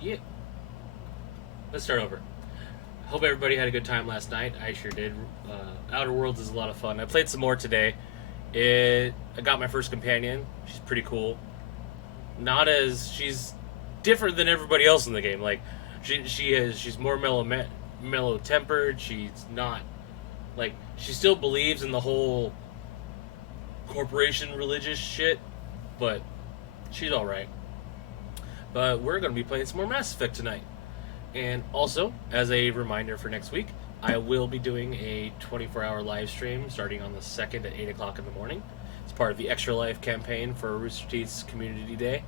Yeah. Let's start over. Hope everybody had a good time last night. I sure did. Outer Worlds is a lot of fun. I played some more today. I got my first companion. She's pretty cool. Not as she's different than everybody else in the game. Like she's more mellow tempered. She's not like she still believes in the whole corporation religious shit, but she's all right. But we're going to be playing some more Mass Effect tonight. And also, as a reminder for next week, I will be doing a 24-hour live stream starting on the 2nd at 8 o'clock in the morning. It's part of the Extra Life campaign for Rooster Teeth's Community Day.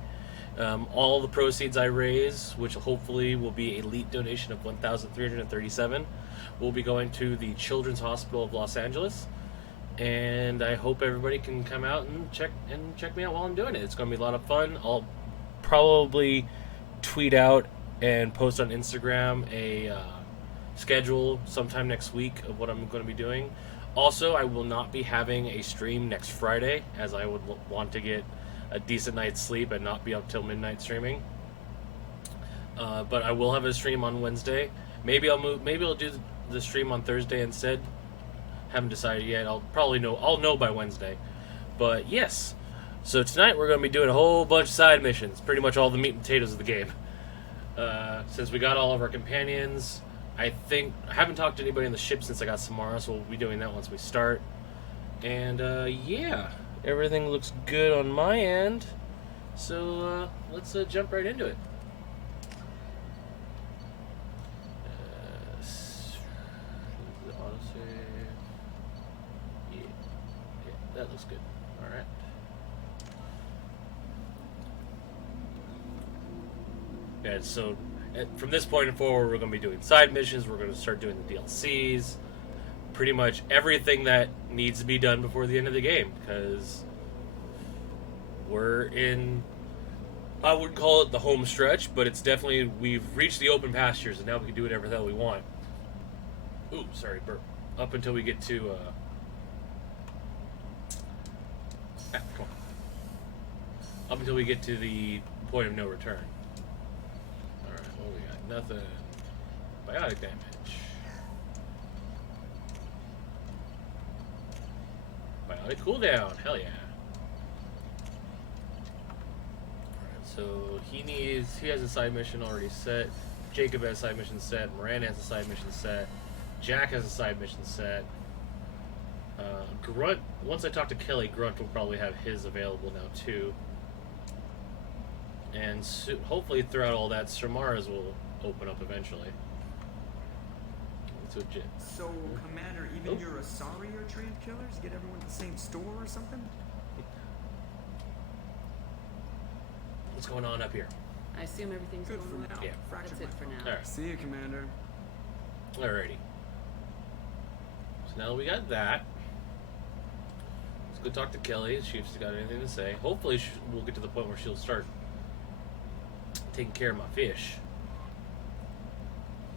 All the proceeds I raise, which hopefully will be a elite donation of $1,337, will be going to the Children's Hospital of Los Angeles. And I hope everybody can come out and check me out while I'm doing it. It's going to be a lot of fun. I'll probably tweet out and post on Instagram a schedule sometime next week of what I'm going to be doing. Also, I will not be having a stream next Friday, as I would want to get a decent night's sleep and not be up till midnight streaming. But I will have a stream on Wednesday. Maybe I'll do the stream on Thursday instead. Haven't decided yet. I'll know by Wednesday. But yes. So tonight we're going to be doing a whole bunch of side missions. Pretty much all the meat and potatoes of the game. Since we got all of our companions, I haven't talked to anybody on the ship since I got Samara, so we'll be doing that once we start. And yeah, everything looks good on my end. So let's jump right into it. Yeah, that looks good. All right. Yeah, so from this point forward, we're going to be doing side missions. We're going to start doing the DLCs. Pretty much everything that needs to be done before the end of the game. Because we're in, I wouldn't call it the home stretch, but it's definitely, we've reached the open pastures and now we can do whatever the hell we want. Ooh, sorry, burp. Up until we get to, come on. Up until we get to the point of no return. What we got? Nothing. Biotic damage. Biotic cooldown. Hell yeah. Alright, so he has a side mission already set. Jacob has a side mission set. Moran has a side mission set. Jack has a side mission set. Grunt, once I talk to Kelly, Grunt will probably have his available now too. And hopefully throughout all that, Samara's will open up eventually. That's legit. So, Commander, even your Asari are trained killers? Get everyone at the same store or something? What's going on up here? I assume everything's Good going for well. now. Yeah. Fractured That's it my for thumb. now. Alright. See you, Commander. Alrighty. So now that we got that, let's go talk to Kelly, see if she's got anything to say. Hopefully we'll get to the point where she'll start taking care of my fish.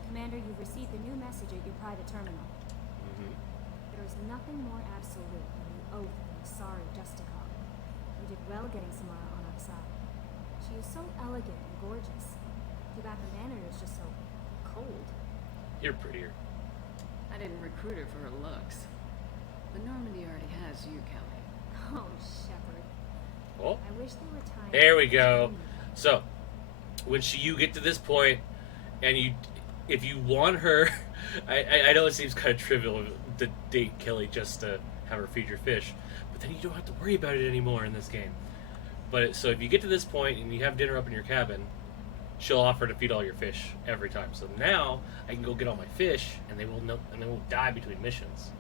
Commander, you've received a new message at your private terminal. There is nothing more absolute than the oath of an Asari Justicon. You did well getting Samara on our side. She is so elegant and gorgeous. Too bad her manner is just so cold. You're prettier. I didn't recruit her for her looks. But Normandy already has you, Kelly. Oh, Shepard. Oh, I wish they were time. there we go. So, when you get to this point, and if you want her, I know it seems kind of trivial to date Kelly just to have her feed your fish, but then you don't have to worry about it anymore in this game. But so if you get to this point and you have dinner up in your cabin, she'll offer to feed all your fish every time. So now I can go get all my fish, and they won't die between missions.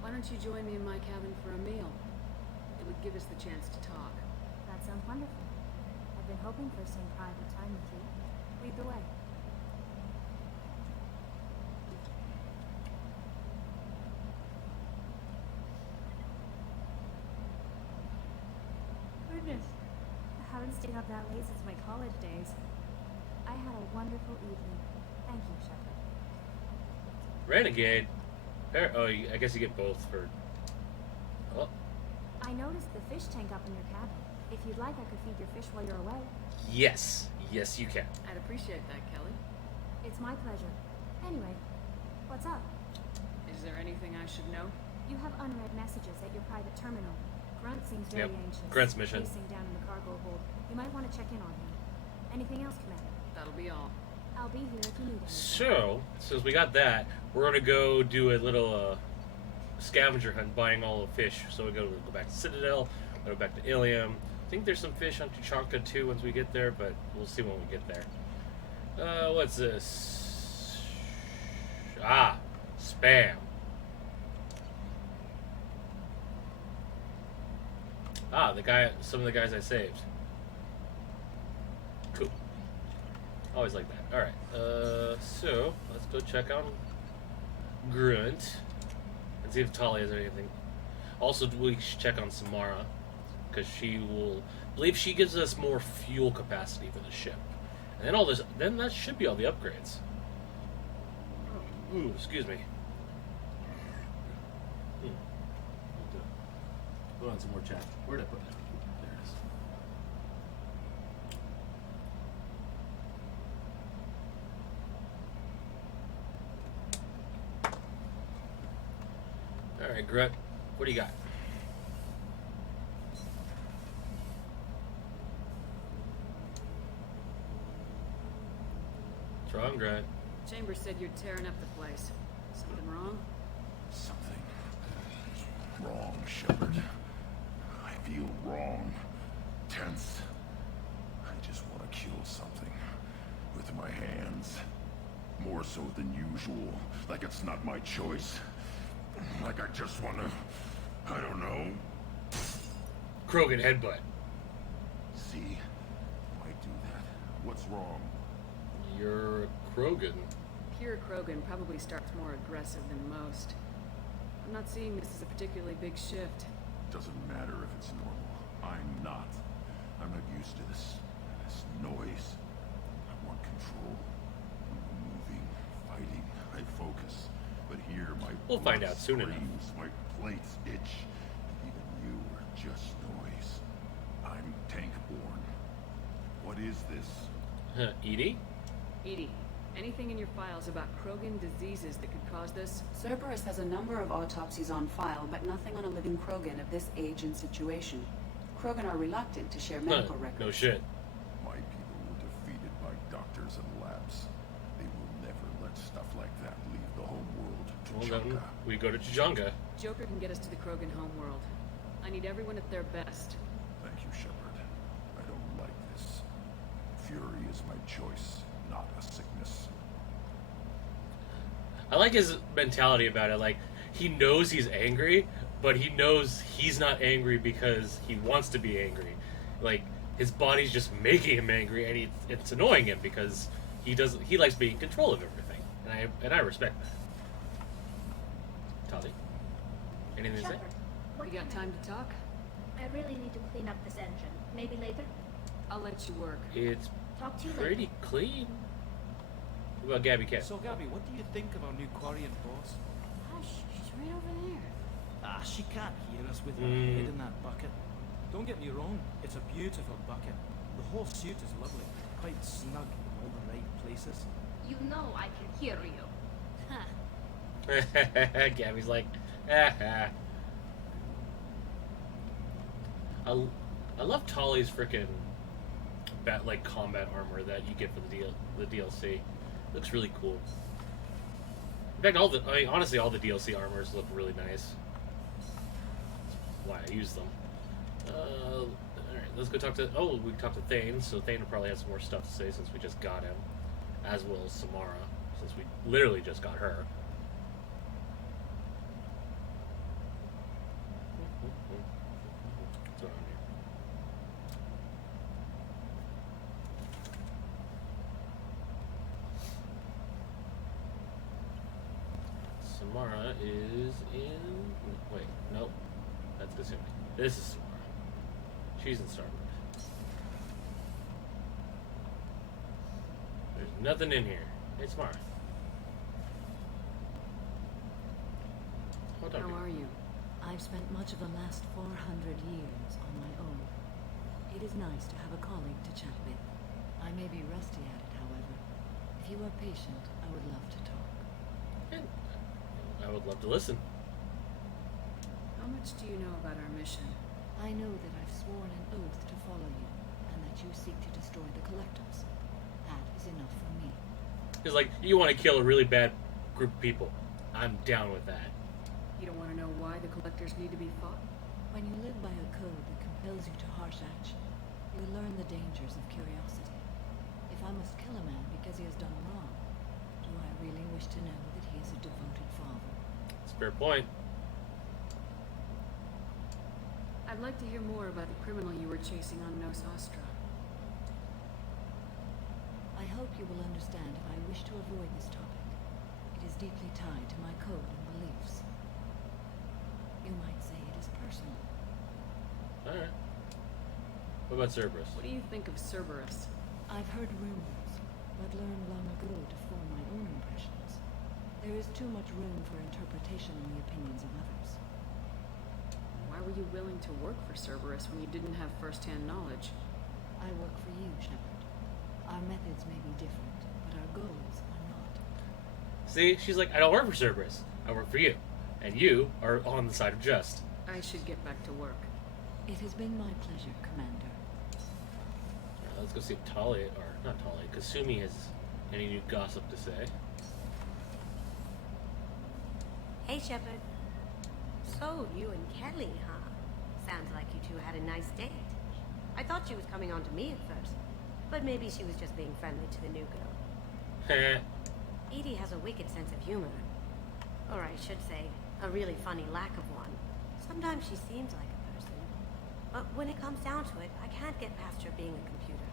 Why don't you join me in my cabin for a meal? It would give us the chance to talk. That sounds wonderful. I've been hoping for some private time with you. Lead the way. Goodness. I haven't stayed up that late since my college days. I had a wonderful evening. Thank you, Shepard. Renegade. Oh, I guess you get both for. Oh, I noticed the fish tank up in your cabin. If you'd like, I could feed your fish while you're away. yes, Yes, you can. I'd appreciate that, Kelly. It's my pleasure. Anyway, what's up? Is there anything I should know? You have unread messages at your private terminal. Grunt seems very Yep, anxious. Grunt's mission. Pacing down in the cargo hold. You might want to check in on him. Anything else, Commander? That'll be all. I'll be here if you need anything. So, since we got that, we're gonna go do a little scavenger hunt, buying all the fish. So we'll go back to Citadel, go back to Ilium. I think there's some fish on Tuchanka too once we get there, but we'll see when we get there. What's this? Ah, spam. Ah, some of the guys I saved. Cool. Always like that. Alright, so let's go check out Grunt and see if Tali has anything. Also, we should check on Samara, because I believe she gives us more fuel capacity for the ship. And then then that should be all the upgrades. Ooh, excuse me. Put on some more chat. Where'd I put it? There it is. Alright, Grunt, what do you got? What's wrong, Grunt? Chambers said you're tearing up the place. Something wrong? Something is wrong, Shepard. I feel wrong. Tense. I just want to kill something. With my hands. More so than usual. Like it's not my choice. Like I just want to... I don't know. Krogan headbutt. See? Why do that? What's wrong? You're a Krogan. Pure Krogan probably starts more aggressive than most. I'm not seeing this as a particularly big shift. Doesn't matter if it's normal. I'm not. I'm not used to this noise. I want control. Moving, fighting. I focus. But here my We'll find blood out soon enough. screams, my plates itch. Even you are just noise. I'm tank-born. What is this? Edie? Edie, anything in your files about Krogan diseases that could cause this? Cerberus has a number of autopsies on file, but nothing on a living Krogan of this age and situation. Krogan are reluctant to share medical records. No shit. My people were defeated by doctors and labs. They will never let stuff like that leave the home world to Well, then Chunka. we go to Tuchanka. Joker can get us to the Krogan homeworld. I need everyone at their best. Thank you, Shepard. I don't like this. Fury is my choice, not a sickness. I like his mentality about it. Like, he knows he's angry, but he knows he's not angry because he wants to be angry. Like, his body's just making him angry, and it's annoying him because he likes being in control of everything, and I respect that. Tali, anything to say? Shepard, what You got can time to talk? I really need to clean up this engine. Maybe later? I'll let you work. It's Talk to you later. pretty clean. What about Gabby Cat? So, Gabby, what do you think of our new Quarian boss? Hush, she's right over there. Ah, she can't hear us with her Mm. head in that bucket. Don't get me wrong, it's a beautiful bucket. The whole suit is lovely, quite snug in all the right places. You know I can hear you. Gabby's like, ah. I love Tali's freaking combat armor that you get for the DLC. Looks really cool. In fact, honestly, all the DLC armors look really nice. That's why I use them. Alright, let's go talk to... Oh, we talked to Thane, so Thane will probably have some more stuff to say since we just got him. As well as Samara, since we literally just got her. What's going on here? Samara is in... Wait, nope. That's Kasumi. This is Samara. She's in Starboard. There's nothing in here. Hey, Samara. Hold on. How are you? I've spent much of the last 400 years on my own. It is nice to have a colleague to chat with. I may be rusty at it, however. If you are patient, I would love to talk. And I would love to listen. How much do you know about our mission? I know that I've sworn an oath to follow you, and that you seek to destroy the Collectors. That is enough for me. It's like, you want to kill a really bad group of people. I'm down with that. You don't want to know why the Collectors need to be fought? When you live by a code that compels you to harsh action, you learn the dangers of curiosity. If I must kill a man because he has done wrong, do I really wish to know that he is a devoted father? That's a fair point. I'd like to hear more about the criminal you were chasing on Nos Astra. I hope you will understand if I wish to avoid this topic. It is deeply tied to my code and beliefs. You might say it is personal. Alright. What about Cerberus? What do you think of Cerberus? I've heard rumors, but learned long ago to form my own impressions. There is too much room for interpretation in the opinions of others. Why were you willing to work for Cerberus when you didn't have first-hand knowledge? I work for you, Shepard. Our methods may be different, but our goals are not. See, she's like, I don't work for Cerberus. I work for you. And you are on the side of just. I should get back to work. It has been my pleasure, Commander. Let's go see if Tali, or not Tali, Kasumi has any new gossip to say. Hey, Shepard. So, you and Kelly, huh? Sounds like you two had a nice date. I thought she was coming on to me at first, but maybe she was just being friendly to the new girl. Edie has a wicked sense of humor. Or I should say, a really funny lack of one. Sometimes she seems like a person. But when it comes down to it, I can't get past her being a computer.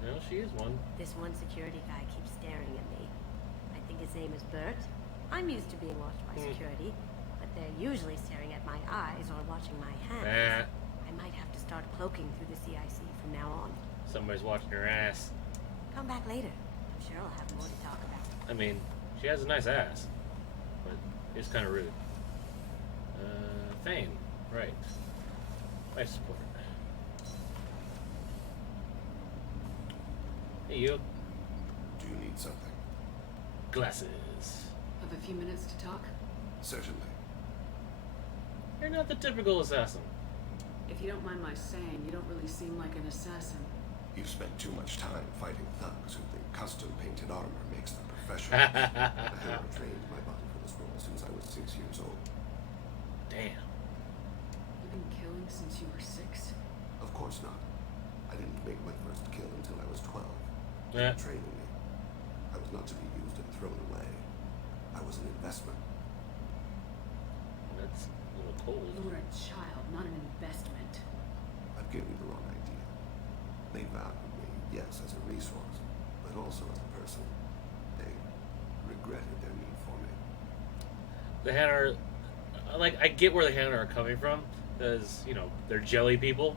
No, she is one. This one security guy keeps staring at me. I think his name is Bert. I'm used to being watched by security, but they're usually staring at my eyes or watching my hands. I might have to start cloaking through the CIC from now on. Somebody's watching her ass. Come back later. I'm sure I'll have more to talk about. I mean, she has a nice ass, but it's kind of rude. Thane, right. Life support. Hey, you. Do you need something? Glasses. Have a few minutes to talk? Certainly. You're not the typical assassin. If you don't mind my saying, you don't really seem like an assassin. You've spent too much time fighting thugs who think custom-painted armor makes them professional. I haven't trained my body for this role since I was 6 years old. Damn. You've been killing since you were 6? Of course not. I didn't make my first kill until I was 12. Yeah. Training me. I was not to be used and thrown away. I was an investment. That's a little cold. You were a child, not an investment. I've given you the wrong idea. They valued me, yes, as a resource, but also as a person. They regretted their need for me. The Hanar, like, I get where the Hanar are coming from, because, you know, they're jelly people,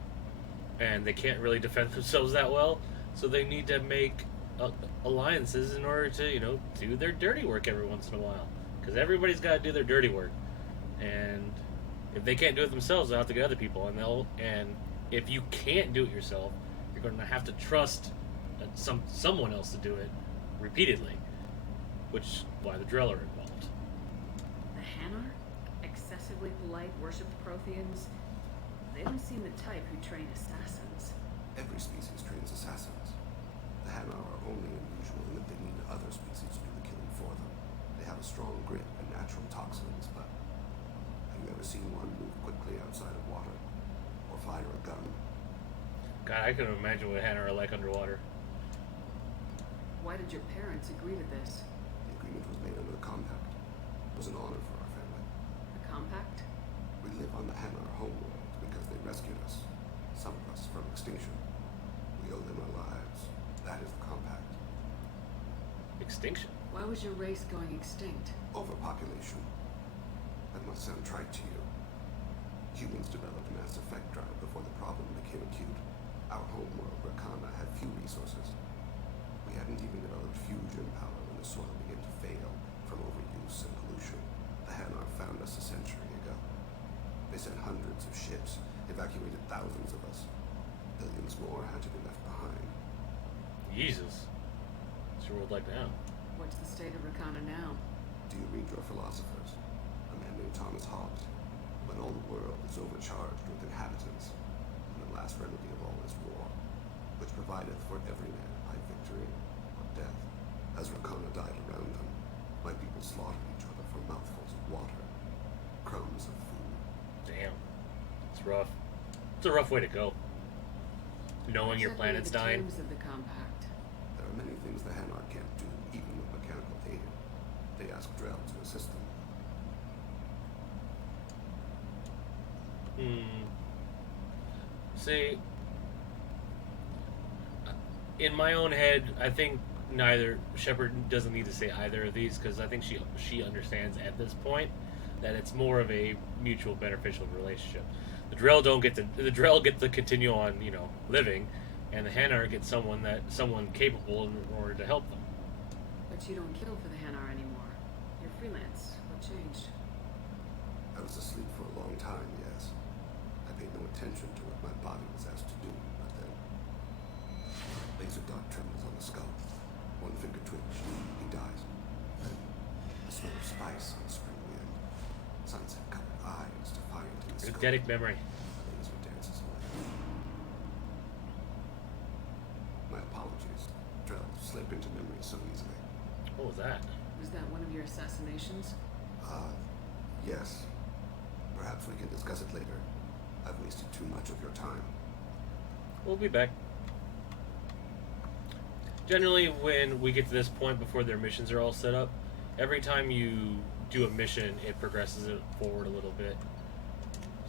and they can't really defend themselves that well, so they need to make alliances in order to, you know, do their dirty work every once in a while. Because everybody's got to do their dirty work. And if they can't do it themselves, they'll have to get other people. And if you can't do it yourself, you're going to have to trust someone else to do it repeatedly. Which is why the Drell are involved. The Hanar? Excessively polite, worshipped Protheans? They don't seem the type who train assassins. Every species trains assassins. The Hanar are only unusual in that they need other species to do the killing for them. They have a strong grip and natural toxins, but have you ever seen one move quickly outside of water? Or fire a gun? God, I can imagine what Hanar are like underwater. Why did your parents agree to this? The agreement was made under the compact. It was an honor for our family. The compact? We live on the Hanar homeworld because they rescued us. Some of us from extinction. We owe them our lives. That is the compact. Extinction? Why was your race going extinct? Overpopulation. That must sound trite to you. Humans developed Mass Effect drive before the problem became acute. Our homeworld, Rakana, had few resources. We hadn't even developed fusion power when the soil began to fail from overuse and pollution. The Hanar found us a century ago. They sent hundreds of ships, evacuated thousands of us. Billions more had to be left behind. Jesus. would like to know. What's the state of Rakana now? Do you read your philosophers? A man named Thomas Hobbes. When all the world is overcharged with inhabitants, and the last remedy of all is war, which provideth for every man by victory or death. As Rakana died around them, my people slaughtered each other for mouthfuls of water, crumbs of food. Damn. It's rough. It's a rough way to go. Knowing your planet's dying. Terms of the compact. There are many things the Hanar can't do, even with mechanical aid. They ask Drell to assist them. See, in my own head, I think neither Shepard doesn't need to say either of these because I think she understands at this point that it's more of a mutual beneficial relationship. The Drell get to continue on, living, and the Hanar get someone capable in order to help them. But you don't kill for the Hanar anymore. You're freelance. What changed? I was asleep for a long time, yes. I paid no attention to what my body was asked to do, but then... laser dot trembles on the skull. One finger twitch. He dies. Then the smell of spice on the spring wind. Sunset-colored eyes defiant in the skull. Eidetic memory. Laser dances away. My apologies. Drell slip into memory so easily. What was that? Was that one of your assassinations? Yes. Perhaps we can discuss it later. I've wasted too much of your time. We'll be back. Generally, when we get to this point before their missions are all set up, every time you do a mission, it progresses it forward a little bit.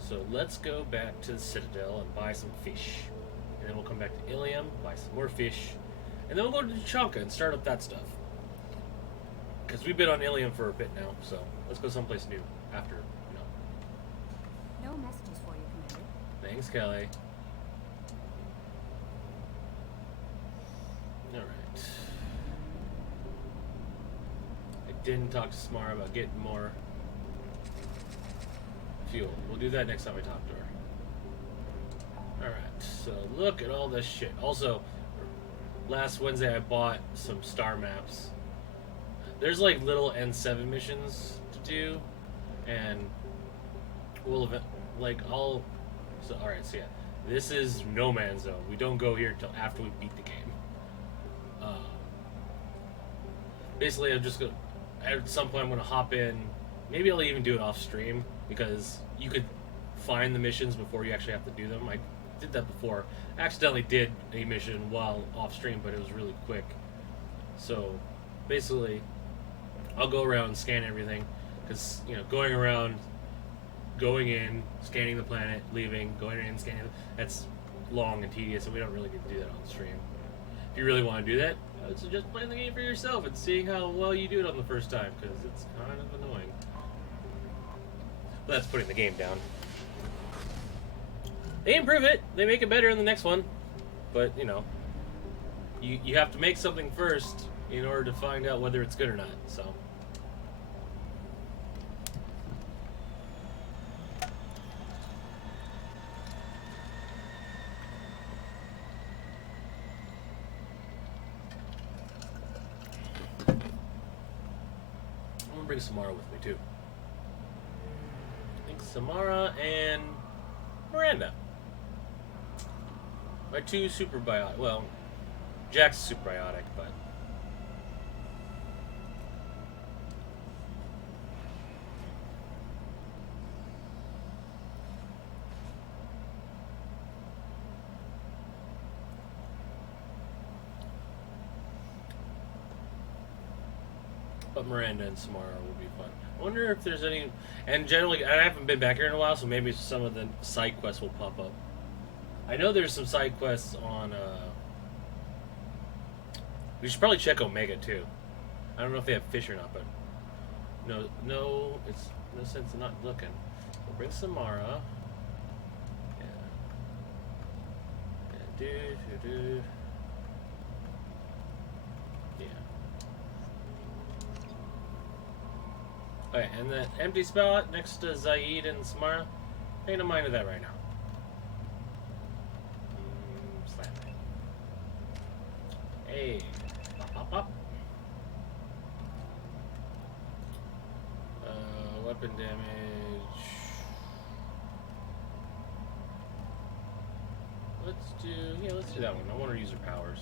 So let's go back to the Citadel and buy some fish. And then we'll come back to Ilium, buy some more fish. And then we'll go to Tuchanka and start up that stuff. Because we've been on Ilium for a bit now, so let's go someplace new after, No messages for you, Commander. Thanks, Kelly. Alright. I didn't talk to Samara about getting more fuel. We'll do that next time I talk to her. Alright, so look at all this shit. Also, last Wednesday I bought some star maps. There's like little N7 missions to do, and we'll alright, so yeah. This is No Man's Zone. We don't go here until after we beat the game. Basically, I'm just gonna, at some point I'm gonna hop in. Maybe I'll even do it off stream, because you could find the missions before you actually have to do them. I did that before. Accidentally did a mission while off stream, but it was really quick. So basically, I'll go around and scan everything, because going around, going in, scanning the planet, leaving, going in, scanning, that's long and tedious, and we don't really get to do that on stream. If you really want to do that, I would suggest playing the game for yourself and seeing how well you do it on the first time, because it's kind of annoying. But that's putting the game down. They improve it, they make it better in the next one, but you have to make something first in order to find out whether it's good or not, so. I'm gonna bring Samara with me too. I think Samara and Miranda. My two superbiotic. Well, Jack's superbiotic, but. But Miranda and Samara will be fun. I wonder if there's any. And generally, I haven't been back here in a while, so maybe some of the side quests will pop up. I know there's some side quests on. We should probably check Omega too. I don't know if they have fish or not, but no, it's no sense in not looking. We'll bring Samara. Yeah. Yeah. Okay, and the empty spot next to Zaid and Samara. Pay no mind to that right now. Slam it. Hey. Pop, pop, pop. weapon damage. Let's do that one. I want to use her powers.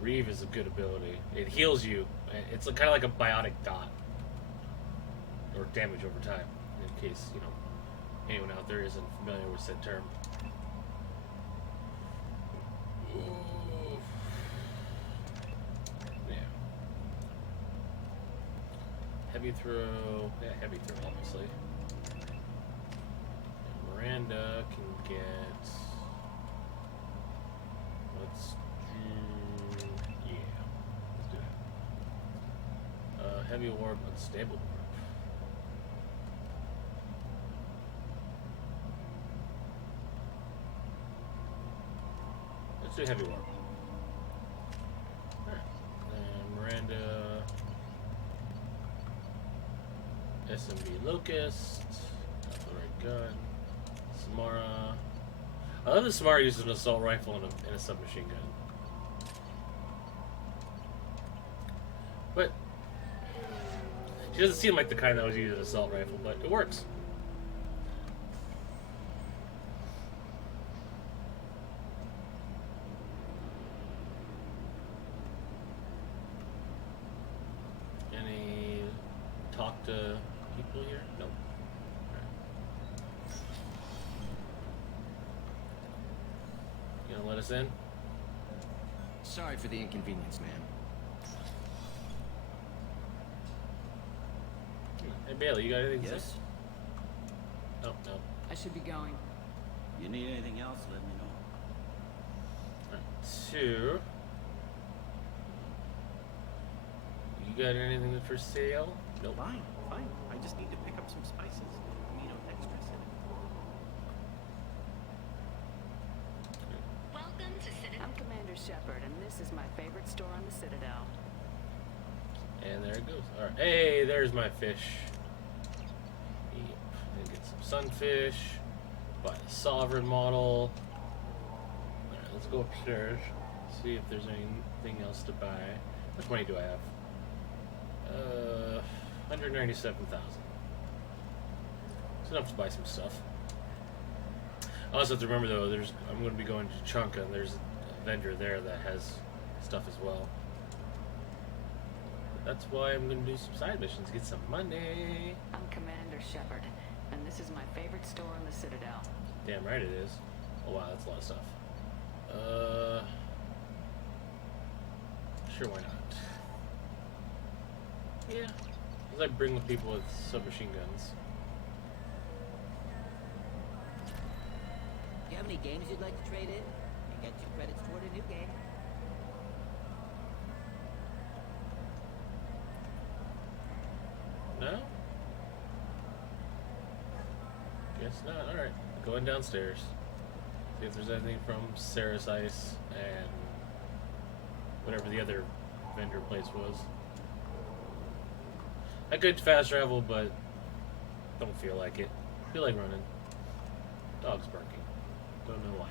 Reeve is a good ability. It heals you. It's kind of like a biotic dot. Or damage over time. In case, anyone out there isn't familiar with said term. Ooh. Yeah. Heavy throw. Yeah, heavy throw, obviously. And Miranda can get... Let's do... Yeah. Let's do that. Heavy orb, unstable orb. Let's do heavy orb. Alright. And Miranda... SMB Locust. Not the right gun. Samara. I love that Samara uses an assault rifle and a submachine gun. But she doesn't seem like the kind that would use an assault rifle, but it works. Any talk to people here? Nope. You gonna let us in? Sorry for the inconvenience, ma'am. Hey Bailey, you got anything to Yes? say? Oh, no. I should be going. You need anything else, let me know. Alright, two. You got anything for sale? Nope. Fine. I just need to pick up some spices. Amino dextricity. Welcome to Citadel. I'm Commander Shepard, and this is my favorite store on the Citadel. And there it goes. Alright. Hey, there's my fish. Yep. And get some sunfish. Buy the Sovereign model. Alright, let's go upstairs. See if there's anything else to buy. How much money do I have? 197,000. It's enough to buy some stuff. I also have to remember though, I'm going to be going to Chunka, and there's a vendor there that has stuff as well. That's why I'm going to do some side missions, get some money. I'm Commander Shepard, and this is my favorite store on the Citadel. Damn right it is. Oh wow, that's a lot of stuff. Sure, why not? Yeah, because I bring with people with submachine guns. Do you have any games you'd like to trade in? You get 2 credits toward a new game. No? Guess not. Alright. Going downstairs. See if there's anything from Sarah's Ice and whatever the other vendor place was. I could fast travel, but don't feel like it. Feel like running. Dog's barking. Don't know why.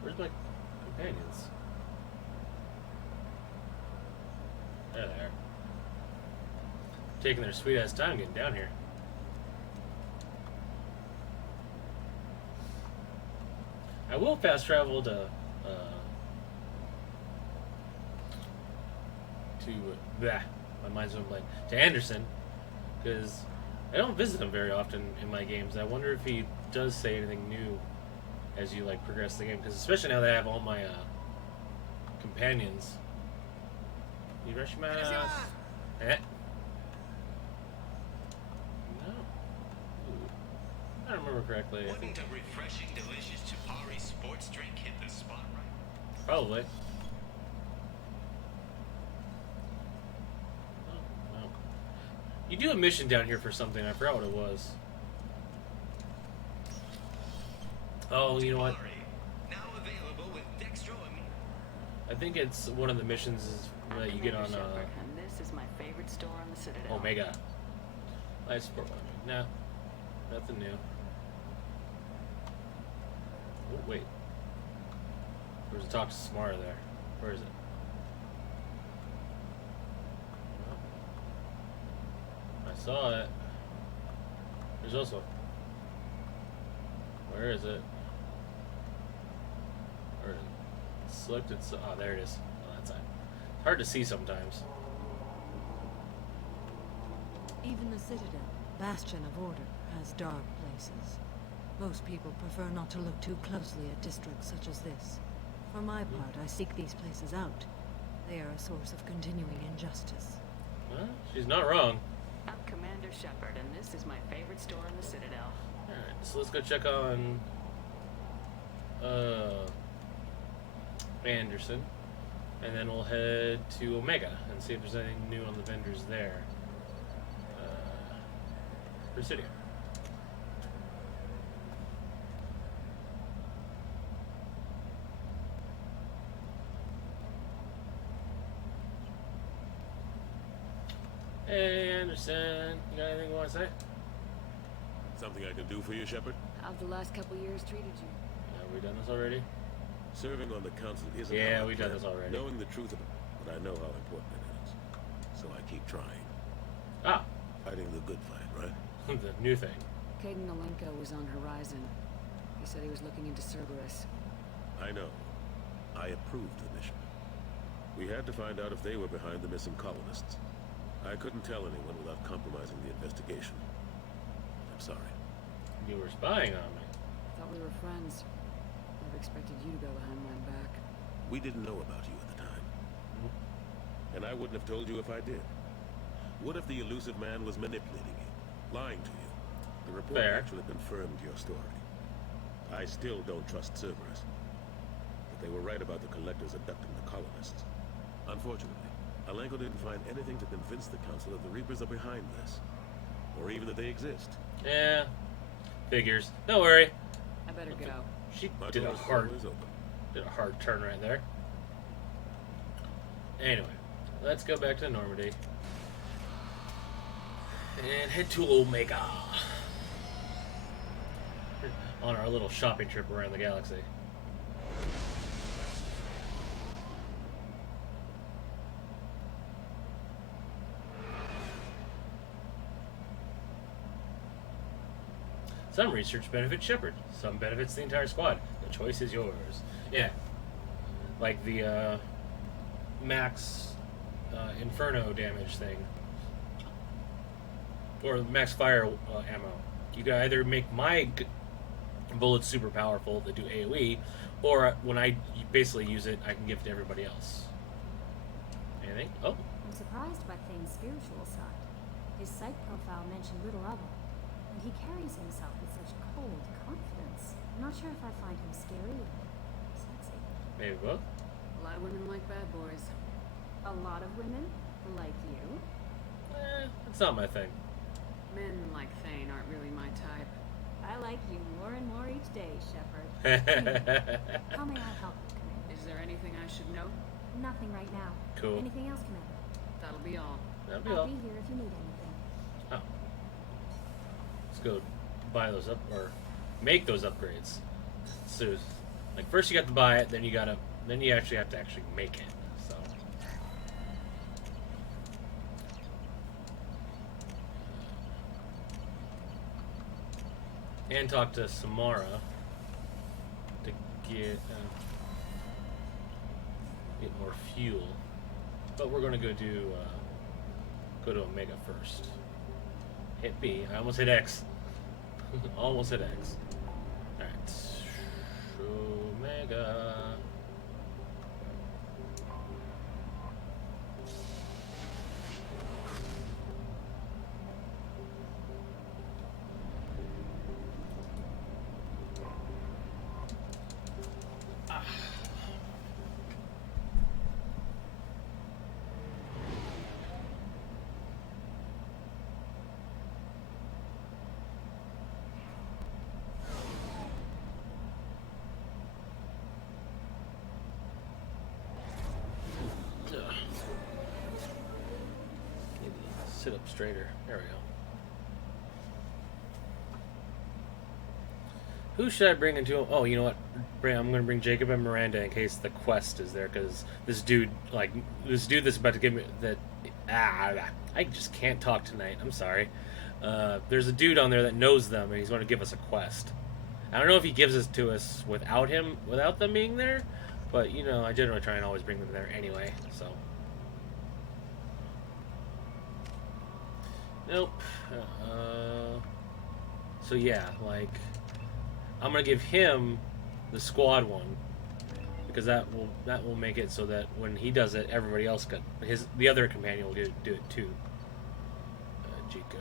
Where's my companions? There they are. Taking their sweet ass time getting down here. I will fast travel to my mind's going blank, to Anderson, because I don't visit him very often in my games. I wonder if he does say anything new as you like progress the game, because especially now that I have all my companions. Hiroshima. Eh. No. Ooh. I don't remember correctly. I think Wouldn't a refreshing, delicious Chipari sports drink hit the spot right? probably. Oh, no. You do a mission down here for something. I forgot what it was. Oh, you know what? Now available with Dextro. I think it's one of the missions that you get on and this is my favorite store on the Citadel. Omega. I support one. No, nothing new. Oh, wait. There's a talk to Samara there. Where is it? Saw it. There's also... Where is it? Or selected... Oh, there it is. Oh, that's it. Hard to see sometimes. Even the Citadel, bastion of order, has dark places. Most people prefer not to look too closely at districts such as this. For my part, I seek these places out. They are a source of continuing injustice. Well, she's not wrong. I'm Commander Shepard, and this is my favorite store in the Citadel. Alright, so let's go check on Anderson. And then we'll head to Omega and see if there's anything new on the vendors there. Presidio. Hey, Anderson. You got anything you want to say? Something I can do for you, Shepard? How've the last couple years treated you? Have we done this already? Serving on the council isn't Yeah, how I we've done plan. this already. Knowing the truth of it, but I know how important it is. So I keep trying. Ah. Fighting the good fight, right? The new thing. Caden Alenko was on Horizon. He said he was looking into Cerberus. I know. I approved the mission. We had to find out if they were behind the missing colonists. I couldn't tell anyone without compromising the investigation. I'm sorry. You were spying on me. Thought we were friends. Never expected you to go behind my back. We didn't know about you at the time. And I wouldn't have told you if I did. What if the elusive man was manipulating you, lying to you? The report Fair. actually confirmed your story. I still don't trust Cerberus. But they were right about the collectors abducting the colonists. Unfortunately, Alenko didn't find anything to convince the council that the Reapers are behind this. Or even that they exist. Yeah. Figures. Don't worry. I better go. She My did a door's hard always open. turn right there. Anyway, let's go back to Normandy. And head to Omega. On our little shopping trip around the galaxy. Some research benefits Shepard, some benefits the entire squad. The choice is yours. Yeah. Like the max Inferno damage thing. Or max fire ammo. You can either make my bullets super powerful that do AoE, or when I basically use it, I can give it to everybody else. Anything? Oh. I'm surprised by Thane's spiritual side. His psych profile mentioned little of it, and he carries himself with such cold confidence. I'm not sure if I find him scary or sexy. Maybe both. A lot of women like bad boys. A lot of women like you. It's not my thing. Men like Thane aren't really my type. I like you more and more each day, Shepard. Anyway, how may I help you, Commander? Is there anything I should know? Nothing right now. Cool. Anything else, Commander? That'll be all. That'll be I'll all. be here if you need anything. Oh. Let's go buy those up, or make those upgrades. So, like, first you got to buy it, then you actually have to actually make it. So. And talk to Samara to get more fuel. But we're gonna go to Omega first. Hit B. I almost hit X. Almost hit X. Alright. Omega. Sit up straighter. There we go. Who should I bring into? Oh, you know what? I'm going to bring Jacob and Miranda in case the quest is there, because this dude that's about to give me that I just can't talk tonight. I'm sorry. There's a dude on there that knows them, and he's going to give us a quest. I don't know if he gives it to us without them being there, but you know, I generally try and always bring them there anyway. So, nope. So yeah, like I'm gonna give him the squad one because that will make it so that when he does it, everybody else the other companion will do it too. Jacob.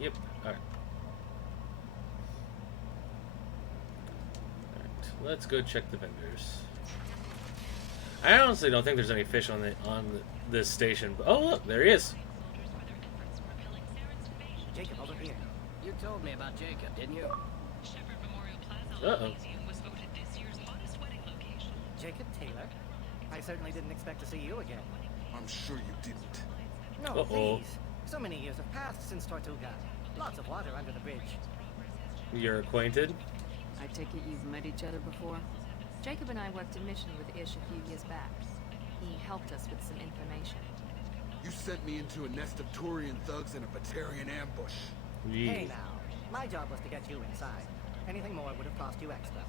Yep. All right. Let's go check the vendors. I honestly don't think there's any fish on this station. But, oh look, there he is. Jacob, over here. You told me about Jacob, didn't you? Shepherd Memorial Plaza Museum was voted this year's hottest wedding location. Jacob Taylor? I certainly didn't expect to see you again. I'm sure you didn't. No, please. So many years have passed since Tortuga. Lots of water under the bridge. You're acquainted? I take it you've met each other before? Jacob and I worked a mission with Ish a few years back. He helped us with some information. You sent me into a nest of Turian thugs in a Batarian ambush. Hey now, my job was to get you inside. Anything more would have cost you extra.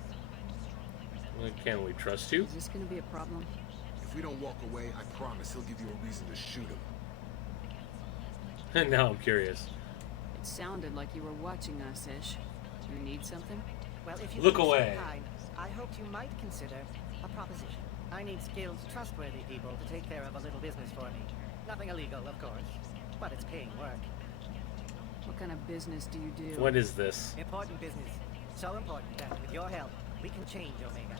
Well, can we trust you? Is this going to be a problem? If we don't walk away, I promise he'll give you a reason to shoot him. Now I'm curious. It sounded like you were watching us, Ish. Do you need something? Well, if you look feel so away. kind, I hoped you might consider a proposition. I need skilled, trustworthy people to take care of a little business for me. Nothing illegal, of course, but it's paying work. What kind of business do you do? What is this? Important business. So important that, with your help, we can change Omega.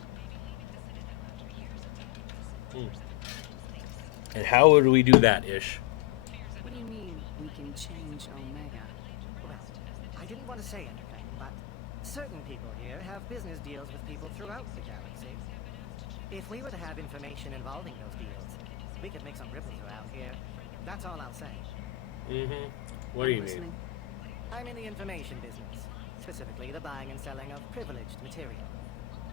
And how would we do that, Ish? What do you mean, we can change Omega? Well, I didn't want to say anything, but certain people here have business deals with people throughout the galaxy. If we were to have information involving those deals, we could make some ripples around here. That's all I'll say. What do you mean? I'm in the information business, specifically the buying and selling of privileged material.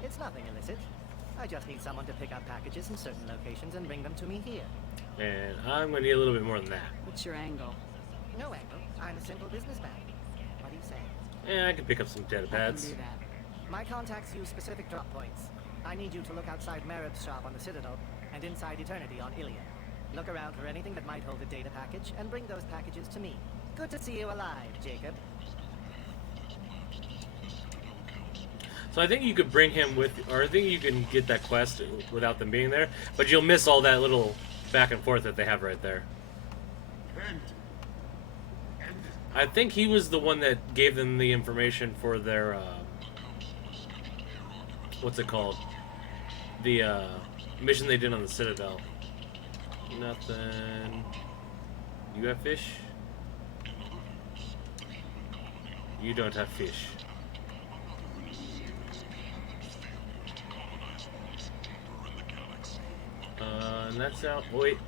It's nothing illicit. I just need someone to pick up packages in certain locations and bring them to me here. And I'm going to need a little bit more than that. What's your angle? No angle. I'm a simple businessman. What do you say? Yeah, I can pick up some data pads. I can do that. My contacts use specific drop points. I need you to look outside Merib's shop on the Citadel and inside Eternity on Ilion. Look around for anything that might hold a data package and bring those packages to me. Good to see you alive, Jacob. So I think you could bring him with, or I think you can get that quest without them being there, but you'll miss all that little back and forth that they have right there. I think he was the one that gave them the information for their, what's it called? The mission they did on the Citadel. Nothing. You have fish? You don't have fish. And that's out. Oh, wait.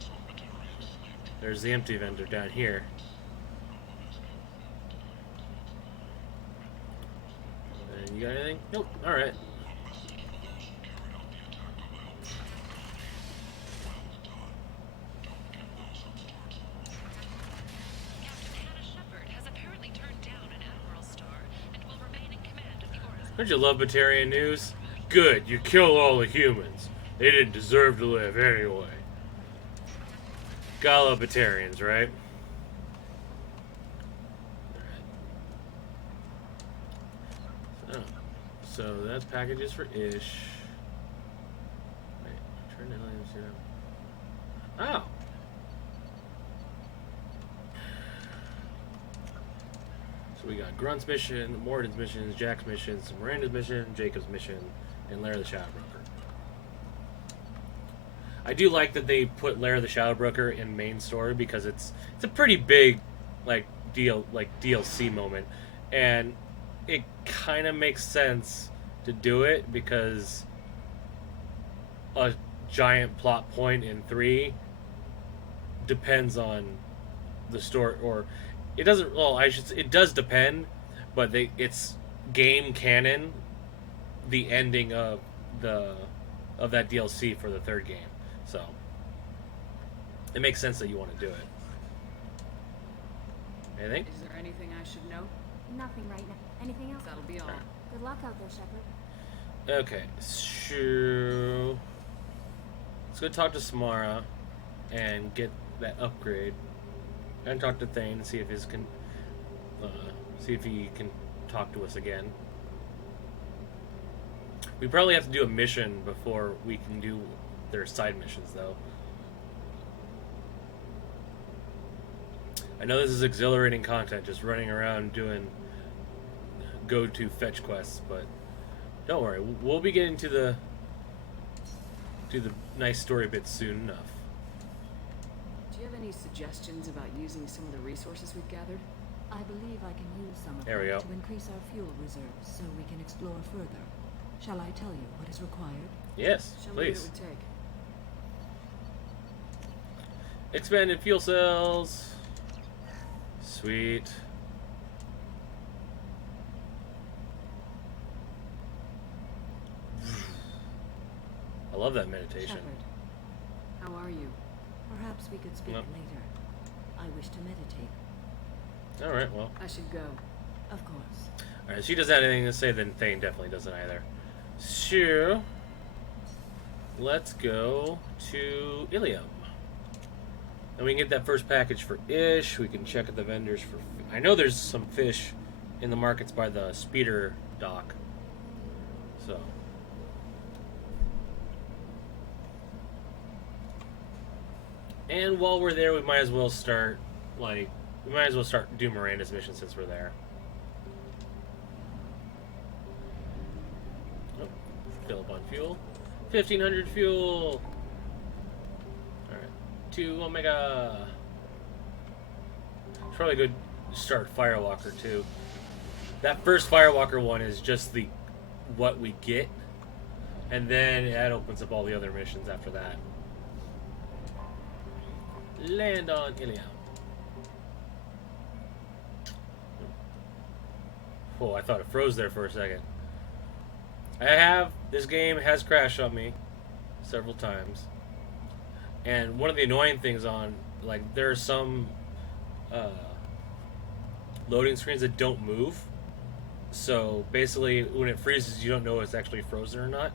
There's the empty vendor down here. And you got anything? Nope. Alright. Don't you love Batarian news? Good, you killed all the humans. They didn't deserve to live anyway. Gotta love Batarians, right? Oh, so that's packages for Ish. Wait, turn the aliens here. Oh! So we got Grunt's mission, Morden's missions, Jack's missions, Miranda's mission, Jacob's mission, and Lair the Shadowbroker. I do like that they put Lair the Shadowbroker in main story because it's a pretty big DLC moment, and it kind of makes sense to do it because a giant plot point in 3 depends on the story, or it doesn't. Well, it does depend, but it's game canon. The ending of that DLC for the 3rd game. So it makes sense that you want to do it. Anything? Is there anything I should know? Nothing right now. Anything else? That'll be all. Good luck out there, Shepard. Okay, so let's go talk to Samara and get that upgrade, and talk to Thane and see if he can talk to us again. We probably have to do a mission before we can do their side missions, though. I know this is exhilarating content, just running around doing go-to fetch quests, but don't worry, we'll be getting to the nice story bits soon enough. Do you have any suggestions about using some of the resources we've gathered? I believe I can use some of There we them go. to increase our fuel reserves so we can explore further. Shall I tell you what is required? Yes, Show me what it please. would take. Expanded fuel cells. Sweet. I love that meditation. Shepard, How are you? perhaps we could speak Nope. later. I wish to meditate. Alright, well. I should go. Of course. Alright, she doesn't have anything to say, then Thane definitely doesn't either. So, let's go to Ilium. And we can get that first package for Ish. We can check at the vendors for... I know there's some fish in the markets by the speeder dock. So... And while we're there, we might as well start, do Miranda's mission since we're there. Oh, fill up on fuel. 1,500 fuel! Alright. 2 Omega! It's probably good to start Firewalker, too. That first Firewalker one is just what we get. And then that opens up all the other missions after that. Land on Ilium. Oh, I thought it froze there for a second. This game has crashed on me several times. And one of the annoying things there are some loading screens that don't move. So basically, when it freezes, you don't know if it's actually frozen or not,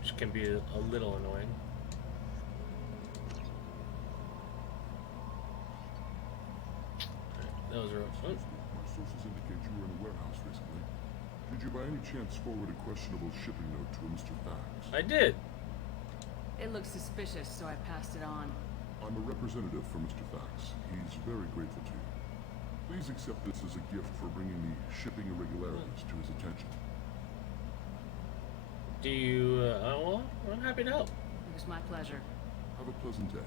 which can be a little annoying. Those are... My sources indicate you were in a warehouse recently. Did you by any chance forward a questionable shipping note to Mr. Fax? I did. It looks suspicious, so I passed it on. I'm a representative for Mr. Fax. He's very grateful to you. Please accept this as a gift for bringing the shipping irregularities to his attention. Do you... well, I'm happy to help. It was my pleasure. Have a pleasant day.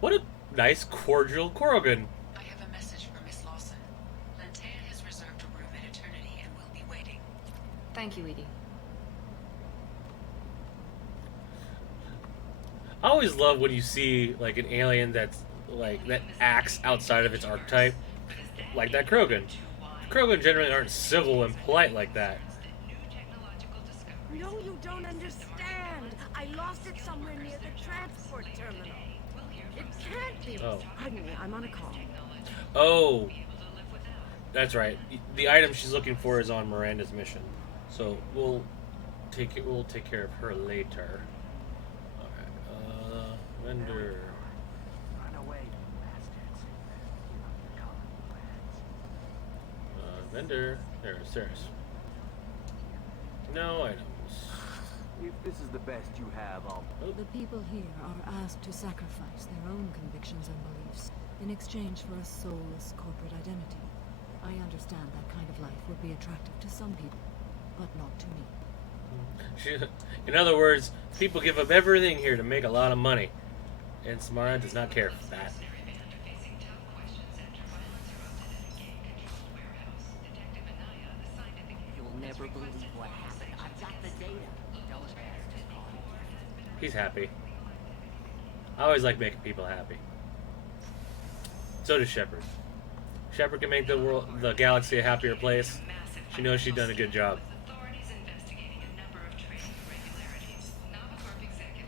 What a nice, cordial Corrigan. I have a message for Miss Lawson. Lantea has reserved a room at Eternity and will be waiting. Thank you, Edie. I always love when you see, an alien that acts outside of its archetype. Like that Krogan. Krogan generally aren't civil and polite like that. No, you don't understand. I lost it somewhere near the transport terminal. It can't be. Oh. Pardon me, I'm on a call. Oh. That's right. The item she's looking for is on Miranda's mission. So we'll take care of her later. Alright. Vendor. Run away, Vendor. There's no items. If this is the best you have, I'll... The people here are asked to sacrifice their own convictions and beliefs in exchange for a soulless corporate identity. I understand that kind of life would be attractive to some people, but not to me. In other words, people give up everything here to make a lot of money. And Samara does not care for that. You'll never believe what happened. I've got the data. Don't ask to call. He's happy. I always like making people happy. So does Shepard. Shepard can make the galaxy a happier place. She knows she's done a good job.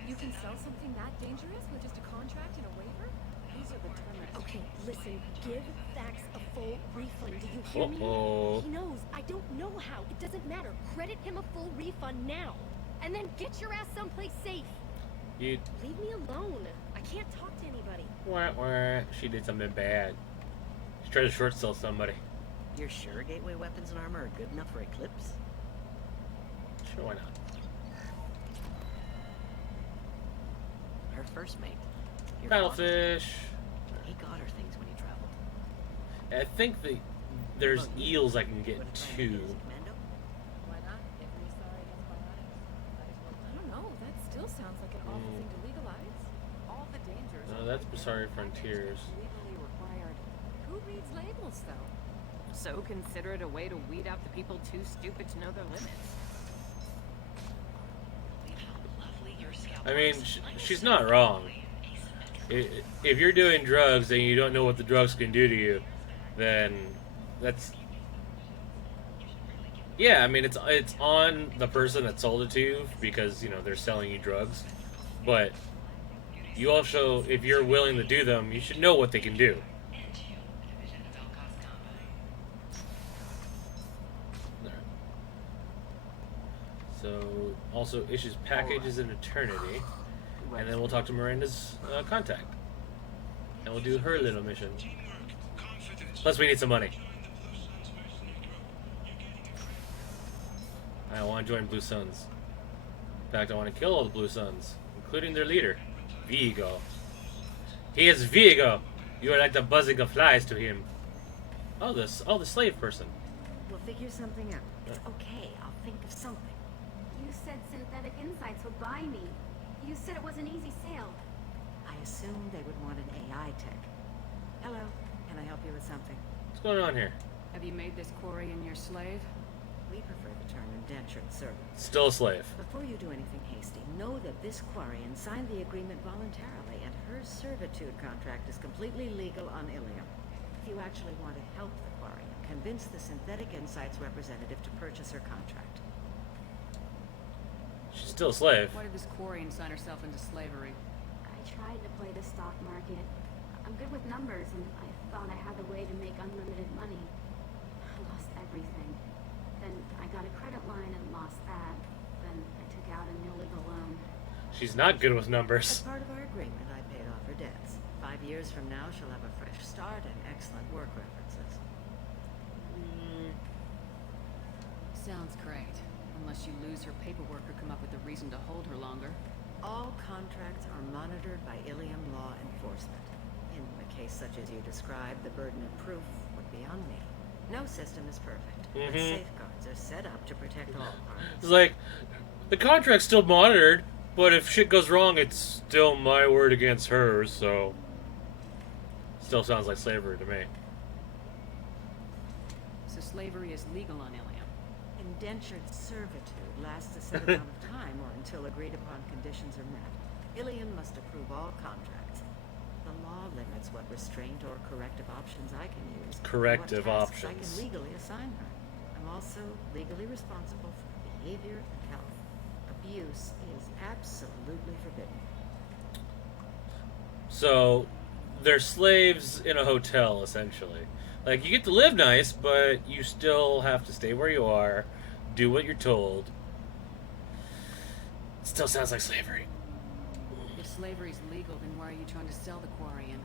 You can sell something that dangerous with just a contract and a waiver? These are the terms. Okay, listen. Give Thax a full refund. Do you hear Uh-oh. me? He knows. I don't know how. It doesn't matter. Credit him a full refund now. And then get your ass someplace safe. You... Leave me alone. I can't talk to anybody. Wah, wah. She did something bad. She tried to short sell somebody. You're sure gateway weapons and armor are good enough for Eclipse? Sure, why not? Her first mate. Your Paddlefish. father. He got her things when he traveled. I think there's eels I can get too. Why not? If Resari has biotics, that is what. I don't know. That still sounds like an awful thing to legalize. All the dangers. No, that's Basari Frontiers. Legally required. Who reads labels, though? So consider it a way to weed out the people too stupid to know their limits. I mean, she's not wrong. If you're doing drugs and you don't know what the drugs can do to you, then that's... Yeah, I mean, it's on the person that sold it to you because, you know, they're selling you drugs. But you also, if you're willing to do them, you should know what they can do. So, also issues packages in Eternity. And then we'll talk to Miranda's contact. And we'll do her little mission. Plus, we need some money. I want to join Blue Suns. In fact, I want to kill all the Blue Suns, including their leader, Vigo. He is Vigo! You are like the buzzing of flies to him. Oh, the slave person. We'll figure something out. It's okay. I'll think of something. You said Synthetic Insights would buy me. You said it was an easy sale. I assumed they would want an AI tech. Hello. Can I help you with something? What's going on here? Have you made this Quarian your slave? We prefer the term indentured servant. Still a slave. Before you do anything hasty, know that this Quarian signed the agreement voluntarily, and her servitude contract is completely legal on Ilium. If you actually want to help the Quarian, convince the Synthetic Insights representative to purchase her contract. She's still a slave. Why did this Quarian sign herself into slavery? I tried to play the stock market. I'm good with numbers, and I thought I had a way to make unlimited money. I lost everything. Then I got a credit line and lost that. Then I took out an illegal loan. She's not good with numbers. As part of our agreement, I paid off her debts. 5 years from now, she'll have a fresh start and excellent work references. Sounds great. Unless you lose her paperwork or come up with a reason to hold her longer. All contracts are monitored by Ilium law enforcement. In a case such as you described, the burden of proof would be on me. No system is perfect, but safeguards are set up to protect all parties. It's like, the contract's still monitored, but if shit goes wrong, it's still my word against hers, so... Still sounds like slavery to me. So slavery is legal on Ilium. Indentured servitude lasts a set amount of time or until agreed upon conditions are met. Ilium must approve all contracts. The law limits what restraint or corrective options I can use. Corrective what tasks options. I can legally assign her. I'm also legally responsible for behavior and health. Abuse is absolutely forbidden. So, they're slaves in a hotel, essentially. Like, you get to live nice, but you still have to stay where you are, do what you're told. It still sounds like slavery. If slavery's legal, then why are you trying to sell the Quarian?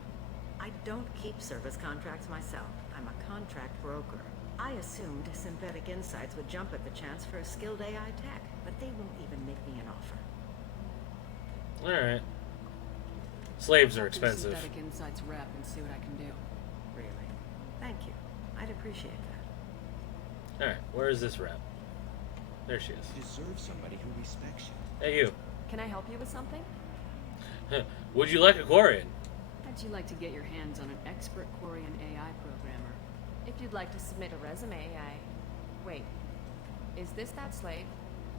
I don't keep service contracts myself. I'm a contract broker. I assumed Synthetic Insights would jump at the chance for a skilled AI tech, but they won't even make me an offer. Alright. Slaves are expensive. Synthetic Insights rep and see what I can do. Really? Thank you. I'd appreciate that. Alright, where is this rep? There she is. You deserve somebody who respects you. Hey, you. Can I help you with something? Would you like a Quarian? How'd you like to get your hands on an expert Quarian AI programmer? If you'd like to submit a resume, Wait. Is this that slave?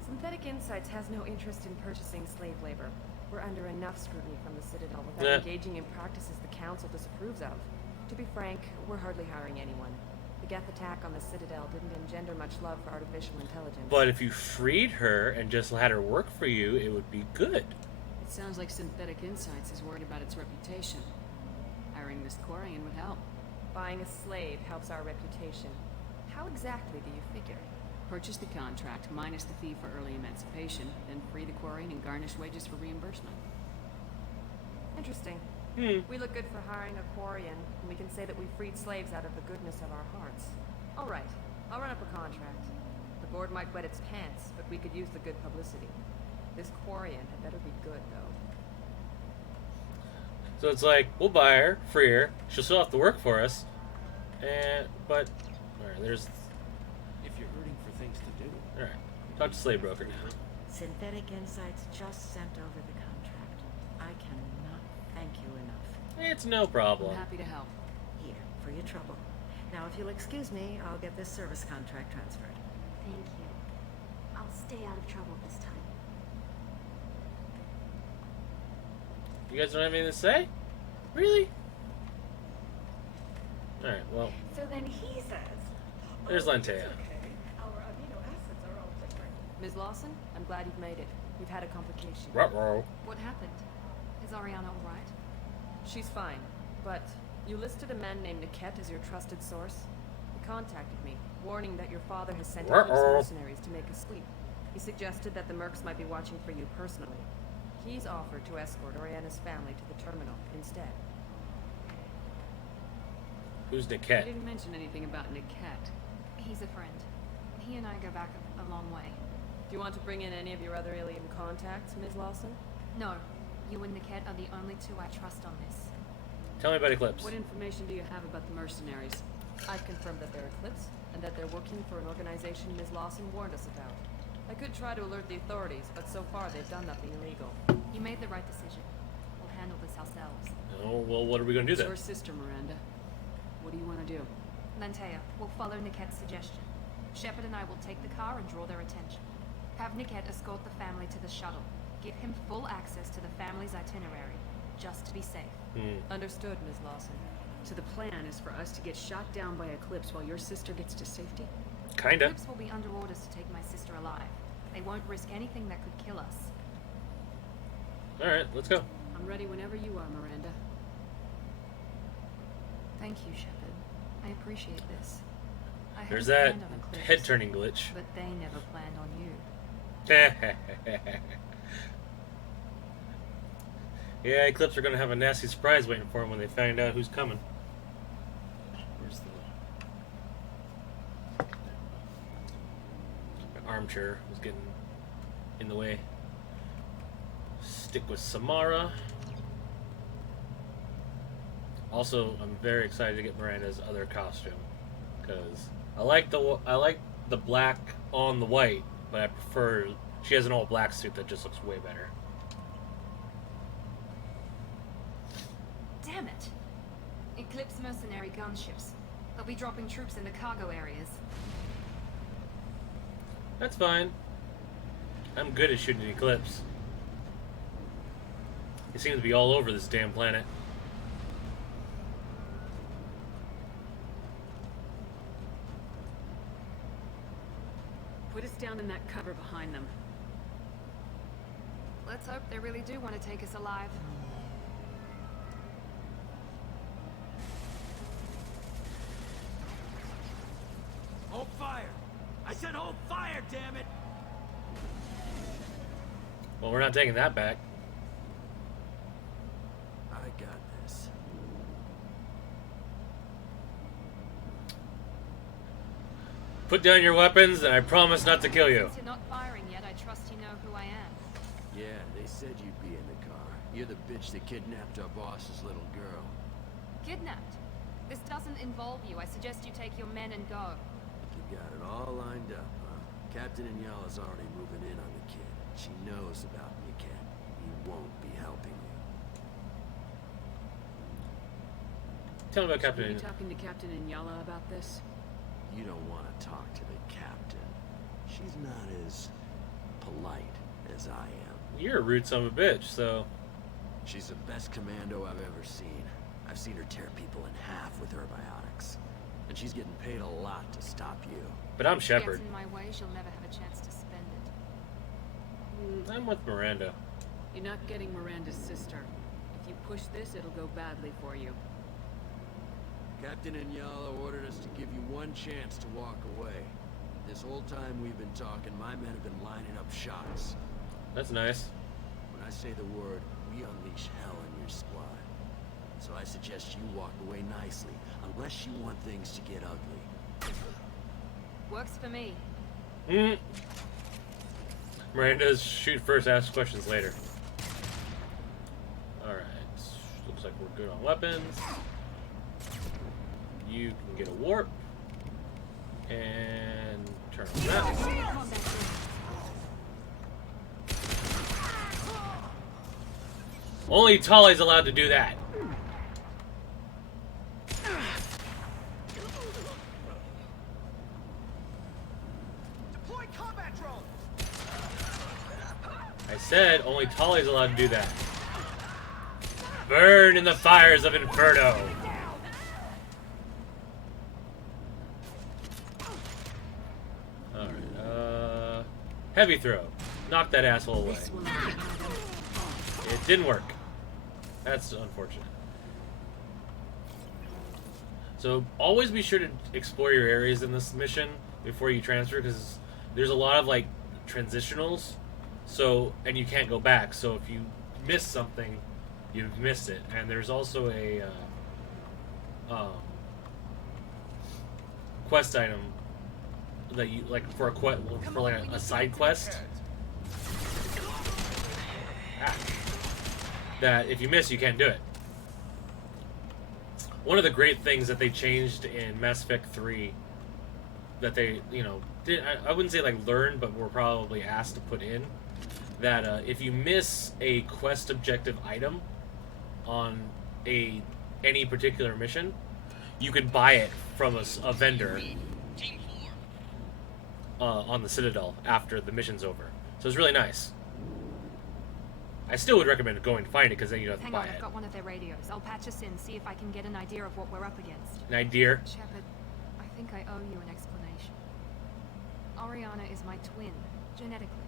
Synthetic Insights has no interest in purchasing slave labor. We're under enough scrutiny from the Citadel without engaging in practices the Council disapproves of. To be frank, we're hardly hiring anyone. The Geth attack on the Citadel didn't engender much love for artificial intelligence. But if you freed her and just had her work for you, it would be good. It Sounds like Synthetic Insights is worried about its reputation. Hiring this Quarian would help. Buying a slave helps our reputation. How exactly do you figure? Purchase the contract, minus the fee for early emancipation, then free the Quarian and garnish wages for reimbursement. Interesting. Hmm. We look good for hiring a Quarian, and we can say that we freed slaves out of the goodness of our hearts. All right, I'll run up a contract. The board might wet its pants, but we could use the good publicity. This Quarian had better be good, though. So it's like, we'll buy her, free her. She'll still have to work for us. But, alright, there's... If you're hurting for things to do. Alright, talk to Slave Broker now. Synthetic Insights just sent over the contract. I cannot thank you enough. It's no problem. I'm happy to help. Here, for your trouble. Now, if you'll excuse me, I'll get this service contract transferred. Thank you. I'll stay out of trouble this time. You guys don't have anything to say? Really? Alright, well, So then he says, there's Lentea. our amino acids are all different. Ms. Lawson, I'm glad you've made it. We've had a complication. Ruh-roh. What happened? Is Ariana alright? She's fine, but you listed a man named Niket as your trusted source. He contacted me, warning that your father has sent out mercenaries to make a sweep. He suggested that the Mercs might be watching for you personally. He's offered to escort Oriana's family to the terminal instead. Who's You Niket? didn't mention anything about Niket. He's a friend. He and I go back a long way. Do you want to bring in any of your other alien contacts, Ms. Lawson? No, you and Niket are the only two I trust on this. Tell me about Eclipse. What information do you have about the mercenaries? I've confirmed that they're Eclipse, and that they're working for an organization Ms. Lawson warned us about. I could try to alert the authorities, but so far they've done nothing illegal. You made the right decision. We'll handle this ourselves. Oh, well, what are we going to do It's then? your sister, Miranda. What do you want to do? Lentea, we'll follow Niket's suggestion. Shepard and I will take the car and draw their attention. Have Niket escort the family to the shuttle. Give him full access to the family's itinerary, just to be safe. Understood, Ms. Lawson. So the plan is for us to get shot down by Eclipse while your sister gets to safety? Kinda. Eclipse will be under orders to take my sister alive. They won't risk anything that could kill us. Alright, let's go. I'm ready whenever you are, Miranda. Thank you, Shepard. I appreciate this. I There's hadn't that planned on Eclipse, head-turning glitch. but they never planned on you. Yeah, Eclipse are going to have a nasty surprise waiting for them when they find out who's coming. Where's the... My armchair was getting in the way. Stick with Samara. Also, I'm very excited to get Miranda's other costume because I like the black on the white, but I prefer she has an all black suit that just looks way better. Damn it! Eclipse mercenary gunships. They'll be dropping troops in the cargo areas. That's fine. I'm good at shooting Eclipse. He seems to be all over this damn planet. Put us down in that cover behind them. Let's hope they really do want to take us alive. Hold fire! I said hold fire, damn it! Well, we're not taking that back. I got this. Put down your weapons, and I promise not to kill you. Since you're not firing yet, I trust you know who I am. Yeah, they said you'd be in the car. You're the bitch that kidnapped our boss's little girl. Kidnapped? This doesn't involve you. I suggest you take your men and go. You got it all lined up, huh? Captain Inyala's already moving in on the kid. She knows about Niket. He won't be helping you. Tell me about Are you Captain. talking to Captain Inyala about this? You don't want to talk to the captain. She's not as polite as I am. You're a rude son of a bitch, so... She's the best commando I've ever seen. I've seen her tear people in half with her biotics. And she's getting paid a lot to stop you. But I'm If she Shepard. gets in my way, she'll never have a chance to spend it. I'm with Miranda. You're not getting Miranda's sister. If you push this, it'll go badly for you. Captain Inyala ordered us to give you one chance to walk away. This whole time we've been talking, my men have been lining up shots. That's nice. When I say the word, we unleash hell in your squad. So I suggest you walk away nicely, unless you want things to get ugly. Works for me. Miranda's shoot first, ask questions later. Alright. Looks like we're good on weapons. You can get a warp. And turn on that. Only Tali's allowed to do that. Deploy combat drone. I said only Tali's allowed to do that. Burn in the fires of Inferno. Alright, heavy throw. Knock that asshole away. It didn't work. That's unfortunate. So always be sure to explore your areas in this mission before you transfer, because there's a lot of like transitionals. So, and you can't go back. So if you miss something, you've missed it. And there's also a quest item that you like for a quest for like a side quest. That if you miss, you can't do it. One of the great things that they changed in Mass Effect 3 that they, you know, did, I wouldn't say like learned, but were probably asked to put in, that if you miss a quest objective item on any particular mission, you could buy it from a vendor on the Citadel after the mission's over. So it's really nice. I still would recommend going to find it, because then you don't have to Hang buy on, I've it. got one of their radios. I'll patch us in, see if I can get an idea of what we're up against. An idea? Shepard, I think I owe you an explanation. Oriana is my twin, genetically.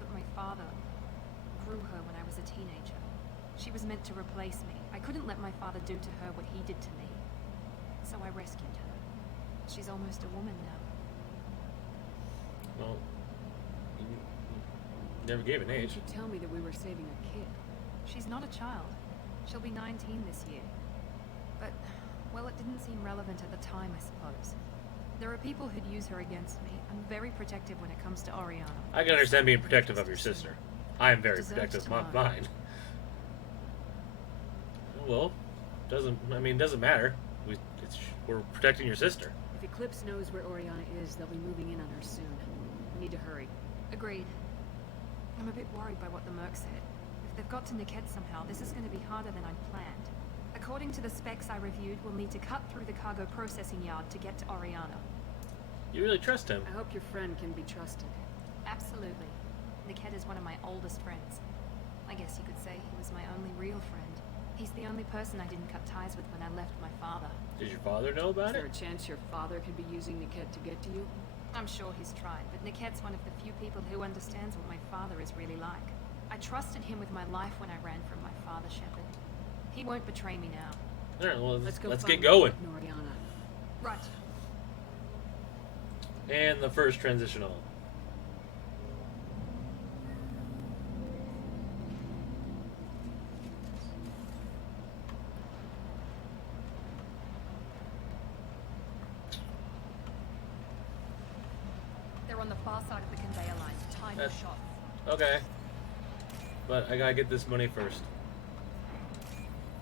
But my father grew her when I was a teenager. She was meant to replace me. I couldn't let my father do to her what he did to me. So I rescued her. She's almost a woman now. Well, you never gave an Why age. didn't you tell me that we were saving a kid? She's not a child. She'll be 19 this year. But, well, it didn't seem relevant at the time, I suppose. There are people who'd use her against me. I'm very protective when it comes to Oriana. I can understand being protective of your sister. I am very protective of mine. Well, doesn't matter. We're protecting your sister. If Eclipse knows where Oriana is, they'll be moving in on her soon. We need to hurry. Agreed. I'm a bit worried by what the Merc said. If they've got to Niket somehow, this is going to be harder than I'd planned. According to the specs I reviewed, we'll need to cut through the cargo processing yard to get to Oriana. You really trust him? I hope your friend can be trusted. Absolutely. Niket is one of my oldest friends. I guess you could say he was my only real friend. He's the only person I didn't cut ties with when I left my father. Did your father know about Is there it? a chance your father could be using Niket to get to you? I'm sure he's tried, but Niket's one of the few people who understands what my father is really like. I trusted him with my life when I ran from my father, Shepard. He won't betray me now. Alright, well, let's find get going. Oriana. Right. And the first transitional. They're on the far side of the conveyor line. Time your shot. Okay. But I gotta get this money first.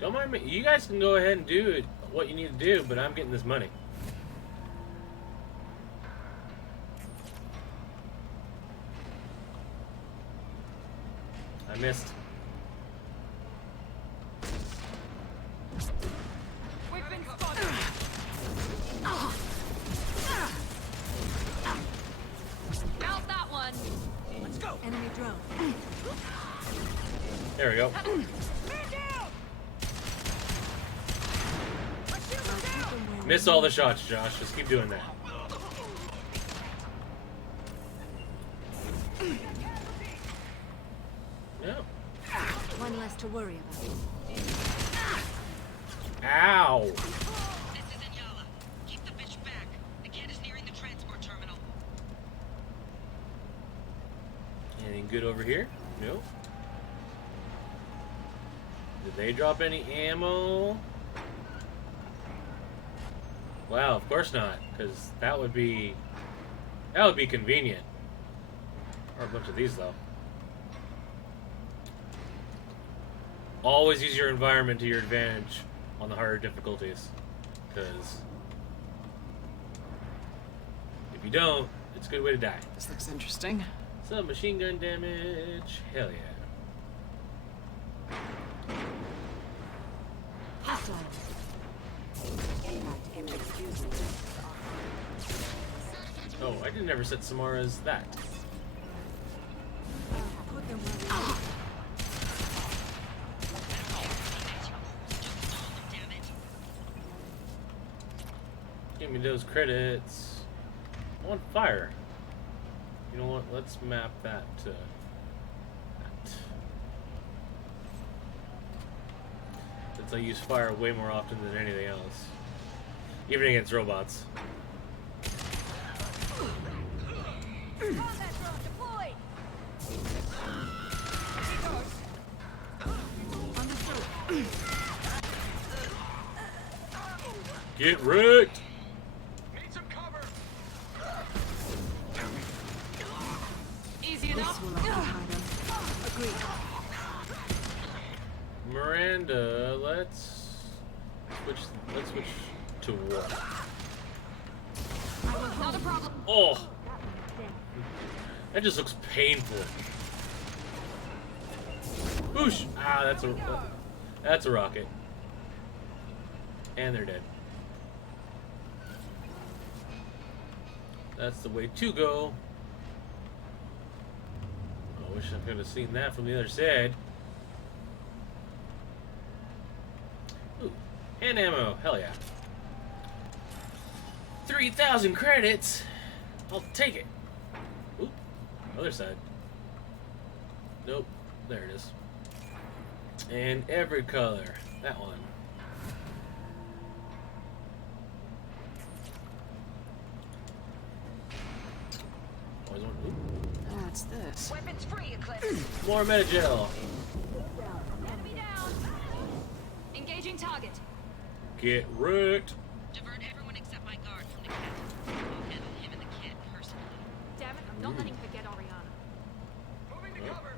Don't mind me. You guys can go ahead and do what you need to do, but I'm getting this money. I missed. We've been spotted. Out that one. Let's go. Enemy drone. There we go. Miss all the shots, Josh. Just keep doing that. No. One less to worry about. Ow! This is Inyala. Keep the bitch back. The kid is nearing the transport terminal. Anything good over here? No. Did they drop any ammo? Wow, of course not, because that would be convenient. Or a bunch of these though. Always use your environment to your advantage on the harder difficulties, because if you don't, it's a good way to die. This looks interesting. Some machine gun damage. Hell yeah. Oh, I didn't ever set Samara's that. Give me those credits. I want fire. You know what? Let's map that to that. Since I use fire way more often than anything else. Even against robots. Get wrecked! Need some cover. Easy enough. Agreed. Miranda, let's switch to war. Not a problem. Oh! That just looks painful. Whoosh! Ah, that's a rocket. And they're dead. That's the way to go. I wish I could have seen that from the other side. Ooh, and ammo. Hell yeah. 3,000 credits. I'll take it. Ooh, other side. Nope. There it is. And every color. That one. Always want. Ooh. What's this? Weapons free, Eclipse. More metagel. Enemy down. Engaging target. Get wrecked. Divert everyone except my guard from the cat. I'll handle him and the kid personally. Damn it! I'm not letting her get Oriana. Moving to cover.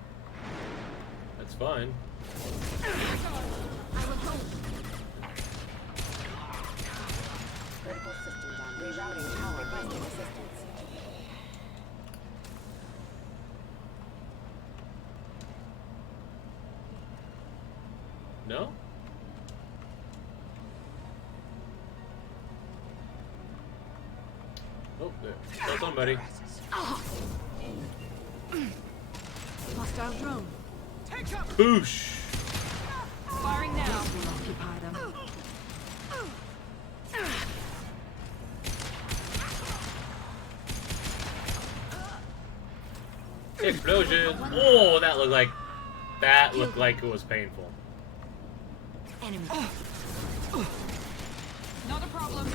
That's fine. I will hold. Critical systems on rerouting power requesting assistance. No? Oh, there. Got somebody. Hostile drone. Boosh! Firing now. We'll occupy them. Explosion! Oh, that looked like it was painful. Enemy. Not a problem.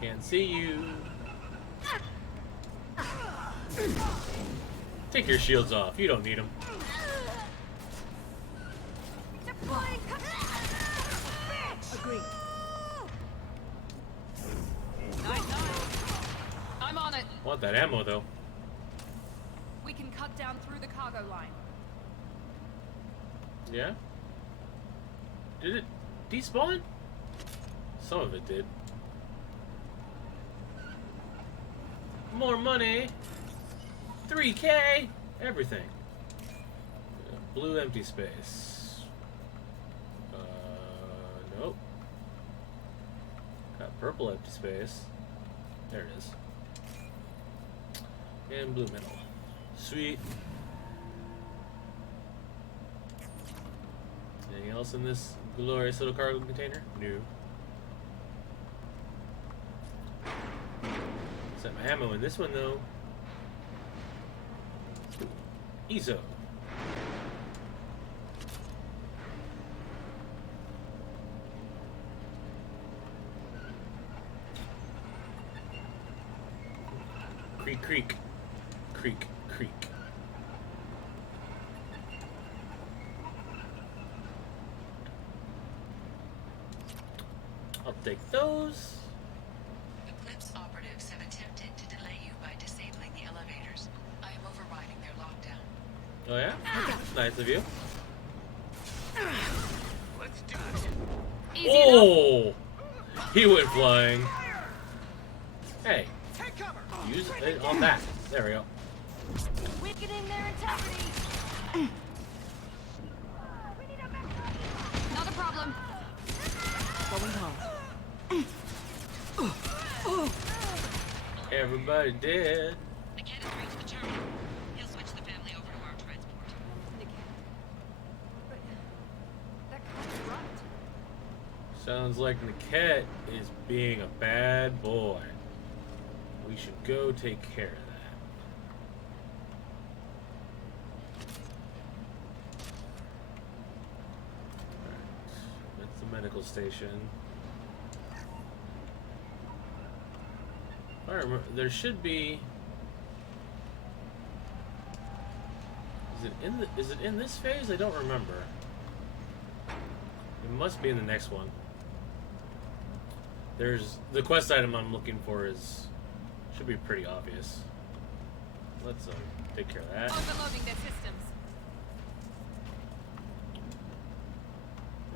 Can't see you. Take your shields off. You don't need them. Agreed. Nice. I'm on it. Want that ammo though. We can cut down through the cargo line. Yeah? Did it despawn? Some of it did. More money. 3K. Everything. Blue empty space. Nope. Got purple empty space. There it is. And blue metal. Sweet. Anything else in this glorious little cargo container? No. Set my ammo in this one though. Ezo. Creak, creak. Creak, creak. I'll take those. Eclipse operatives have attempted to delay you by disabling the elevators. I am overriding their lockdown. Oh yeah? Nice of you. Let's do it. Easy Oh! He went flying. Hey. Use it on that. There we go. Weakening their integrity. Not a problem. Going home. Everybody dead. The kid has reached the terminal. He'll switch the family over to our transport. That guy's right. Sounds like Niket is being a bad boy. We should go take care of that. Alright, that's the medical station. I remember, there should be. Is it in this phase? I don't remember. It must be in the next one. There's the quest item I'm looking for is should be pretty obvious. Let's take care of that. Overloading their systems.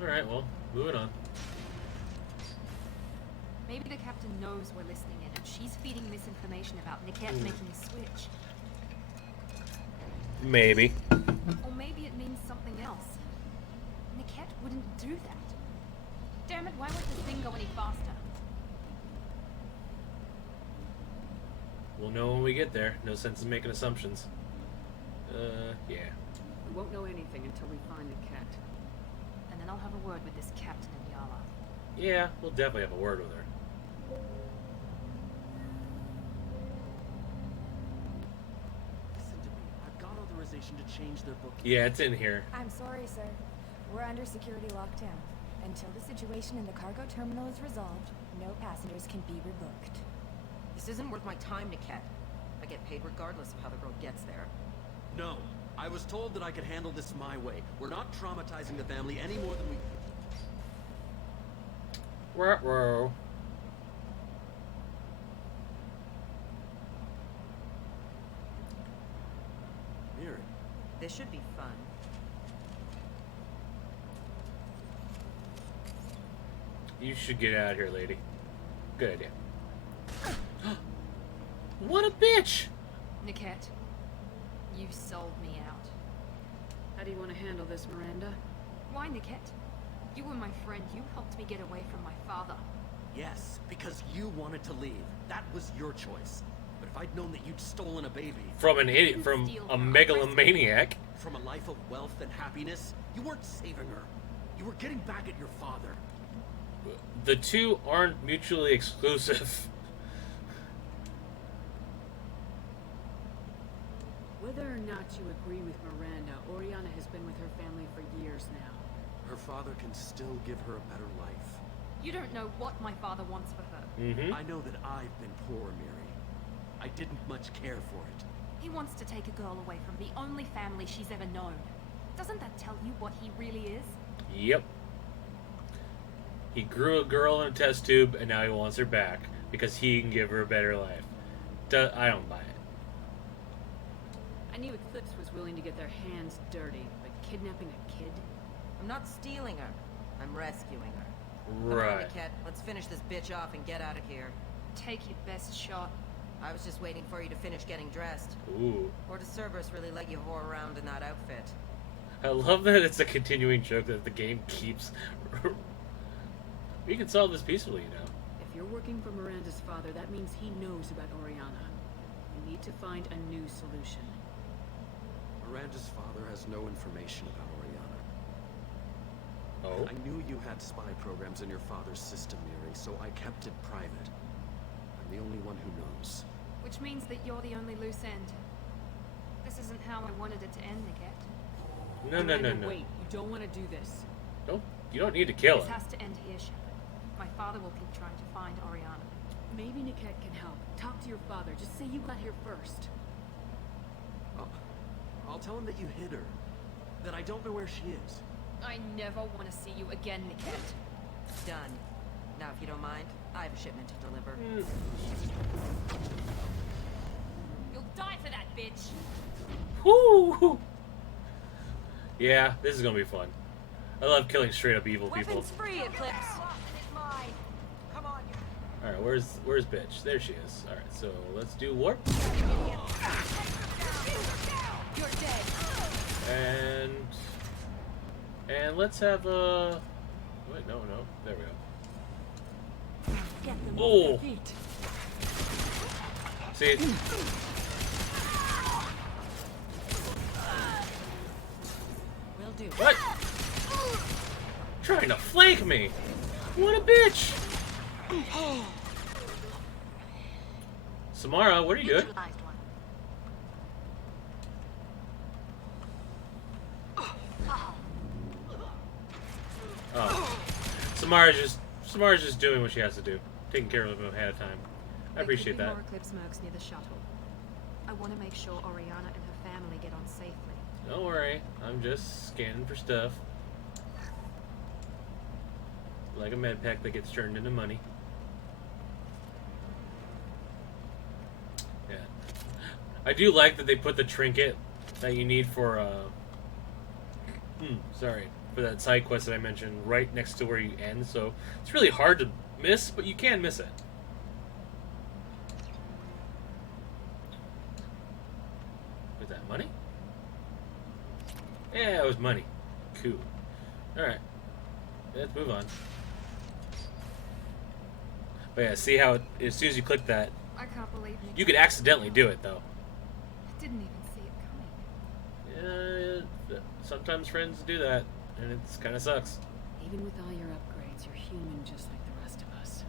All right, well, moving on. Maybe the captain knows we're listening in, and she's feeding misinformation about Niket making a switch. Maybe. Or maybe it means something else. Niket wouldn't do that. Damn it, why won't this thing go any faster? We'll know when we get there. No sense in making assumptions. Yeah. We won't know anything until we find the cat. And then I'll have a word with this captain in Yala. Yeah, we'll definitely have a word with her. Listen to me. I've got authorization to change their book. Yeah, it's in here. I'm sorry, sir. We're under security lockdown. Until the situation in the cargo terminal is resolved, no passengers can be rebooked. This isn't worth my time, Niket. I get paid regardless of how the girl gets there. No. I was told that I could handle this my way. We're not traumatizing the family any more than we... Ruh-roh. Miri. This should be fun. You should get out of here, lady. Good idea. What a bitch! Niket, you sold me out. How do you want to handle this, Miranda? Why, Niket? You were my friend. You helped me get away from my father. Yes, because you wanted to leave. That was your choice. But if I'd known that you'd stolen a baby... From an idiot, from a megalomaniac. From a life of wealth and happiness, you weren't saving her. You were getting back at your father. The two aren't mutually exclusive. Whether or not you agree with Miranda, Oriana has been with her family for years now. Her father can still give her a better life. You don't know what my father wants for her. I know that I've been poor, Miri. I didn't much care for it. He wants to take a girl away from the only family she's ever known. Doesn't that tell you what he really is? Yep. He grew a girl in a test tube, and now he wants her back because he can give her a better life. I don't buy it. I knew Eclipse was willing to get their hands dirty, but kidnapping a kid? I'm not stealing her. I'm rescuing her. Right. Come on, Niket. Let's finish this bitch off and get out of here. Take your best shot. I was just waiting for you to finish getting dressed. Ooh. Or does Cerberus really let you whore around in that outfit? I love that it's a continuing joke that the game keeps. We can solve this peacefully, you know. If you're working for Miranda's father, that means he knows about Oriana. You need to find a new solution. Miranda's father has no information about Oriana. Oh? I knew you had spy programs in your father's system, Miri, so I kept it private. I'm the only one who knows. Which means that you're the only loose end. This isn't how I wanted it to end, Niket. No. Wait, you don't want to do this. Don't. You don't need to kill This him. has to end here, Shepard. My father will keep trying to find Oriana. Maybe Niket can help. Talk to your father. Just say you got here first. I'll tell him that you hid her. That I don't know where she is. I never want to see you again, Niket. Done. Now, if you don't mind, I have a shipment to deliver. You'll die for that, bitch! Whoo! Yeah, this is gonna be fun. I love killing straight up evil people. Weapons free, Eclipse. Alright, where's bitch? There she is. Alright, so let's do warp. You're dead. And let's have a wait, no, there we go. Get them Oh. off their feet. See? Will do. What? Trying to flank me! What a bitch! Samara, what are you doing? Oh. Samara's just doing what she has to do. Taking care of them ahead of time. I appreciate that. There could be more Eclipse mercs near the shuttle. I want to make sure Oriana and her family get on safely. Don't worry, I'm just scanning for stuff. Like a med pack that gets turned into money. Yeah. I do like that they put the trinket that you need for for that side quest that I mentioned right next to where you end, so it's really hard to miss, but you can miss it. Was that money? Yeah, it was money. Cool. Alright. Let's move on. But yeah, see how as soon as you click that, I can't believe you could accidentally do it though. I didn't even see it coming. Yeah, sometimes friends do that, and it kind of sucks. Even with all your upgrades, you're human just like the rest of us.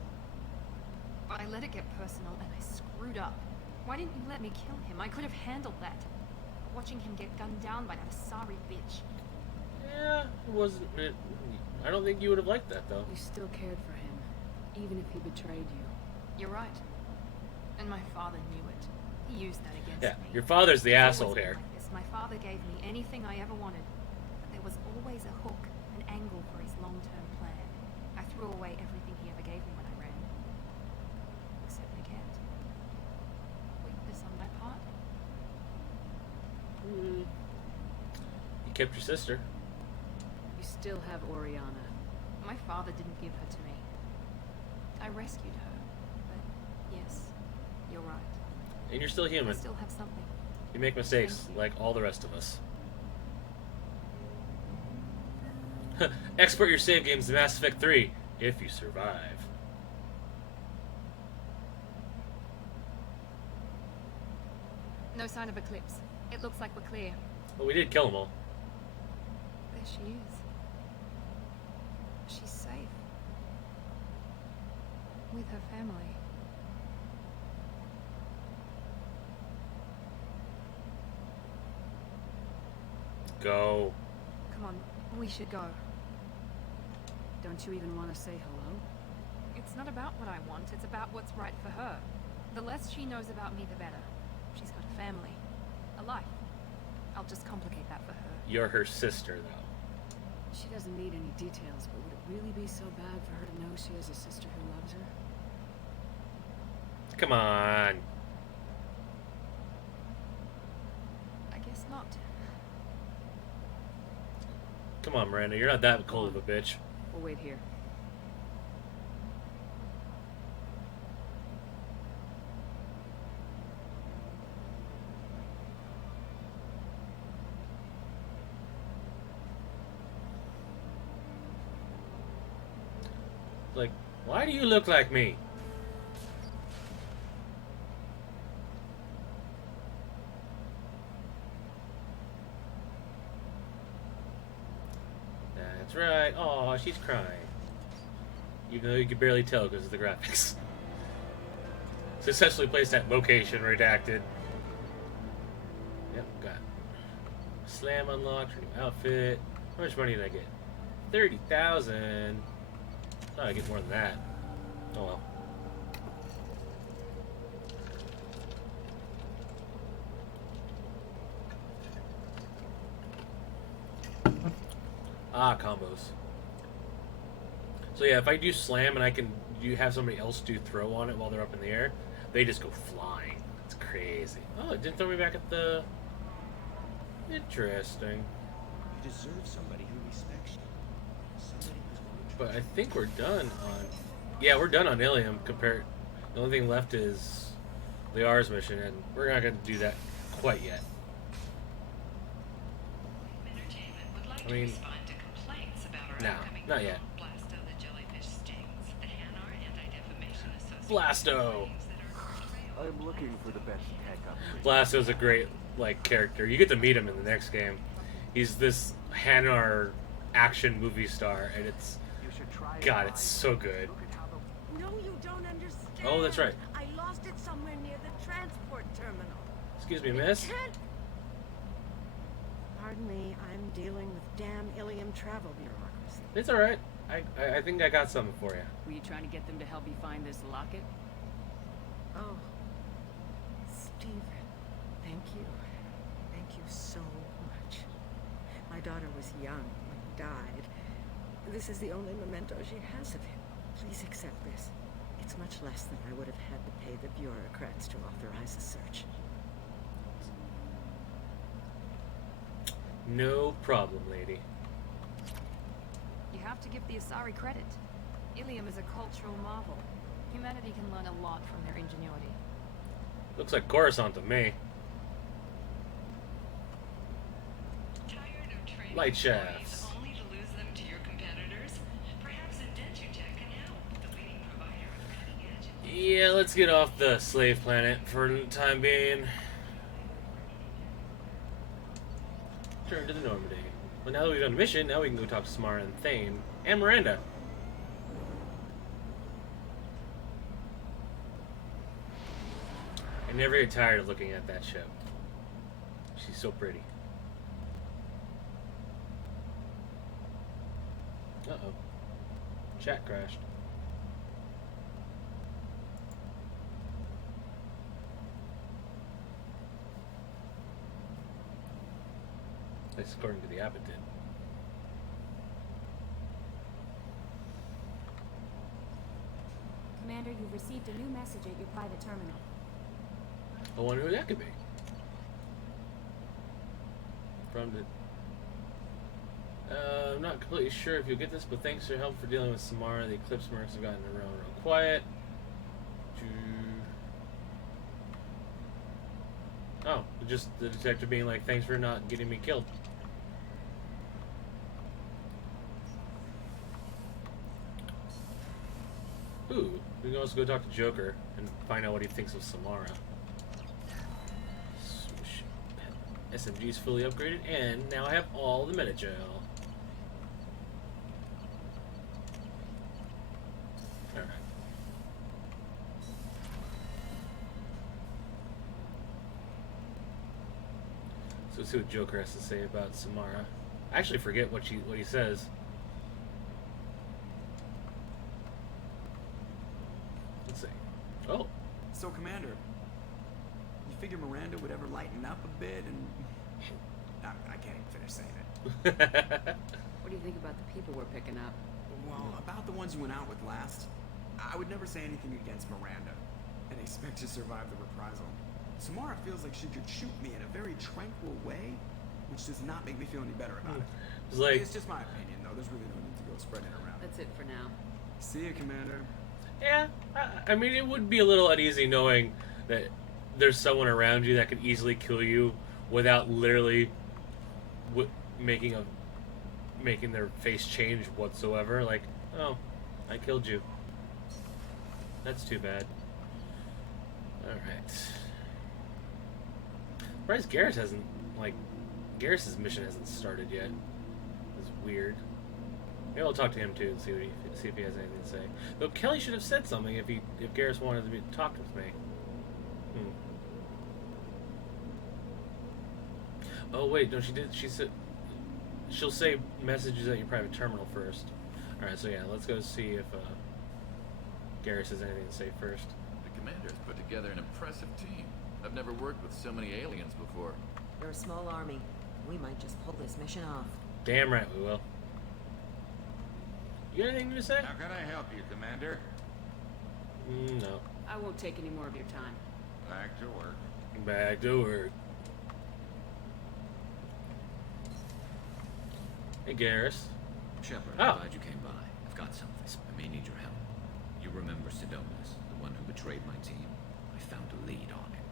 I let it get personal and I screwed up. Why didn't you let me kill him? I could have handled that. Watching him get gunned down by that Asari bitch. Yeah, it wasn't. I don't think you would have liked that though. You still cared for him, even if he betrayed you. You're right. And my father knew it. He used that against me. Your father's the It's asshole always been here. like this. My father gave me anything I ever wanted, but there was always a hook, an angle for his long-term plan. I threw away everything he ever gave me when I ran. Except Niket. Weakness on my part. You kept your sister. You still have Oriana. My father didn't give her to me. I rescued her, but yes, you're right. And you're still human. I still have something. You make mistakes like all the rest of us. Export your save games to Mass Effect 3 if you survive. No sign of Eclipse. It looks like we're clear. But we did kill them all. There she is. She's safe. With her family. Go. Come on, we should go. Don't you even want to say hello? It's not about what I want, it's about what's right for her. The less she knows about me, the better. She's got a family. A life. I'll just complicate that for her. You're her sister, though. She doesn't need any details, but would it really be so bad for her to know she has a sister who loves her? Come on. I guess not. Come on, Miranda. You're not that cold of a bitch. We'll wait here. Like, why do you look like me? That's right. Aw, she's crying. Even though you can barely tell because of the graphics. Successfully placed at location redacted. Yep, got slam unlocked, new outfit. How much money did I get? 30,000. Thought I'd get more than that. Oh well. Ah, combos. So yeah, if I do slam and you have somebody else do throw on it while they're up in the air, they just go flying. It's crazy. Oh, it didn't throw me back at the... Interesting. You deserve somebody who respects you. Somebody who's going to... But I think we're done on... Yeah, we're done on Ilium compared... The only thing left is the Ars mission, and we're not going to do that quite yet. I mean... No, not yet. Blasto! I'm looking for the best tech upgrade. Blasto's a great, like, character. You get to meet him in the next game. He's this Hanar action movie star, and it's... God, it's so good. No, you don't understand. Oh, that's right. I lost it somewhere near the transport terminal. Excuse me, miss? Pardon me, I'm dealing with damn Ilium travel bureaucracy. It's alright. I think I got something for you. Were you trying to get them to help you find this locket? Oh, Stephen, thank you. Thank you so much. My daughter was young when he died. This is the only memento she has of him. Please accept this. It's much less than I would have had to pay the bureaucrats to authorize a search. No problem, lady. You have to give the Asari credit. Ilium is a cultural marvel. Humanity can learn a lot from their ingenuity. Looks like Coruscant to me. Light shafts. Only to lose them to your competitors? Perhaps Indentutech can help, the leading provider of cutting-edge. Yeah, let's get off the slave planet for the time being. Turn to the Normandy. Well, now that we've done a mission, now we can go talk to Samara and Thane and Miranda. I never get tired of looking at that ship. She's so pretty. Uh-oh. Chat crashed. At least according to the app, it did. Commander, you've received a new message at your private terminal. I wonder who that could be. From the... I'm not completely sure if you'll get this, but thanks for your help for dealing with Samara. The Eclipse mercs have gotten around real quiet. Oh, just the detective being like, thanks for not getting me killed. Ooh, we can also go talk to Joker and find out what he thinks of Samara. SMG's fully upgraded, and now I have all the Metagel. Alright. So let's see what Joker has to say about Samara. I actually forget what he says. Let's see. Oh. So, Commander, you figure Miranda would ever lighten up a bit and... I can't even finish saying it. What do you think about the people we're picking up? Well, about the ones you went out with last, I would never say anything against Miranda and expect to survive the reprisal. Samara feels like she could shoot me in a very tranquil way, which does not make me feel any better about it. It's just my opinion, though. There's really no need to go spreading it around. That's it for now. See you, Commander. Yeah, I mean, it would be a little uneasy knowing that there's someone around you that could easily kill you without literally making their face change whatsoever. Like, oh, I killed you. That's too bad. Alright. Surprised Garrus hasn't, Garrus's mission hasn't started yet. It's weird. Maybe I'll talk to him too and see if he has anything to say. Though Kelly should have said something if Garrus wanted to talk with me. Oh wait, no, she did. She said she'll say messages at your private terminal first. All right, so yeah, let's go see if Garrus has anything to say first. The commander's put together an impressive team. I've never worked with so many aliens before. They're a small army. We might just pull this mission off. Damn right we will. You got anything to say? How can I help you, Commander? No. I won't take any more of your time. Back to work. Back to work. Hey, Garrus. Shepard, Oh. I'm glad you came by. I've got something. I may need your help. You remember Sidonis, the one who betrayed my team? I found a lead on him.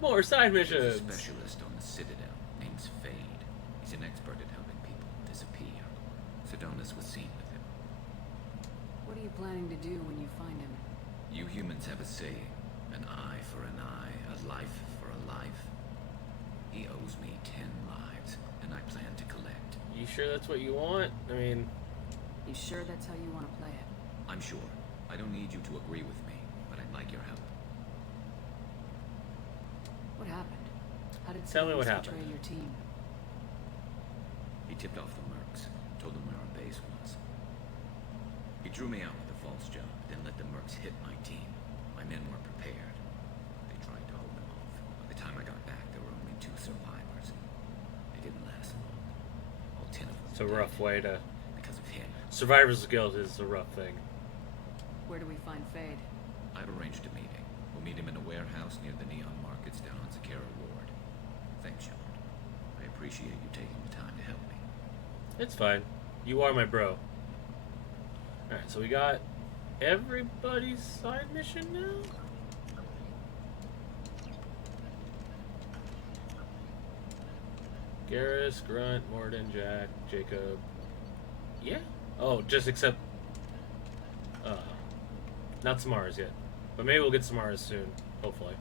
More side He's missions. a specialist on the Citadel, named Fade. He's an expert at helping people disappear. Sidonis was seen with him. What are you planning to do when you find him? You humans have a saying, an eye for an eye, a life for a life. He owes me 10 lives, and I plan to collect. You sure that's what you want? I mean... You sure that's how you want to play it? I'm sure. I don't need you to agree with me, but I'd like your help. What happened? How did Tell me what Sidonis happened. betray your team? He tipped off the mercs, told them where our base was. He drew me out with a false job, then let the mercs hit my team. My men weren't prepared. They tried to hold them off. By the time I got back, there were only 2 survivors. They didn't last long. All 10 of them It's a rough way to... because of him. Survivor's guilt is a rough thing. Where do we find Fade? I've arranged a meeting. We'll meet him in a warehouse near the Neon Markets down on Zakera Ward. Thanks, Shepard. I appreciate you taking the time to help me. It's fine. You are my bro. Alright, so we got everybody's side mission now? Garrus, Grunt, Morden, Jack, Jacob. Yeah? Oh, just except... not Samara's yet. But maybe we'll get Samara's soon. Hopefully.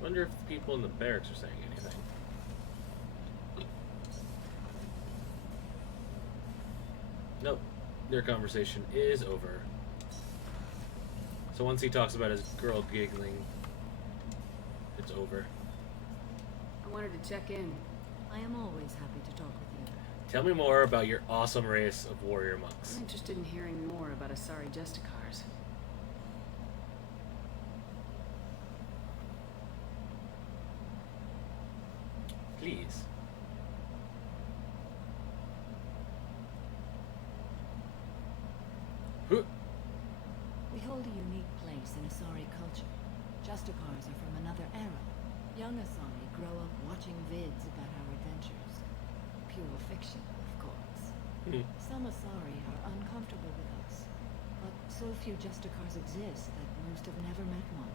Wonder if the people in the barracks are saying anything. Nope. Their conversation is over. So once he talks about his girl giggling, it's over. I wanted to check in. I am always happy to talk with you. Tell me more about your awesome race of warrior monks. I'm interested in hearing more about Asari Justicars. Please. We hold a unique place in Asari culture. Justicars are from another era. Young Asari grow up watching vids about our adventures. Pure fiction, of course. Some Asari are uncomfortable with us, but so few Justicars exist that most have never met one.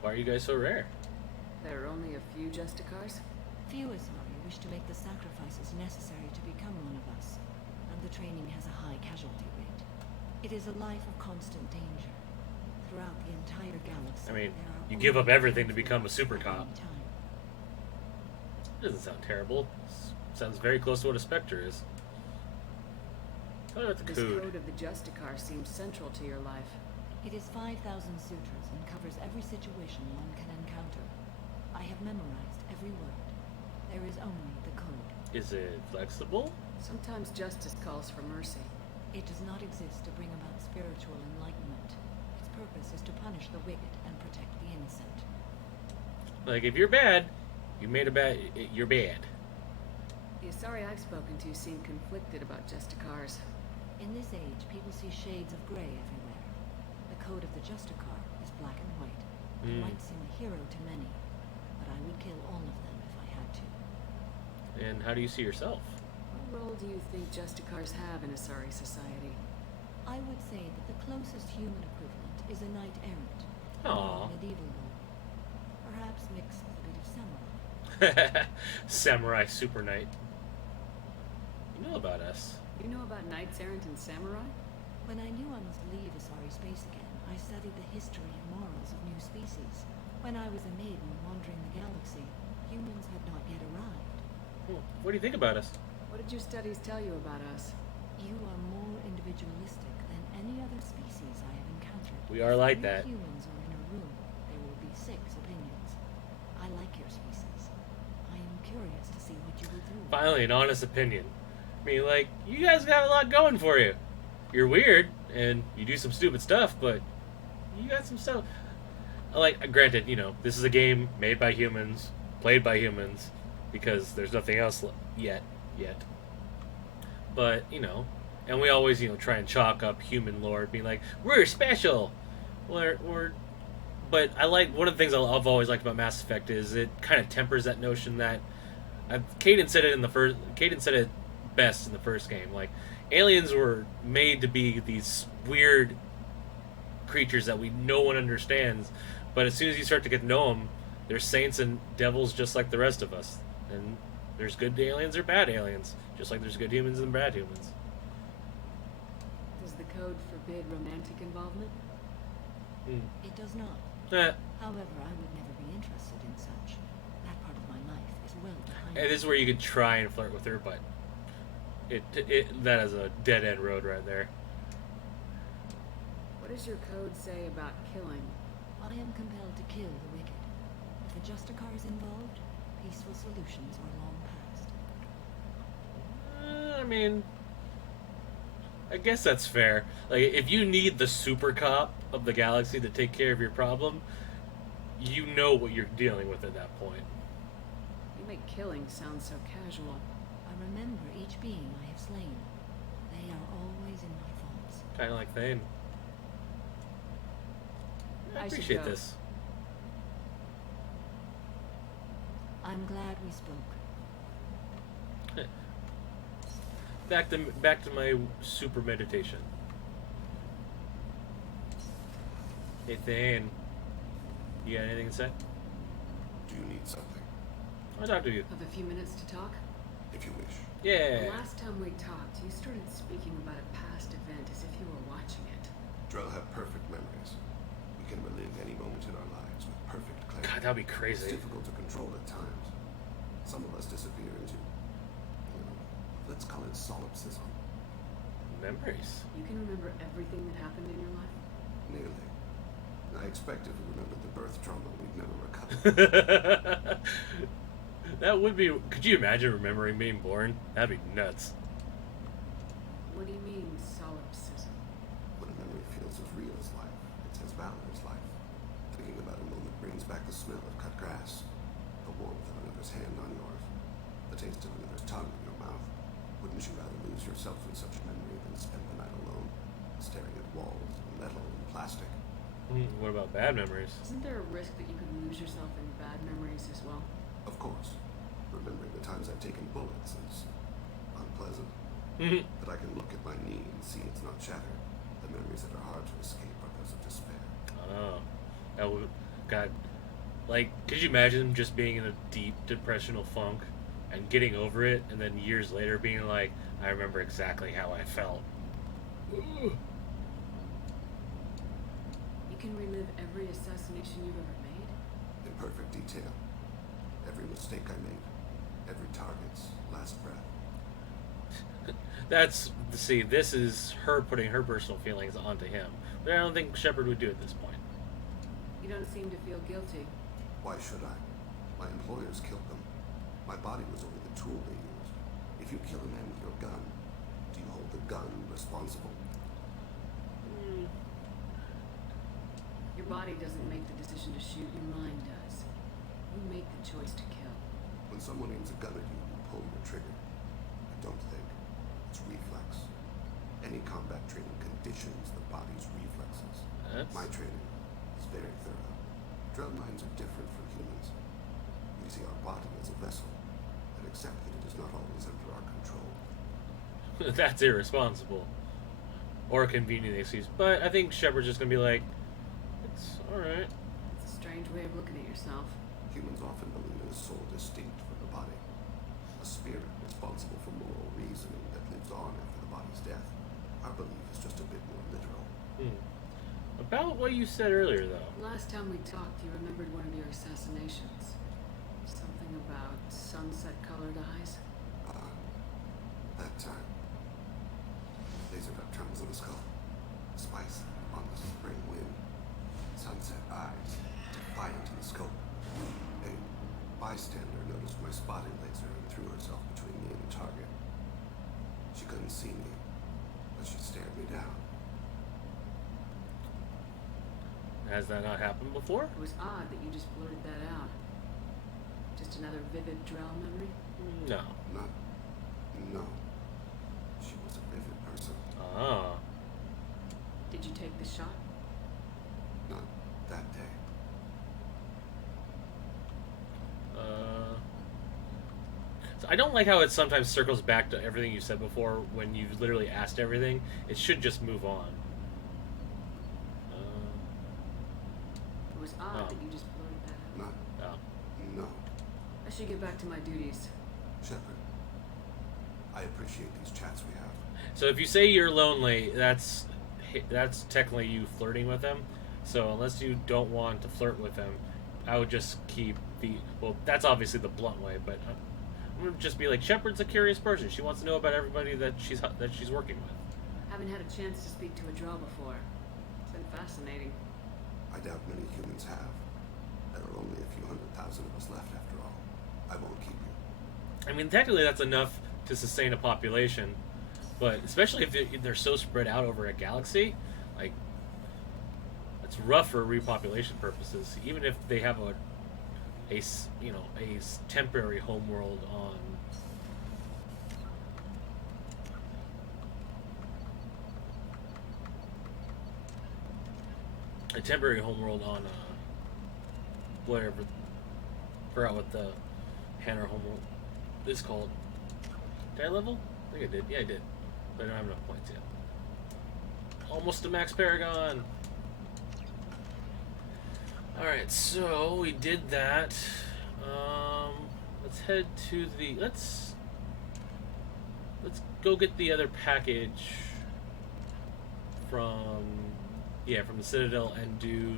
Why are you guys so rare? There are only a few Justicars? Few Asari wish to make the sacrifices necessary to become one of us, and the training has a high casualty rate. It is a life of constant danger. Throughout the entire galaxy, I mean, there are you give up only everything to handful become a at super any cop. time. Doesn't sound terrible. Sounds very close to what a Spectre is. Tell me about the This code. code of the Justicar seems central to your life. It is 5,000 sutras and covers every situation one can encounter. I have memorized every word. There is only the code. Is it flexible? Sometimes justice calls for mercy. It does not exist to bring about spiritual enlightenment. Its purpose is to punish the wicked and protect the innocent. Like, if you're bad, you made a bad... You're bad. The Asari I've spoken to seem conflicted about Justicars. In this age, people see shades of gray everywhere. The code of the Justicar is black and white. I might seem a hero to many, but I would kill all of them if I had to. And how do you see yourself? What role do you think Justicars have in Asari society? I would say that the closest human equivalent is a knight errant. Aww. Medieval role. Perhaps mixed with a bit of samurai. Samurai Super Knight. You know about us. You know about knights errant and samurai? When I knew I must leave Asari space again, I studied the history and morals of new species. When I was a maiden wandering the galaxy, humans had not yet arrived. What do you think about us? What did your studies tell you about us? You are more individualistic than any other species I have encountered. We are like If that. humans are in a room, there will be 6 curious to see what you will do. Finally, an honest opinion. I mean, like, you guys got a lot going for you. You're weird, and you do some stupid stuff, but you got some stuff. Like, granted, you know, this is a game made by humans, played by humans, because there's nothing else yet. But, you know, and we always, you know, try and chalk up human lore, being like, we're special! But I like, one of the things I've always liked about Mass Effect is it kind of tempers that notion that, Caden said it best in the first game, like, aliens were made to be these weird creatures that no one understands, but as soon as you start to get to know them, they're saints and devils just like the rest of us. And there's good aliens or bad aliens, just like there's good humans and bad humans. Does the code forbid romantic involvement? It does not. However, I would never be interested in such. That part of my life is well behind. And this is where you could try and flirt with her, but that is a dead end road right there. What does your code say about killing? I am compelled to kill the wicked. If a Justicar is involved, peaceful solutions are long past. I mean, I guess that's fair. Like, if you need the super cop of the galaxy to take care of your problem, you know what you're dealing with at that point. You make killing sound so casual. I remember each being I have slain. They are always in my thoughts. Kind of like Thane. I appreciate this. I'm glad we spoke. Back to my super meditation. Hey Thane, you got anything to say? Do you need something? I'll talk to you. Have a few minutes to talk? If you wish. Yeah. The last time we talked, you started speaking about a past event as if you were watching it. Drell have perfect memories. We can relive any moment in our lives with perfect clarity. God, that'd be crazy. It's difficult to control at times. Some of us disappear into, let's call it solipsism. Memories? You can remember everything that happened in your life? Nearly. I expected we remembered the birth trauma we'd never recovered. That would be... Could you imagine remembering being born? That'd be nuts. What do you mean, solipsism? When a memory feels as real as life, it's as valid as life. Thinking about a moment brings back the smell of cut grass, the warmth of another's hand on yours, the taste of another's tongue in your mouth. Wouldn't you rather lose yourself in such a memory than spend the night alone, staring at walls and metal and plastic? What about bad memories? Isn't there a risk that you could lose yourself in bad memories as well? Of course. Remembering the times I've taken bullets is unpleasant. But I can look at my knee and see it's not shattered. The memories that are hard to escape are those of despair. Oh. That would... God. Like, could you imagine just being in a deep depressional funk and getting over it, and then years later being like, I remember exactly how I felt. You can relive every assassination you've ever made? In perfect detail. Every mistake I made. Every target's last breath. See, this is her putting her personal feelings onto him. But I don't think Shepard would do at this point. You don't seem to feel guilty. Why should I? My employers killed them. My body was only the tool they used. If you kill a man with your gun, do you hold the gun responsible? Your body doesn't make the decision to shoot, your mind does. You make the choice to kill. When someone aims a gun at you, you pull your trigger. I don't think. It's reflex. Any combat training conditions the body's reflexes. My training is very thorough. Drug minds are different from humans. We see our body as a vessel and accept that it is not always under our control. That's irresponsible. Or a convenient excuse. But I think Shepard's just gonna be like, it's alright. It's a strange way of looking at yourself. Humans often believe in a soul distinct from the body. A spirit responsible for moral reasoning that lives on after the body's death. Our belief is just a bit more literal. About what you said earlier, though. Last time we talked, you remembered one of your assassinations. Something about sunset-colored eyes? That time. Laser tongues on the skull. Spice on the spring wind. Sunset eyes. Defiant in the scope. A bystander noticed my spotting laser visor and threw herself between me and the target. She couldn't see me, but she stared me down. Has that not happened before? It was odd that you just blurted that out. Just another vivid drow memory? No. No. She was a vivid person. Ah. Did you take the shot? Not that day. So I don't like how it sometimes circles back to everything you said before when you've literally asked everything. It should just move on. It was odd that you just blurted that out. No. Oh. I should get back to my duties. Shepard, I appreciate these chats we have. So if you say you're lonely, that's technically you flirting with them. So unless you don't want to flirt with them, I would just keep well, that's obviously the blunt way, but I'm gonna just be like, Shepard's a curious person. She wants to know about everybody that she's working with. Haven't had a chance to speak to a drow before. It's been fascinating. I doubt many humans have. There are only a few 100,000 of us left after all. I won't keep you. I mean, technically that's enough to sustain a population, but especially if they're so spread out over a galaxy, like, it's rough for repopulation purposes. Even if they have a temporary homeworld on whatever. Forgot what the Hanner homeworld is called. Did I level? I think I did. Yeah, I did. But I don't have enough points yet. Almost a max Paragon. Alright, so we did that. Let's head to the let's go get the other package from the Citadel and do,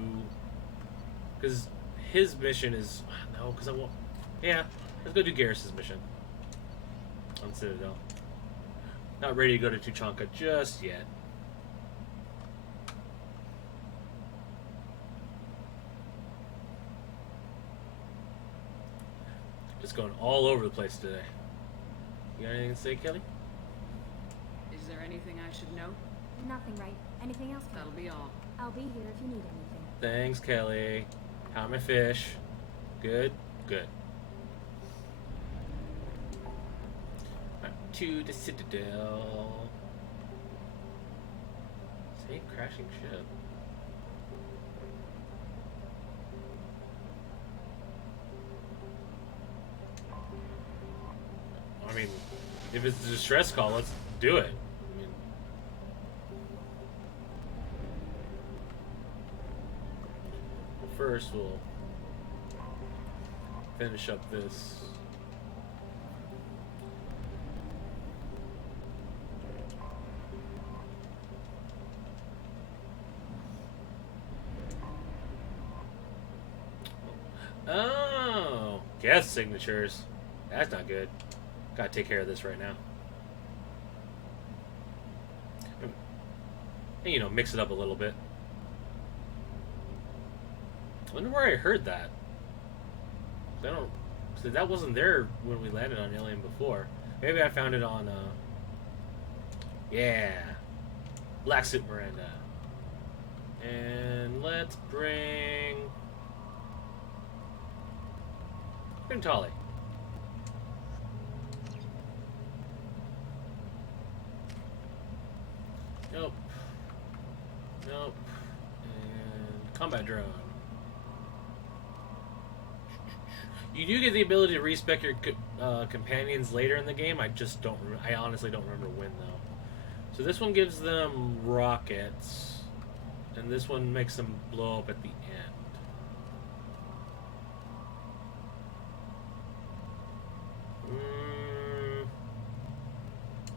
because his mission is let's go do Garrus's mission on Citadel. Not ready to go to Tuchanka just yet. Just going all over the place today. You got anything to say, Kelly? Is there anything I should know? Nothing, right? Anything else? That'll be all. I'll be here if you need anything. Thanks, Kelly. How are my fish? Good? Good. To the Citadel. Same crashing ship. I mean, if it's a distress call, let's do it. I mean, first we'll finish up this. Oh, guest signatures. That's not good. Gotta take care of this right now. And, mix it up a little bit. I wonder where I heard that. That wasn't there when we landed on Alien before. Maybe I found it on, Black Suit Miranda. And let's bring Tali. Nope. And combat drone. You do get the ability to respec your companions later in the game. I just don't. I honestly don't remember when though. So this one gives them rockets, and this one makes them blow up at the end.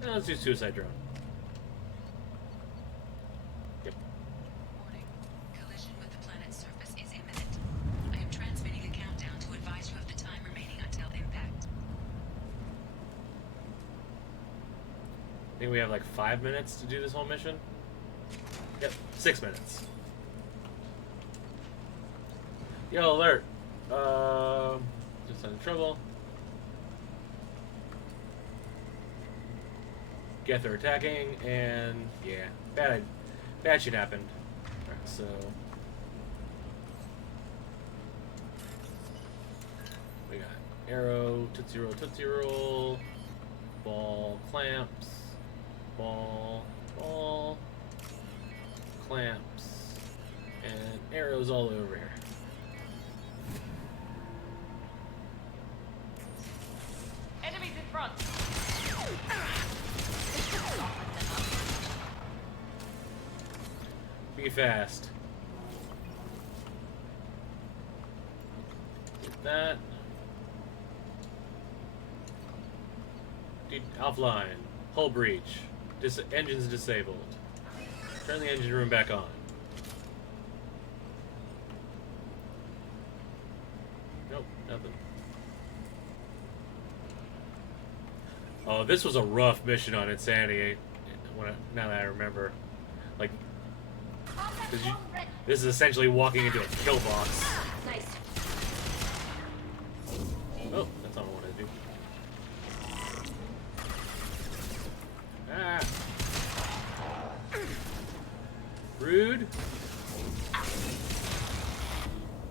Let's do suicide drone. Yep. Warning. Collision with the planet's surface is imminent. I am transmitting a countdown to advise you of the time remaining until impact. I think we have like 5 minutes to do this whole mission. Yep, 6 minutes. Yo, alert. Just in trouble. Geth are attacking, and yeah, bad shit happened. Alright, so we got arrow, Tootsie Roll, ball, clamps, ball, clamps, and arrows all over here. Enemies in front. Be fast. Get that. Offline. Hull breach. Engines disabled. Turn the engine room back on. Nope, nothing. Oh, this was a rough mission on Insanity. Now that I remember, like, this is essentially walking into a kill box. Nice. Oh, that's not what I wanted to do. Ah. Rude.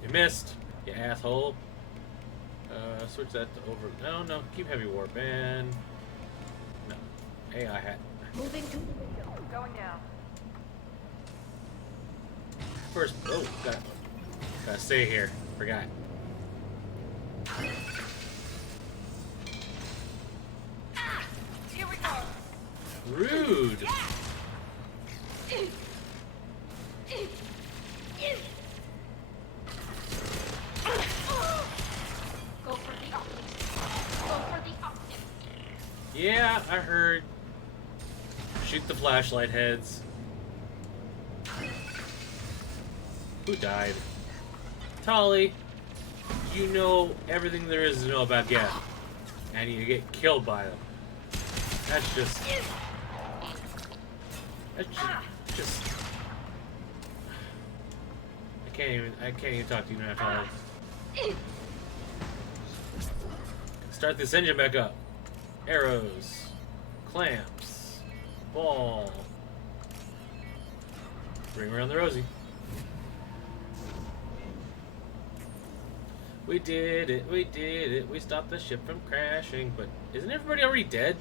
You missed, you asshole. Switch that to over. No, keep heavy warp and no. AI hat. Moving to Going down. First, gotta stay here. Forgot. Here we go. Rude. Go for the optics. Go for the optics. Yeah, I heard. Shoot the flashlight heads. Who died? Tolly, you know everything there is to know about Geth, and you get killed by them. That's just I can't even talk to you now, Tolly. Start this engine back up. Arrows, clamps, ball. Bring around the Rosie. We did it, we stopped the ship from crashing, but isn't everybody already dead?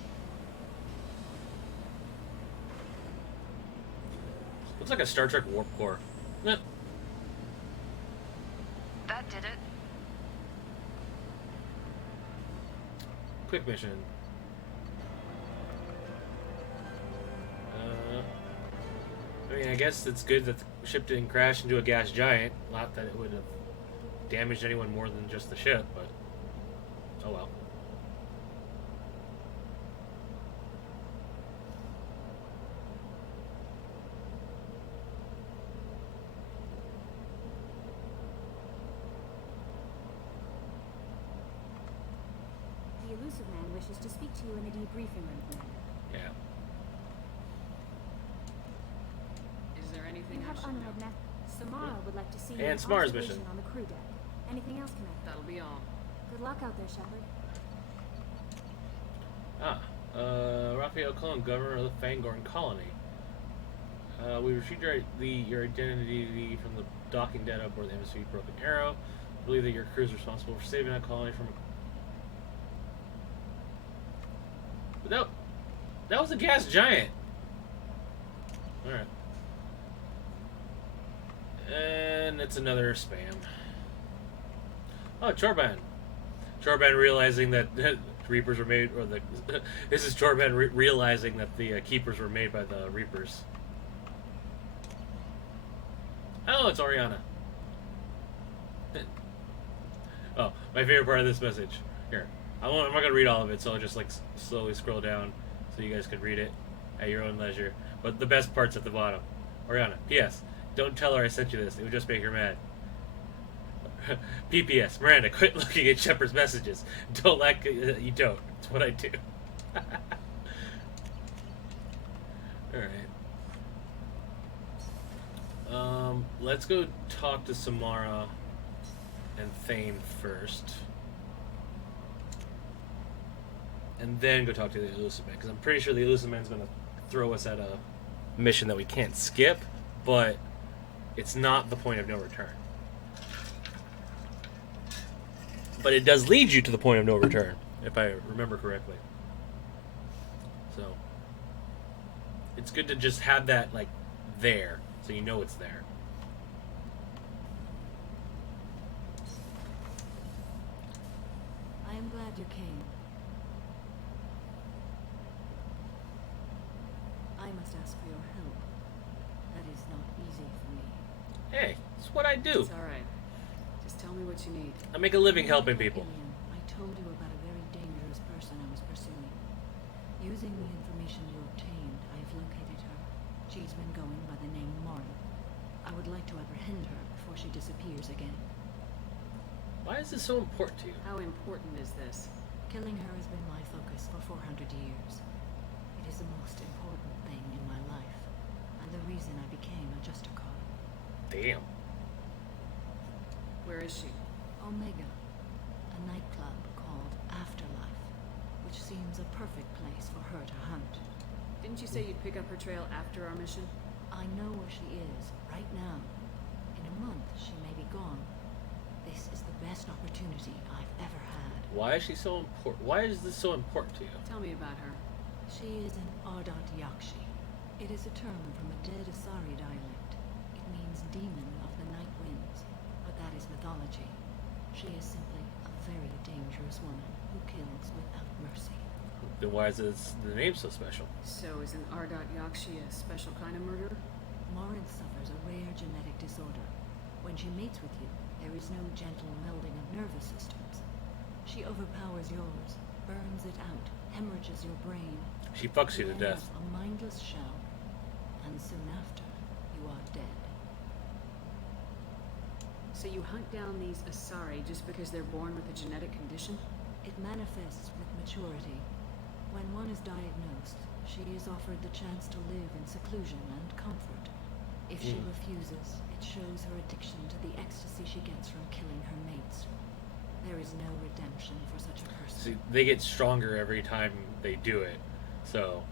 Looks like a Star Trek warp core. Eh. That did it. Quick mission. I mean, I guess it's good that the ship didn't crash into a gas giant. Not that it would have damaged anyone more than just the ship, but oh well. The elusive man wishes to speak to you in the debriefing room, Commander. Yeah. Is there anything You have I should unread know? Samara would like to see you And in Samara's observation mission. on the crew deck. Anything else, Commander? That'll be all. Good luck out there, Shepard. Raphael Clone, Governor of the Fangorn Colony. We retrieved your identity from the docking data aboard the MSV Broken Arrow. I believe that your crew is responsible for saving that colony from a... But that was a gas giant! Alright. And it's another spam. Oh, Chorban. Chorban realizing that Reapers were made, or this is Chorban realizing that the Keepers were made by the Reapers. Oh, it's Oriana. Oh, my favorite part of this message. Here, I'm not gonna read all of it, so I'll just like slowly scroll down so you guys can read it at your own leisure. But the best part's at the bottom. Oriana, P.S. Don't tell her I sent you this. It would just make her mad. P.P.S. Miranda, quit looking at Shepard's messages. Don't like you don't. It's what I do. Alright. Let's go talk to Samara and Thane first. and then go talk to the Elusive Man, because I'm pretty sure the Elusive Man's going to throw us at a mission that we can't skip, but it's not the point of no return. But it does lead you to the point of no return, if I remember correctly. So it's good to just have that, like, there, so you know it's there. I am glad you came. I must ask for your help. That is not easy for me. Hey, it's what I do. It's alright. Just tell me what you need. I make a living helping people. I told you about a very dangerous person I was pursuing. Using the information you obtained, I have located her. She's been going by the name Morin. I would like to apprehend her before she disappears again. Why is this so important to you? How important is this? Killing her has been my focus for 400 years. It is the most important thing in my life, and the reason I became a Justicon. Damn. Where is she? Omega, a nightclub called Afterlife, which seems a perfect place for her to hunt. Didn't you say you'd pick up her trail after our mission? I know where she is, right now. In a month, she may be gone. This is the best opportunity I've ever had. Why is she so important? Why is this so important to you? Tell me about her. She is an Ardat Yakshi. It is a term from a dead Asari dialect. It means demon of the night winds, but that is mythology. She is simply a very dangerous woman who kills without mercy. Then why is the name so special? So is an Ardat Yakshi a special kind of murderer? Morin suffers a rare genetic disorder. When she mates with you, there is no gentle melding of nervous systems. She overpowers yours, burns it out, hemorrhages your brain. She fucks you to end death. up a mindless shell, and soon after, you are dead. So you hunt down these Asari just because they're born with a genetic condition? It manifests with maturity. When one is diagnosed, she is offered the chance to live in seclusion and comfort. If she refuses, it shows her addiction to the ecstasy she gets from killing her mates. There is no redemption for such a person. See, they get stronger every time they do it. So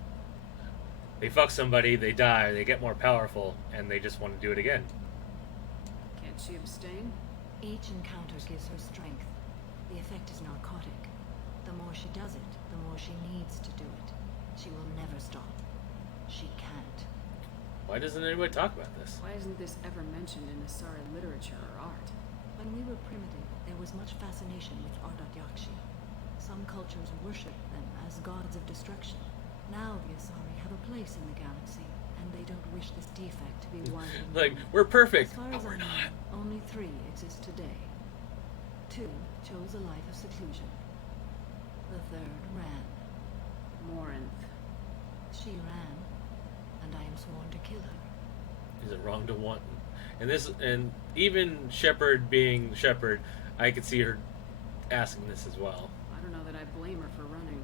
they fuck somebody, they die, they get more powerful, and they just want to do it again. Can't she abstain? Each encounter gives her strength. The effect is narcotic. The more she does it, the more she needs to do it. She will never stop. She can't. Why doesn't anybody talk about this? Why isn't this ever mentioned in Asari literature or art? When we were primitive, there was much fascination with Ardat Yakshi. Some cultures worship them as gods of destruction. Now the Asari have a place in the galaxy, and they don't wish this defect to be widely known. Like, we're perfect. As far as I know, only 3 exist today. 2 chose a life of seclusion. The 3rd ran. Morinth. She ran, and I am sworn to kill her. Is it wrong to want? And even Shepard being Shepard, I could see her asking this as well. I don't know that I blame her for running.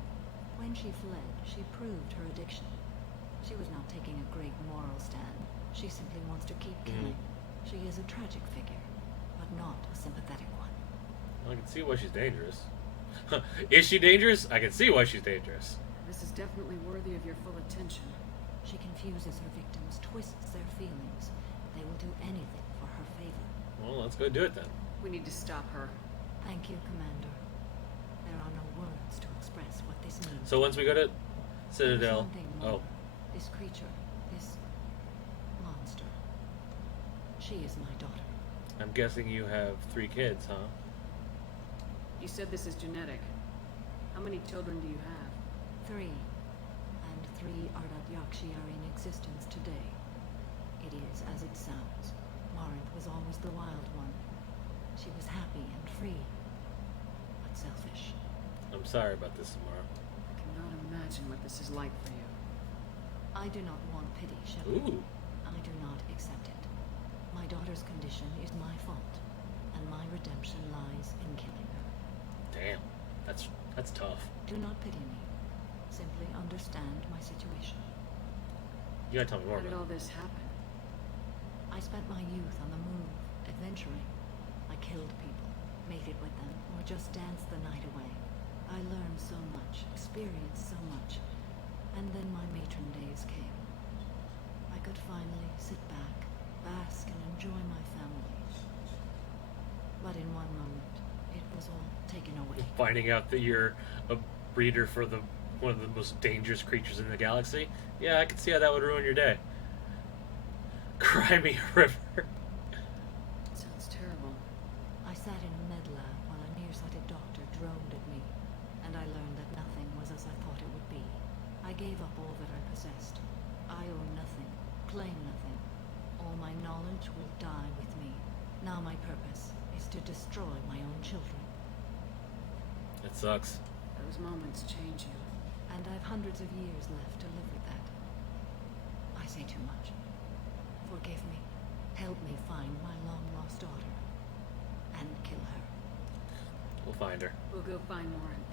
When she fled, she proved her addiction. She was not taking a great moral stand. She simply wants to keep killing. She is a tragic figure, but not a sympathetic one. I can see why she's dangerous. Is she dangerous? I can see why she's dangerous. This is definitely worthy of your full attention. She confuses her victims, twists their feelings. They will do anything for her favor. Well, let's go do it then. We need to stop her. Thank you, Commander. There are no words to express what this means. So once we go to Citadel... Oh. This creature, this monster. She is my daughter. I'm guessing you have 3 kids, huh? You said this is genetic. How many children do you have? 3. And 3 Ardat Yakshi are in existence today. It is as it sounds. Morinth was always the wild one. She was happy and free, but selfish. I'm sorry about this, Samara. I cannot imagine what this is like for you. I do not want pity, Shepard. Ooh. I do not accept it. My daughter's condition is my fault, and my redemption lies in killing her. Damn, that's tough. Do not pity me. Simply understand my situation. You gotta tell me more How did about all this happen? I spent my youth on the move, adventuring. I killed people, mated with them, or just danced the night away. I learned so much, experienced so much, and then my matron days came. I could finally sit back, bask and enjoy my family. But in one moment, it was all taken away. Finding out that you're a breeder for one of the most dangerous creatures in the galaxy? Yeah, I can see how that would ruin your day. Cry me a river. Sounds terrible. I sat in a med lab while a nearsighted doctor droned at me, and I learned that nothing was as I thought it would be. I gave up all that I possessed. I own nothing, claim nothing. All my knowledge will die with me. Now my purpose is to destroy my own children. It sucks. Those moments change you. And I've hundreds of years left to live with that. I say too much. Forgive me. Help me find my long-lost daughter. And kill her. We'll find her. We'll go find Morinth.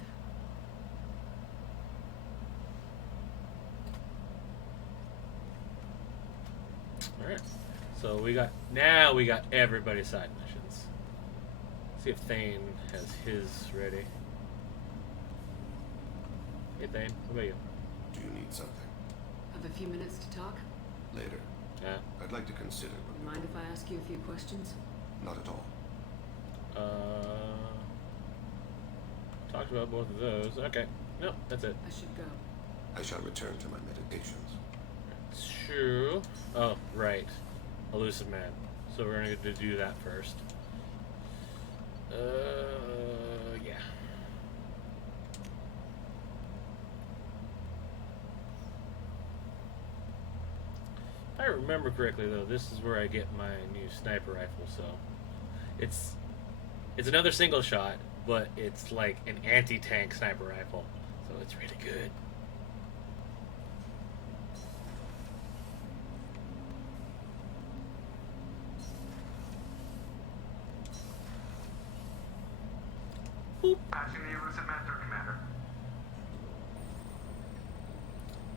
Alright. So we got everybody's side missions. See if Thane has his ready. Hey Thane, what about you? Do you need something? Have a few minutes to talk? Later. Yeah. I'd like to consider what Mind if I ask you a few questions? Not at all. Talked about both of those. Okay. No, that's it. I should go. I shall return to my meditations. True. Oh, right. Elusive Man. So we're going to do that first. Yeah. If I remember correctly, though, this is where I get my new sniper rifle, so... It's another single shot, but it's like an anti-tank sniper rifle, so it's really good. Passing the elusive man through, Commander.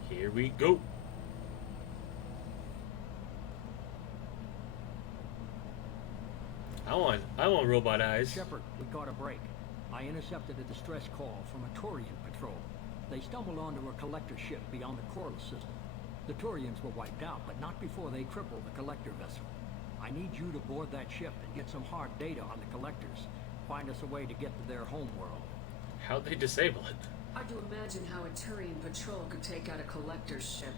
Here we go. I want robot eyes. Shepard, we got a break. I intercepted a distress call from a Turian patrol. They stumbled onto a collector ship beyond the Corliss system. The Turians were wiped out, but not before they crippled the collector vessel. I need you to board that ship and get some hard data on the collectors. Find us a way to get to their homeworld. How'd they disable it? Hard to imagine how a Turian patrol could take out a collector's ship.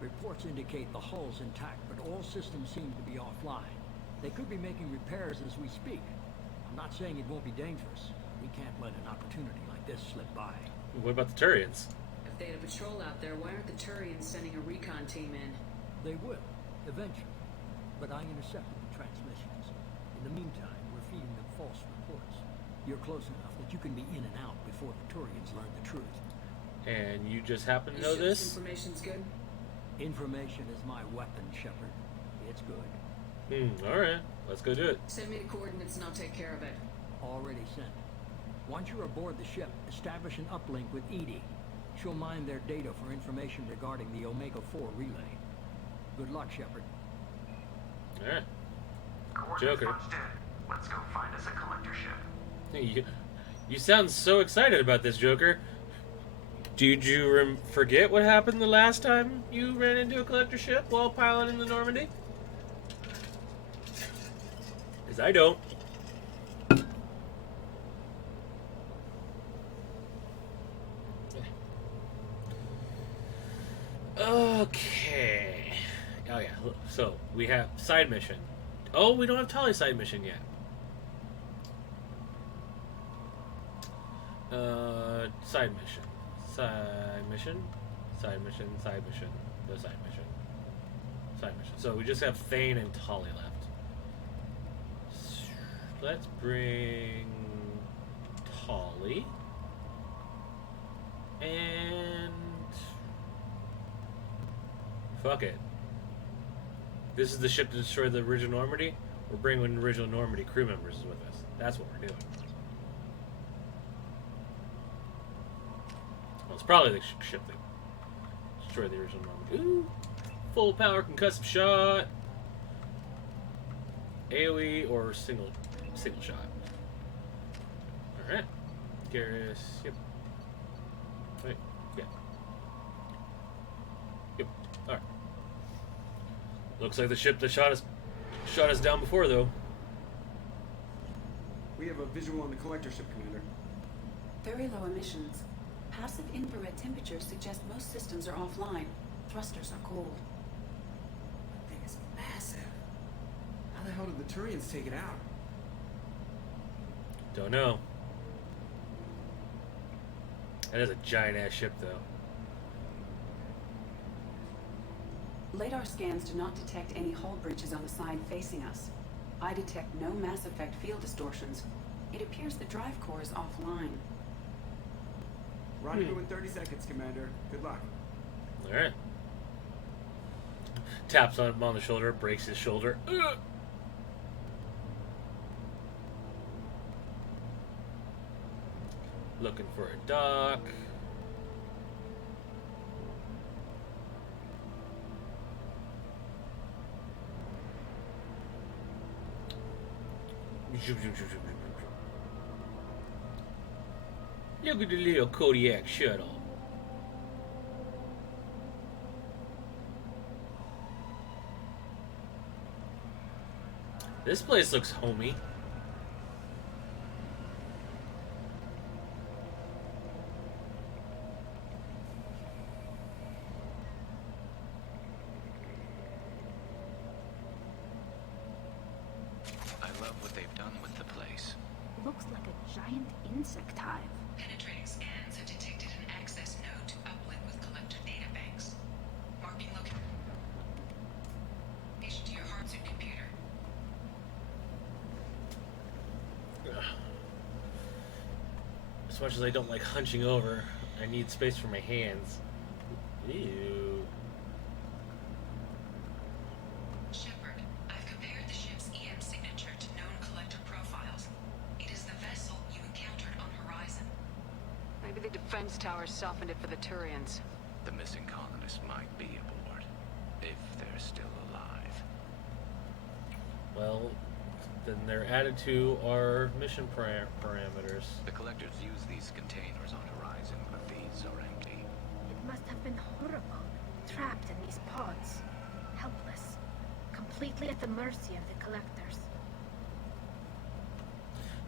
Reports indicate the hull's intact, but all systems seem to be offline. They could be making repairs as we speak. I'm not saying it won't be dangerous. We can't let an opportunity like this slip by. What about the Turians? If they had a patrol out there, why aren't the Turians sending a recon team in? They will, eventually. But I intercepted the transmissions. In the meantime, we're feeding them false reports. You're close enough that you can be in and out before the Turians learn the truth. And you just happen to know sure this? Information's good? Information is my weapon, Shepard. It's good. Alright. Let's go do it. Send me the coordinates and I'll take care of it. Already sent. Once you're aboard the ship, establish an uplink with Edie. She'll mine their data for information regarding the Omega-4 relay. Good luck, Shepard. Alright. Coordinates Joker. punched in. Let's go find us a collector ship. You sound so excited about this, Joker. Did you forget what happened the last time you ran into a collector ship while piloting the Normandy? Because I don't. Okay. Oh yeah, so we have side mission. Oh, we don't have Tali's side mission yet. Side mission. Side mission. Side mission. Side mission. No side mission. Side mission. So we just have Thane and Tali left. Let's bring Tali. And fuck it. This is the ship to destroy the original Normandy. We're bringing the original Normandy crew members with us. That's what we're doing. Well, it's probably the ship that destroyed the original Normandy. Ooh! Full power concussive shot. AoE or single shot. Alright. Garrus, yep. Looks like the ship that shot us down before, though. We have a visual on the collector ship, Commander. Very low emissions. Passive infrared temperatures suggest most systems are offline. Thrusters are cold. That thing is massive. How the hell did the Turians take it out? Don't know. That is a giant-ass ship, though. Radar scans do not detect any hull breaches on the side facing us. I detect no mass effect field distortions. It appears the drive core is offline. Rendezvous in 30 seconds, Commander. Good luck. Alright. Taps on him on the shoulder, breaks his shoulder. Ugh. Looking for a dock. Look at the little Kodiak shuttle. This place looks homey. I love what they've done with the place. Looks like a giant insect hive. Penetrating scans have detected an access node to uplink with collector databanks. Marking location to your hardsuit computer. As much as I don't like hunching over, I need space for my hands. Ew. Shepard, I've compared the ship's EM signature to known collector profiles. It is the vessel you encountered on Horizon. Maybe the defense towers softened it for the Turians. The missing colonists might be aboard, if they're still alive. Well, then they're added to our mission parameters. The collectors use these containers on Horizon, but these are empty. It must have been horrible, trapped in these pods, helpless, completely at the mercy of the collectors.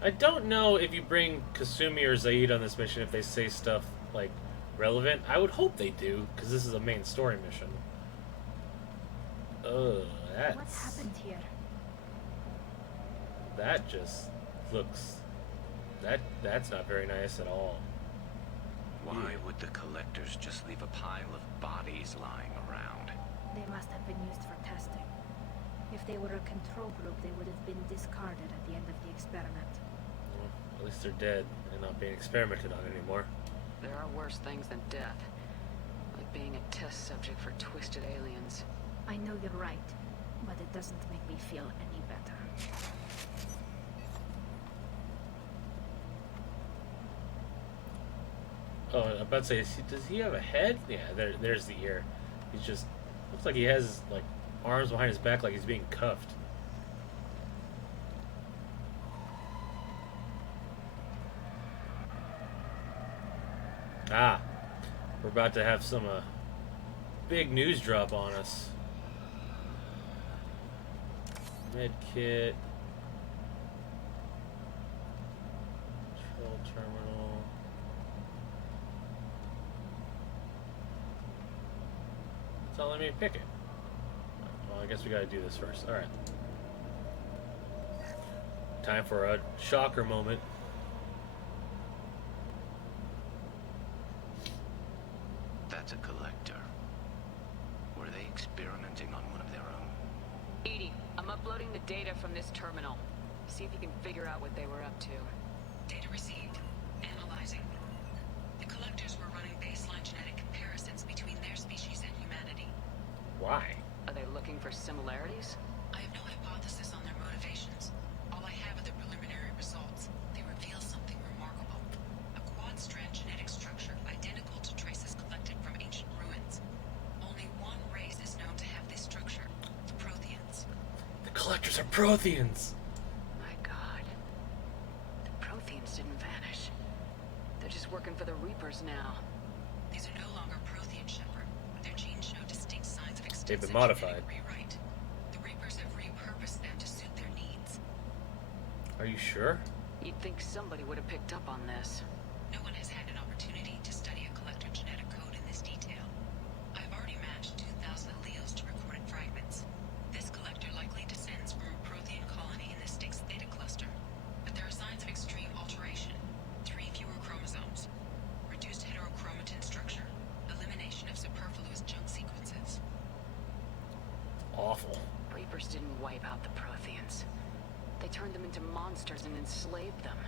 I don't know if you bring Kasumi or Zaid on this mission if they say stuff, like, relevant. I would hope they do, because this is a main story mission. That's... What's happened here? That just looks... That's not very nice at all. Why would the collectors just leave a pile of bodies lying around? They must have been used for testing. If they were a control group, they would have been discarded at the end of the experiment. Well, at least they're dead and not being experimented on anymore. There are worse things than death. Like being a test subject for twisted aliens. I know you're right, but it doesn't make me feel any better. Oh, I'm about to say, does he have a head? Yeah, there's the ear. He's just, looks like he has, like, arms behind his back like he's being cuffed. Ah, we're about to have some big news drop on us. Med kit. Control terminal. It's not letting me pick it. Well, I guess we gotta do this first. Alright. Time for a shocker moment. That's a collector. Were they experimenting on one of their own? Edie, I'm uploading the data from this terminal. See if you can figure out what they were up to. Data received. Analyzing. The collectors were running baseline genetic comparisons between their species and humanity. Why? Are they looking for similarities? I have no hypothesis on their motivations. All I have are the preliminary results. They reveal something remarkable. A quad-strand genetic structure identical to traces collected from ancient ruins. Only one race is known to have this structure, the Protheans. The collectors are Protheans! My God. The Protheans didn't vanish. They're just working for the Reapers now. These are no longer Prothean, Shepard. Their genes show distinct signs of They've extensive been modified. genetic rewrite. Are you sure? You'd think somebody would have picked up on this. No one has had an opportunity to study a collector genetic code in this detail. I've already matched 2,000 alleles to recorded fragments. This collector likely descends from a Prothean colony in the Styx Theta cluster. But there are signs of extreme alteration. 3 fewer chromosomes. Reduced heterochromatin structure. Elimination of superfluous junk sequences. Awful. Reapers didn't wipe out the Protheans. They turned them into monsters and enslaved them.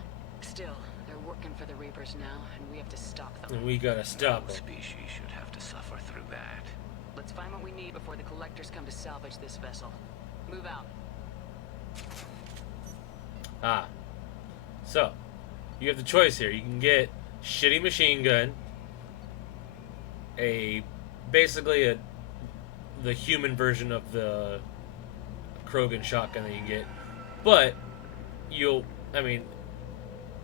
Still, they're working for the Reapers now, and we have to stop them. And we gotta stop No them. species should have to suffer through that. Let's find what we need before the collectors come to salvage this vessel. Move out. Ah. So, you have the choice here. You can get shitty machine gun, basically the human version of the Krogan shotgun that you can get. But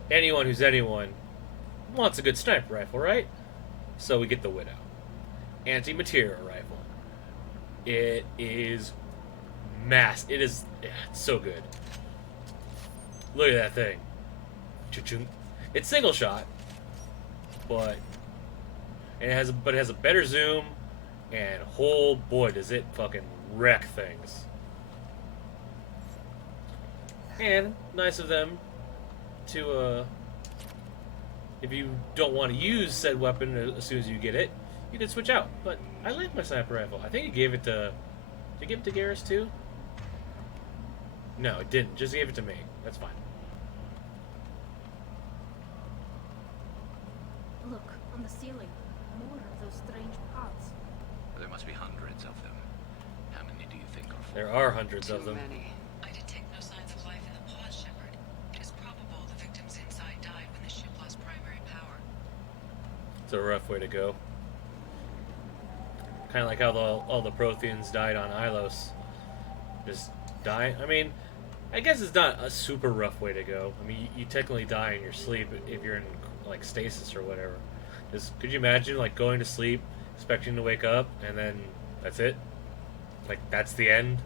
anyone who's anyone wants a good sniper rifle, right? So we get the Widow. Anti-material rifle. It is it's so good. Look at that thing. Cha-chung. It's single shot, but it has a better zoom, and oh boy does it fucking wreck things. And nice of them to, if you don't want to use said weapon as soon as you get it, you can switch out. But I like my sniper rifle. I think it gave it to... Did it give it to Garrus too? No, it didn't. Just gave it to me. That's fine. Look, on the ceiling. More of those strange pods. There must be hundreds of them. How many do you think are full? There are hundreds of them. Too many. I detect no signs of life in the pod, Shepard. It is probable the victims inside died when the ship lost primary power. It's a rough way to go. Kind of like how all the Protheans died on Ilos. Just die. I mean, I guess it's not a super rough way to go. I mean, you technically die in your sleep if you're in like stasis or whatever. Just could you imagine like going to sleep, expecting to wake up, and then that's it? Like that's the end.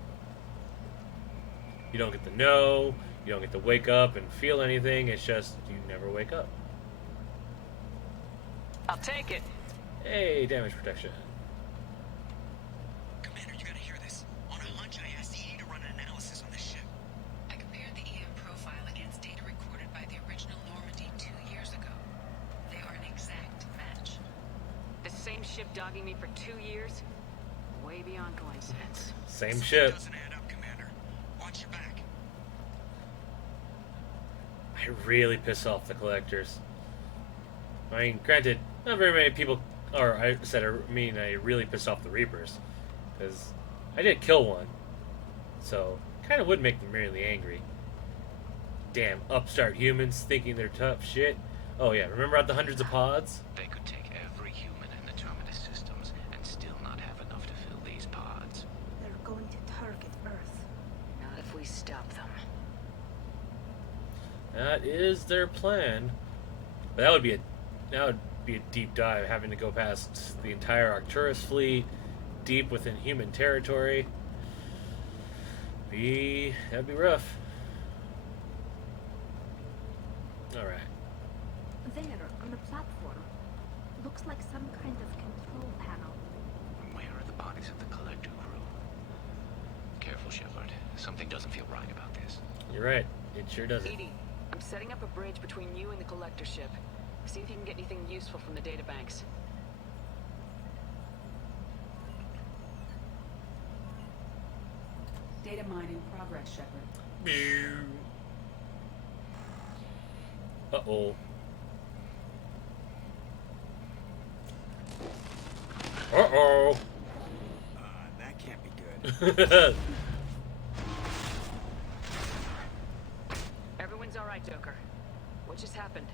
You don't get to know. You don't get to wake up and feel anything. It's just you never wake up. I'll take it. Hey, damage protection. Commander, you gotta hear this. On a hunch, I asked EE to run an analysis on this ship. I compared the EM profile against data recorded by the original Normandy 2 years ago. They are an exact match. The same ship dogging me for 2 years? Way beyond coincidence. Same ship. Doesn't add up, Commander. Watch your back. I really piss off the collectors. I mean, granted, not very many people, I really pissed off the Reapers. Because I did kill one. So, kind of would make them really angry. Damn upstart humans thinking they're tough shit. Oh yeah, remember the hundreds of pods? They could take every human in the Terminus systems and still not have enough to fill these pods. They're going to target Earth. Not if we stop them. That is their plan. But that would be a deep dive, having to go past the entire Arcturus fleet, deep within human territory. That'd be rough. Alright. There, on the platform. Looks like some kind of control panel. Where are the bodies of the collector crew? Careful, Shepard. Something doesn't feel right about this. You're right. It sure doesn't. Edie, I'm setting up a bridge between you and the collector ship. See if you can get anything useful from the databanks. Data mine in progress, Shepard. Uh-oh. Uh-oh. That can't be good. Everyone's alright, Joker. What just happened?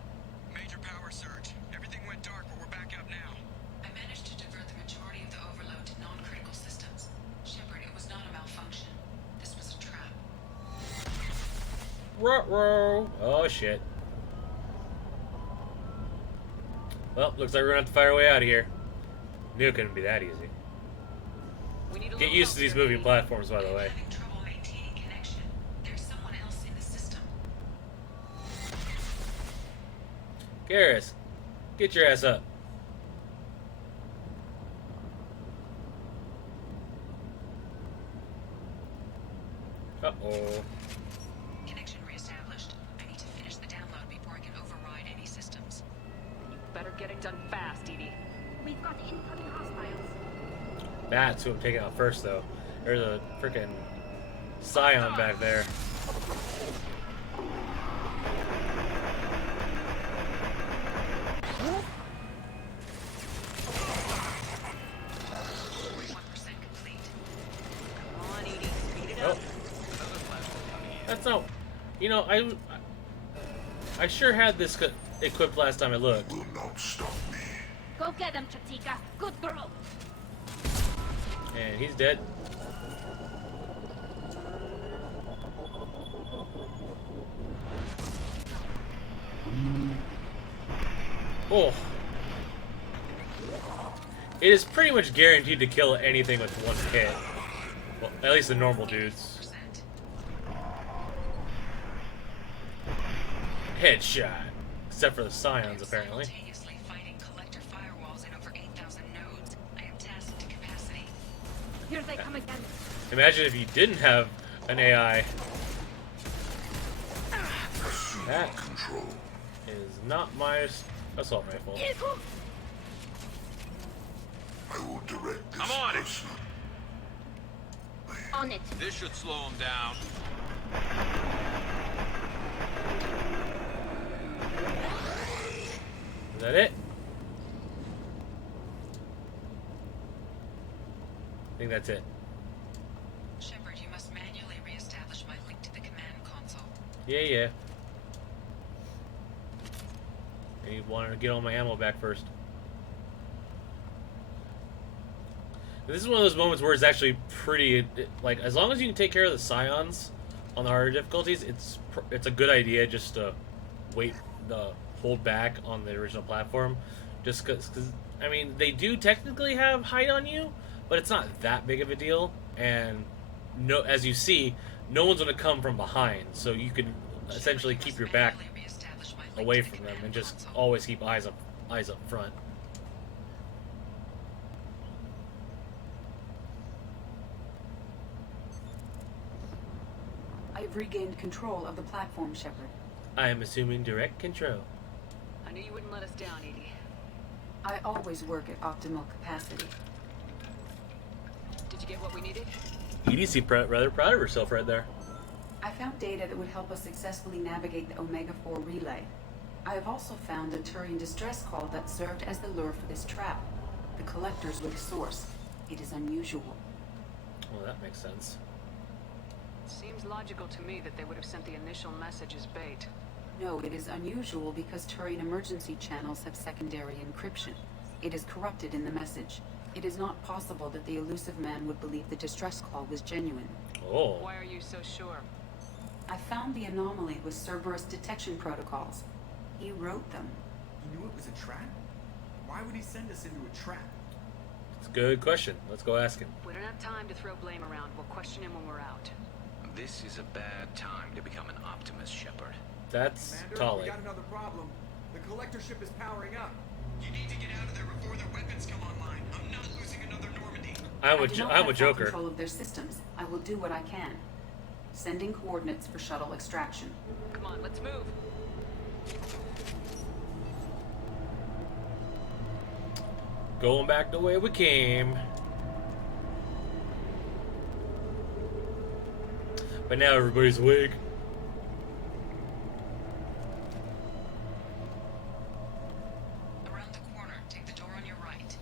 Major power surge. Everything went dark, but we're back up now. I managed to divert the majority of the overload to non-critical systems. Shepard, it was not a malfunction. This was a trap. Ruh-roh. Oh, shit. Well, looks like we're gonna have to find our way out of here. Knew it couldn't be that easy. Get used to these moving platforms, by the way. Having trouble maintaining connection. There's someone else in the system. Garrus, get your ass up. Uh-oh. Connection reestablished. I need to finish the download before I can override any systems. You better get it done fast, Edie. We've got incoming hostiles. That's who I'm taking out first, though. There's a freaking Scion back there. Oh. That's no. You know, I sure had this equipped last time I looked. Will not stop me. Go get him, Chatika. Good girl. And he's dead. Oh. It is pretty much guaranteed to kill anything with one hit. Well, at least the normal dudes. Headshot. Except for the Scions, apparently. Here they come again. Imagine if you didn't have an AI. That is not my assault rifle. I will direct this I'm on it. person. On it. This should slow him down. Is that it? I think that's it. Shepard, you must manually reestablish my link to the command console. Yeah. I wanted to get all my ammo back first. This is one of those moments where it's actually pretty, like, as long as you can take care of the Scions on the harder difficulties, it's a good idea just to hold back on the original platform, just because I mean, they do technically have height on you, but it's not that big of a deal, and no, as you see, no one's going to come from behind, so you can essentially keep your back away from them and just always keep eyes up front. I've regained control of the platform, Shepard. I am assuming direct control. I knew you wouldn't let us down, Edie. I always work at optimal capacity. Did you get what we needed? Edie seemed rather proud of herself right there. I found data that would help us successfully navigate the Omega-4 relay. I have also found a Turian distress call that served as the lure for this trap. The collectors were the source. It is unusual. Well, that makes sense. Seems logical to me that they would have sent the initial message as bait. No, it is unusual because Turian emergency channels have secondary encryption. It is corrupted in the message. It is not possible that the elusive man would believe the distress call was genuine. Oh. Why are you so sure? I found the anomaly with Cerberus detection protocols. He wrote them. He knew it was a trap? Why would he send us into a trap? It's a good question. Let's go ask him. We don't have time to throw blame around. We'll question him when we're out. This is a bad time to become an optimist, Shepard. That's Commander, Tali. we got another problem. The collector ship is powering up. You need to get out of there before their weapons come online. I'm not losing another Normandy. I'm a Joker. Control of their systems. I will do what I can. Sending coordinates for shuttle extraction. Come on, let's move. Going back the way we came. But now everybody's awake. Around the corner, take the door on your right.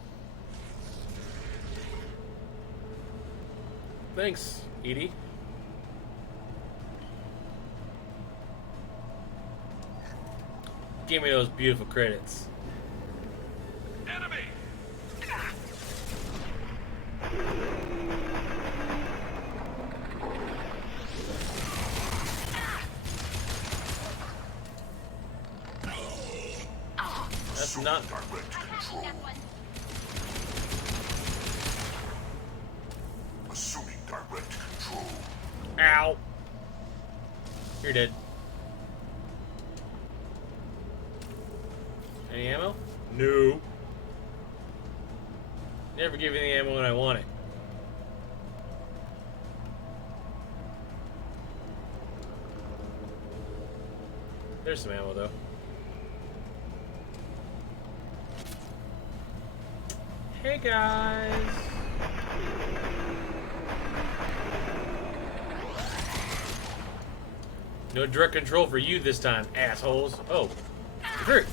Thanks, Edie. Give me those beautiful credits. Enemy! That's not direct control. Assuming direct control. Ow. You're dead. Any ammo? No. Never give you the ammo when I want it. There's some ammo though. Hey guys! No direct control for you this time, assholes. Oh, hurt.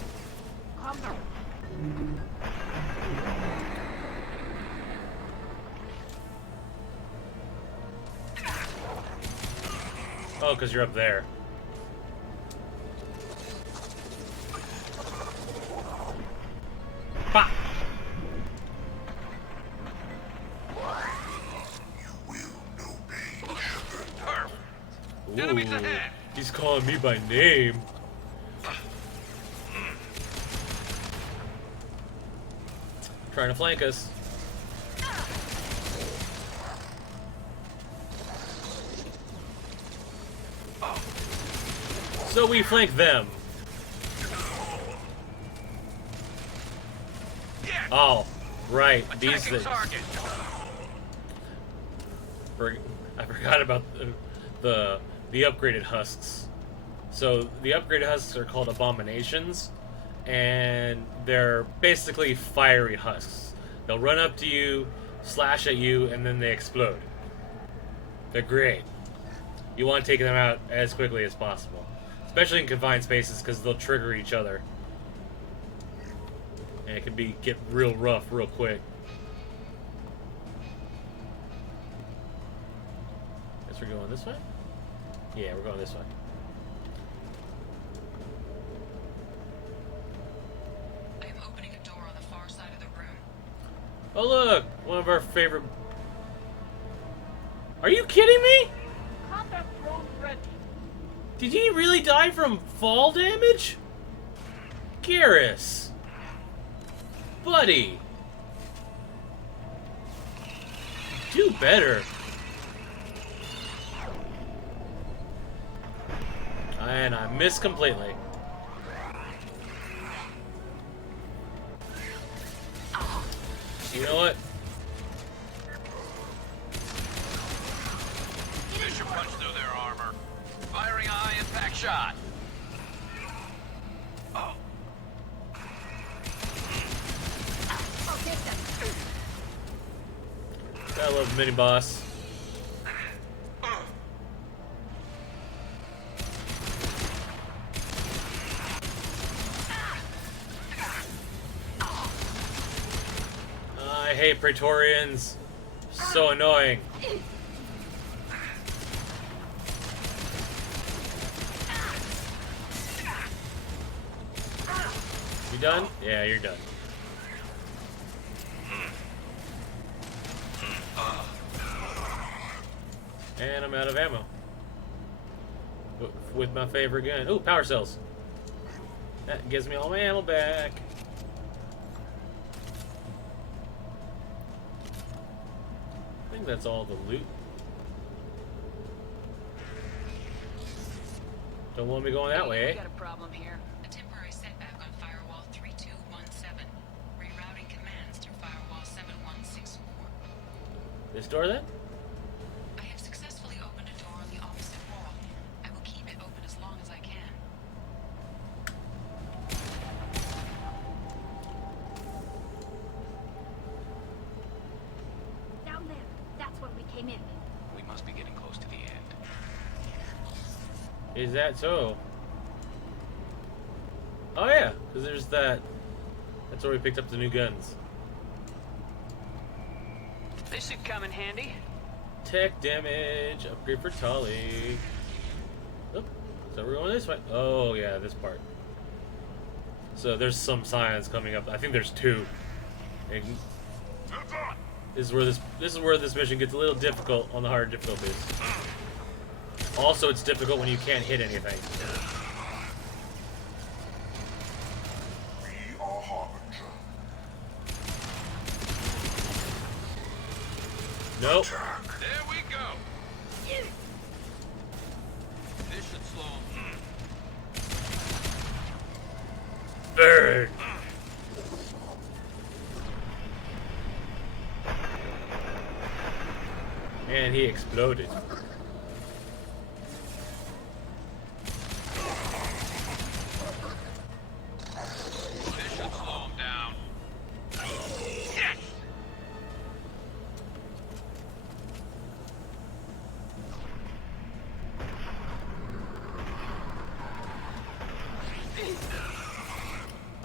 Oh, because you're up there. Ha! Enemies ahead. He's calling me by name. Trying to flank us. So we flank them. Oh, right. These things. I forgot about the upgraded husks. So the upgraded husks are called abominations, and they're basically fiery husks. They'll run up to you, slash at you, and then they explode. They're great. You want to take them out as quickly as possible, especially in confined spaces, because they'll trigger each other, and it can get real rough real quick. Guess we're going this way? Yeah, we're going this way. I am opening a door on the far side of the room. Oh look! One of our favorite... Are you kidding me? Did he really die from fall damage? Garrus! Buddy! Do better. And I missed completely. You know what? Mission punch through their armor. Firing a high impact shot. Oh. I love mini boss. I hate Praetorians. So annoying. You done? Yeah, you're done. And I'm out of ammo. With my favorite gun. Ooh, power cells. That gives me all my ammo back. I think that's all the loot. Don't want me going that way, eh? We got a problem here. A temporary setback on firewall 3217. Rerouting commands through firewall 7164. This door then? I have successfully opened a door on the opposite wall. I will keep it open as long as I can. Down there. That's where we came in. We must be getting close to the end. Is that so? Oh yeah, because there's that. That's where we picked up the new guns. This should come in handy. Tech damage, upgrade for Tully. Oh, so we're going this way. Oh yeah, this part. So there's some science coming up. I think there's two. And this is where this mission gets a little difficult on the hard difficulties. Also, it's difficult when you can't hit anything. Nope. There we go. This should slow him. Burn. he exploded. This should slow him down. Yes!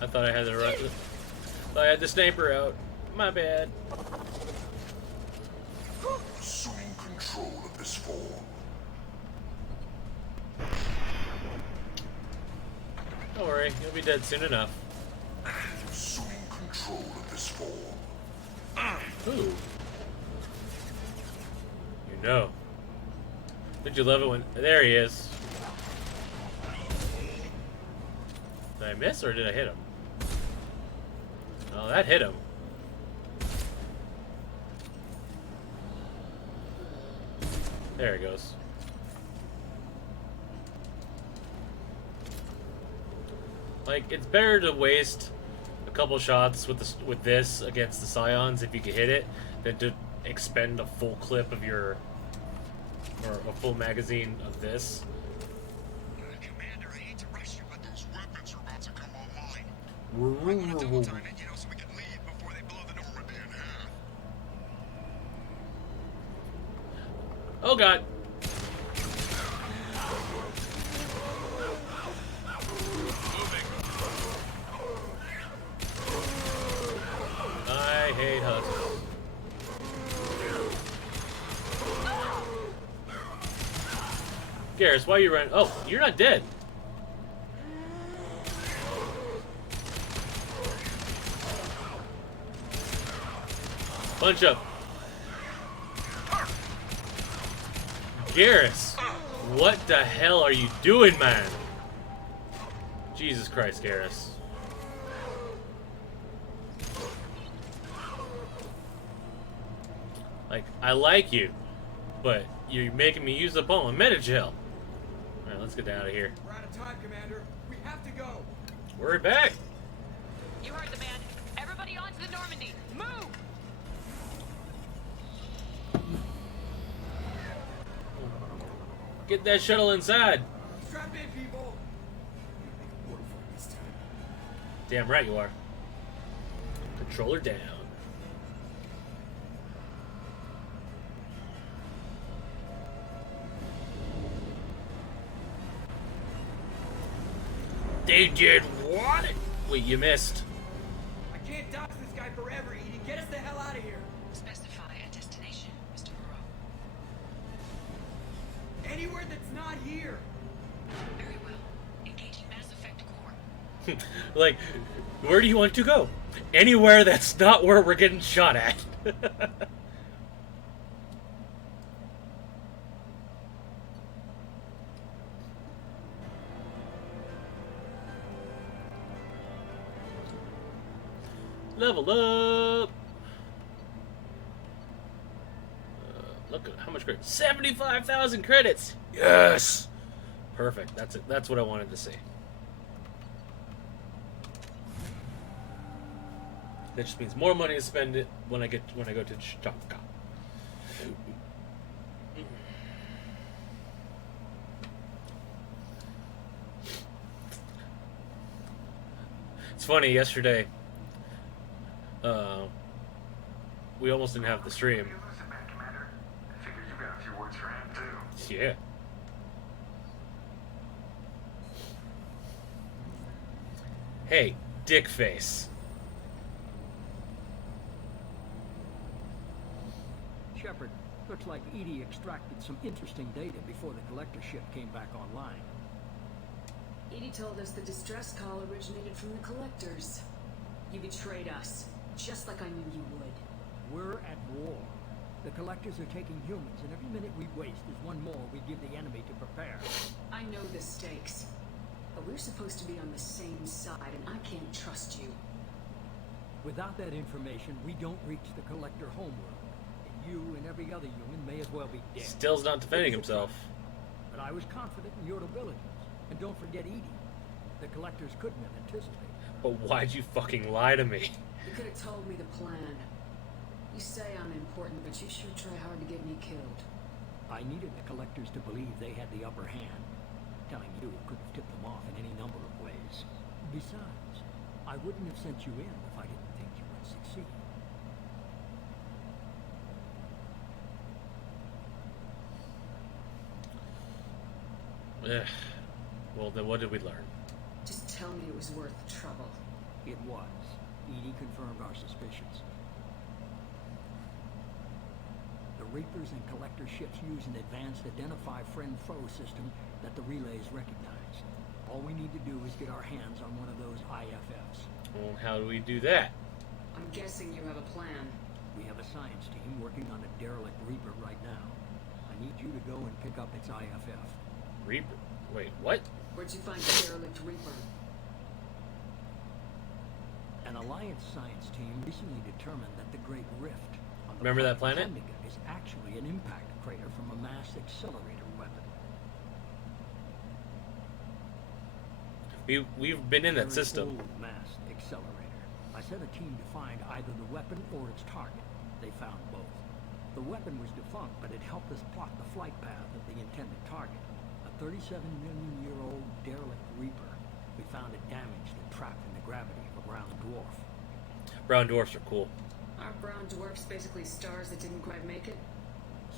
I thought I had the right. I had the sniper out. My bad. Assuming control of this form. Don't worry, you'll be dead soon enough. Assuming control of this form. Ooh. You know. Did you love it when... There he is. Did I miss or did I hit him? Oh, that hit him. There he goes. Like, it's better to waste a couple shots with this against the Scions if you can hit it than to expend a full clip of your... or a full magazine of this. Commander, I hate to rush you, but those weapons are about to come online. I want to double time it, so we can leave before they blow the Normandy in half. Oh god. I hate husks. Garrus, why are you running? Oh, you're not dead. Bunch up. Garrus, what the hell are you doing, man? Jesus Christ, Garrus. Like, I like you, but you're making me use up all my metagel. Alright, let's get out of here. We're out of time, Commander. We have to go. We're back. You heard the man. Everybody onto the Normandy. Move! Get that shuttle inside. Strap in, people. Damn right you are. Controller down. They did what? Wait, you missed. I can't dodge this guy forever, Edie. Get us the hell out of here. Specify a destination, Mr. Moreau. Anywhere that's not here. Very well. Engaging Mass Effect core. Like, where do you want to go? Anywhere that's not where we're getting shot at. Level up. Look at how much credit. 75,000 credits. Yes. Perfect. That's it. That's what I wanted to see. That just means more money to spend it when I go to Chaka. It's funny, yesterday we almost didn't have the stream. Yeah. Hey, dick face. Shepard, looks like Edie extracted some interesting data before the collector ship came back online. Edie told us the distress call originated from the collectors. You betrayed us, just like I knew you would. We're at war. The collectors are taking humans, and every minute we waste is one more we give the enemy to prepare. I know the stakes, but we're supposed to be on the same side, and I can't trust you. Without that information, we don't reach the collector homeworld. And you and every other human may as well be dead. Still's not defending himself. But I was confident in your abilities. And don't forget Edie. The collectors couldn't have anticipated. But why'd you fucking lie to me? You could have told me the plan. You say I'm important, but you sure try hard to get me killed. I needed the collectors to believe they had the upper hand. Telling you could have tipped them off in any number of ways. Besides, I wouldn't have sent you in if I didn't think you would succeed. Well, then what did we learn? Just tell me it was worth the trouble. It was. Edie confirmed our suspicions. The Reapers and Collector ships use an advanced identify friend-foe system that the relays recognize. All we need to do is get our hands on one of those IFFs. Well, how do we do that? I'm guessing you have a plan. We have a science team working on a derelict Reaper right now. I need you to go and pick up its IFF. Reaper? Wait, what? Where'd you find the derelict Reaper? An Alliance science team recently determined that the Great Rift on the Remember that planet? Omega is actually an impact crater from a mass accelerator weapon. We've been in that Very system. old mass accelerator. I sent a team to find either the weapon or its target. They found both. The weapon was defunct, but it helped us plot the flight path of the intended target. A 37-million-year-old derelict Reaper. We found it damaged and trapped in the gravity of a brown dwarf. Brown dwarfs are cool. Are brown dwarfs basically stars that didn't quite make it?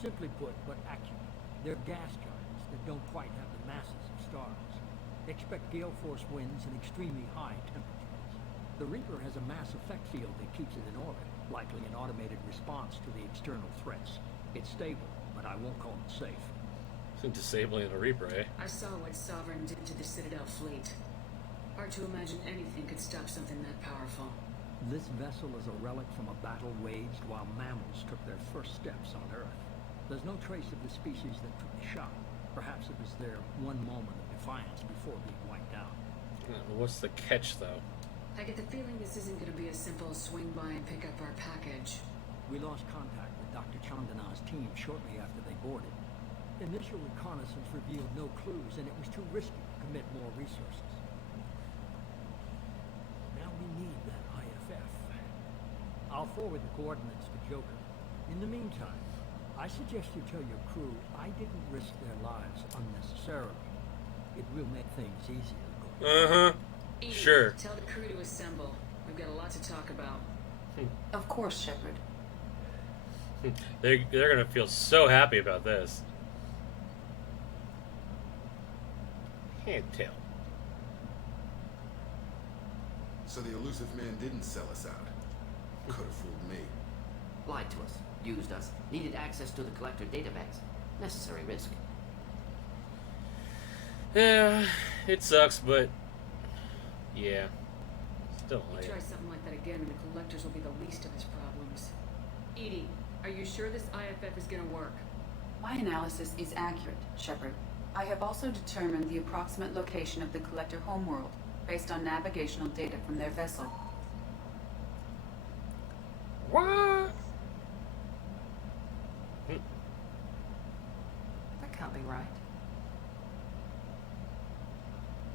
Simply put, but accurate. They're gas giants that don't quite have the masses of stars. Expect gale force winds and extremely high temperatures. The Reaper has a mass effect field that keeps it in orbit, likely an automated response to the external threats. It's stable, but I won't call it safe. Disabling a Reaper, eh? I saw what Sovereign did to the Citadel fleet. Hard to imagine anything could stop something that powerful. This vessel is a relic from a battle waged while mammals took their first steps on Earth. There's no trace of the species that took the shot. Perhaps it was their one moment of defiance before being wiped out. What's the catch, though? I get the feeling this isn't going to be a simple swing by and pick up our package. We lost contact with Dr. Chandana's team shortly after they boarded. Initial reconnaissance revealed no clues, and it was too risky to commit more resources. Now we need that IFF. I'll forward the coordinates to Joker. In the meantime, I suggest you tell your crew I didn't risk their lives unnecessarily. It will make things easier. Edie, Sure. Tell the crew to assemble. We've got a lot to talk about. Of course, Shepard. They're gonna feel so happy about this. Can't tell. So the elusive man didn't sell us out. Could have fooled me. Lied to us, used us, needed access to the collector databanks. Necessary risk. Yeah, it sucks, but yeah, still You like try something like that again, and the collectors will be the least of his problems. Edie, are you sure this IFF is going to work? My analysis is accurate, Shepard. I have also determined the approximate location of the collector homeworld based on navigational data from their vessel. What? That can't be right.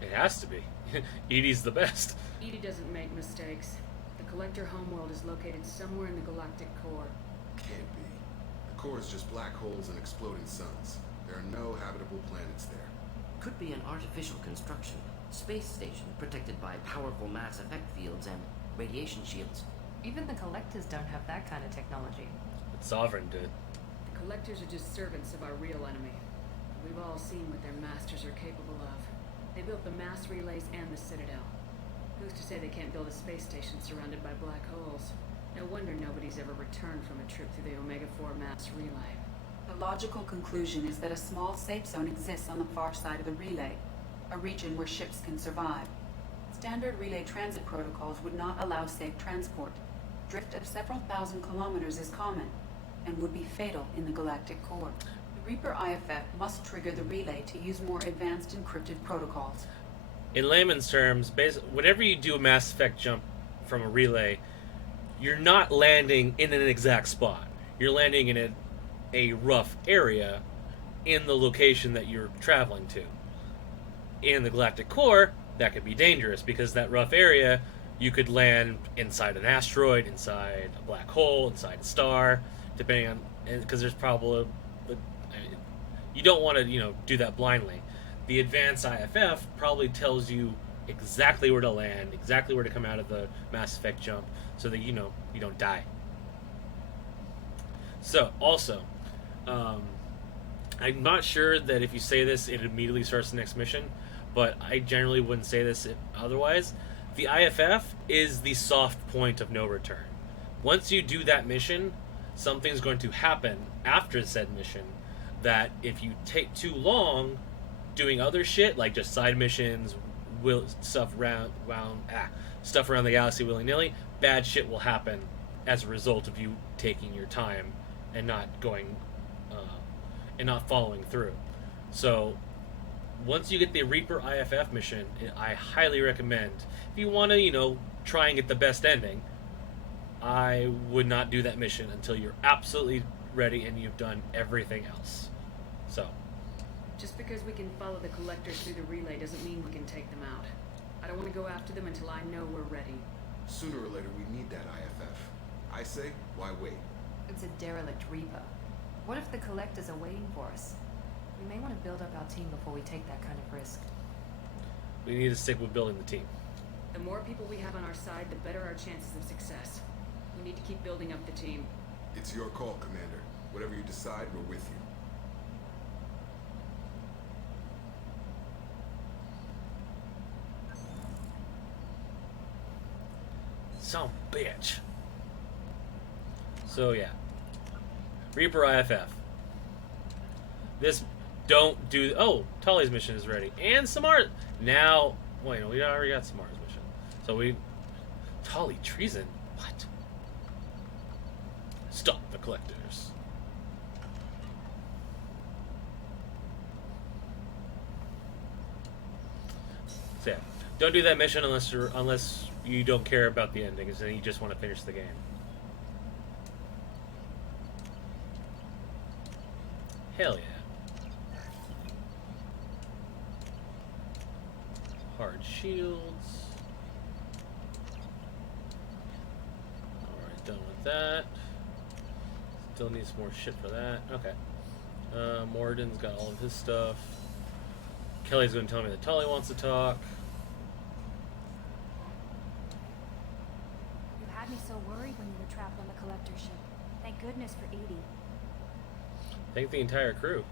It has to be. Edie's the best. Edie doesn't make mistakes. The collector homeworld is located somewhere in the galactic core. Can't be. The core is just black holes and exploding suns. There are no habitable planets there. Could be an artificial construction. Space station protected by powerful mass effect fields and radiation shields. Even the collectors don't have that kind of technology. But Sovereign did. The collectors are just servants of our real enemy. We've all seen what their masters are capable of. They built the mass relays and the Citadel. Who's to say they can't build a space station surrounded by black holes? No wonder nobody's ever returned from a trip through the Omega-4 mass relay. The logical conclusion is that a small safe zone exists on the far side of the relay, a region where ships can survive. Standard relay transit protocols would not allow safe transport. Drift of several thousand kilometers is common, and would be fatal in the galactic core. The Reaper IFF must trigger the relay to use more advanced encrypted protocols. In layman's terms, whenever you do a Mass Effect jump from a relay, you're not landing in an exact spot. You're landing in a rough area in the location that you're traveling to. In the galactic core, that could be dangerous because that rough area, you could land inside an asteroid, inside a black hole, inside a star, depending on, because there's probably you don't want to, do that blindly. The advanced IFF probably tells you exactly where to land, exactly where to come out of the Mass Effect jump, so that you don't die. So, also, I'm not sure that if you say this, it immediately starts the next mission, but I generally wouldn't say this otherwise. The IFF is the soft point of no return. Once you do that mission, something's going to happen after said mission that if you take too long doing other shit, like just side missions, stuff around the galaxy willy-nilly, bad shit will happen as a result of you taking your time and not going and not following through. So once you get the Reaper IFF mission, I highly recommend, if you want to try and get the best ending, I would not do that mission until you're absolutely ready and you've done everything else. So just because we can follow the collectors through the relay doesn't mean we can take them out. I don't want to go after them until I know we're ready. Sooner or later, we need that IFF. I say, why wait? It's a derelict Reaper. What if the collectors are waiting for us? We may want to build up our team before we take that kind of risk. We need to stick with building the team. The more people we have on our side, the better our chances of success. We need to keep building up the team. It's your call, Commander. Whatever you decide, we're with you. Some bitch. So yeah, Reaper IFF. This don't do. Oh, Tully's mission is ready, and Samara. Now, wait, no, we already got Samara's mission. So Tully treason. What? Stop the collectors. So yeah, don't do that mission unless you don't care about the endings and you just want to finish the game. Hell yeah. Hard shields. Alright, done with that. Still need some more shit for that. Okay. Morden's got all of his stuff. Kelly's going to tell me that Tully wants to talk. You had me so worried when you were trapped on the collector ship. Thank goodness for Edie. Thank the entire crew.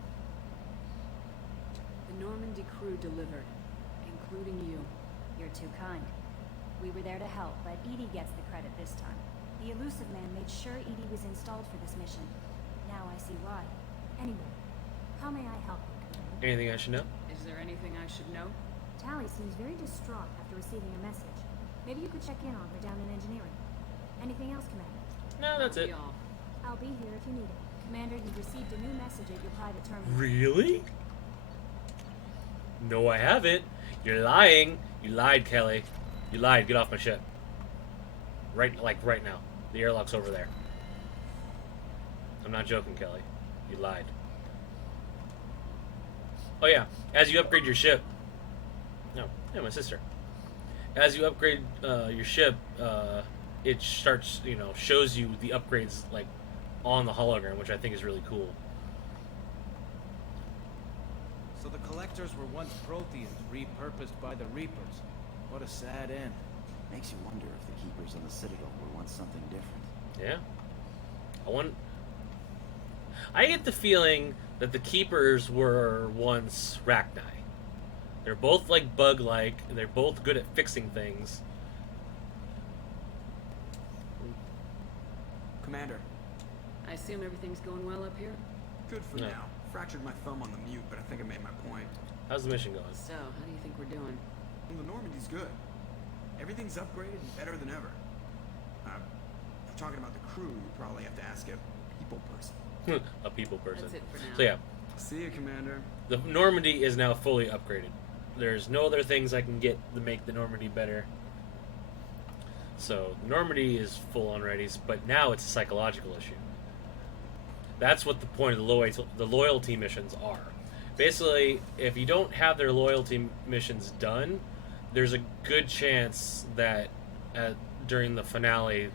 The Normandy crew delivered, including you. You're too kind. We were there to help, but Edie gets the credit this time. The elusive man made sure Edie was installed for this mission. Now I see why. Anyway, how may I help you, Commander? Anything I should know? Is there anything I should know? Tally seems very distraught after receiving a message. Maybe you could check in on her down in engineering. Anything else, Commander? No, that's it. I'll be here if you need it. Commander, you've received a new message at your private terminal. Really? No, I haven't. You're lying. You lied, Kelly. You lied. Get off my ship. Right now. The airlock's over there. I'm not joking, Kelly. You lied. Oh yeah, as you upgrade your ship. No, yeah, my sister. As you upgrade your ship, it starts, shows you the upgrades like on the hologram, which I think is really cool. So the collectors were once Protheans repurposed by the Reapers. What a sad end. Makes you wonder if the Keepers on the Citadel were once something different. Yeah. I get the feeling that the Keepers were once Rachni. They're both like bug-like, and they're both good at fixing things. Commander. I assume everything's going well up here? Good for now. Fractured my thumb on the mute, but I think I made my point. How's the mission going? So, how do you think we're doing? Well, the Normandy's good. Everything's upgraded and better than ever. If you're talking about the crew, you probably have to ask a people person. A people person. That's it for now. So yeah. See you, Commander. The Normandy is now fully upgraded. There's no other things I can get to make the Normandy better. So the Normandy is full on ready, but now it's a psychological issue. That's what the point of the loyalty missions are. Basically, if you don't have their loyalty missions done, there's a good chance that during the finale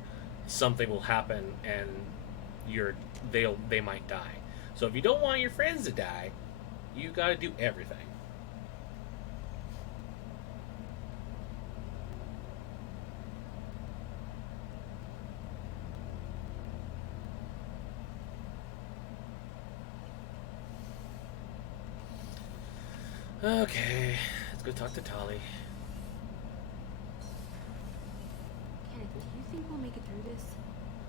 something will happen and they might die. So if you don't want your friends to die, You gotta do everything. Okay, let's go talk to Tali. Kenneth, do you think we'll make it through this?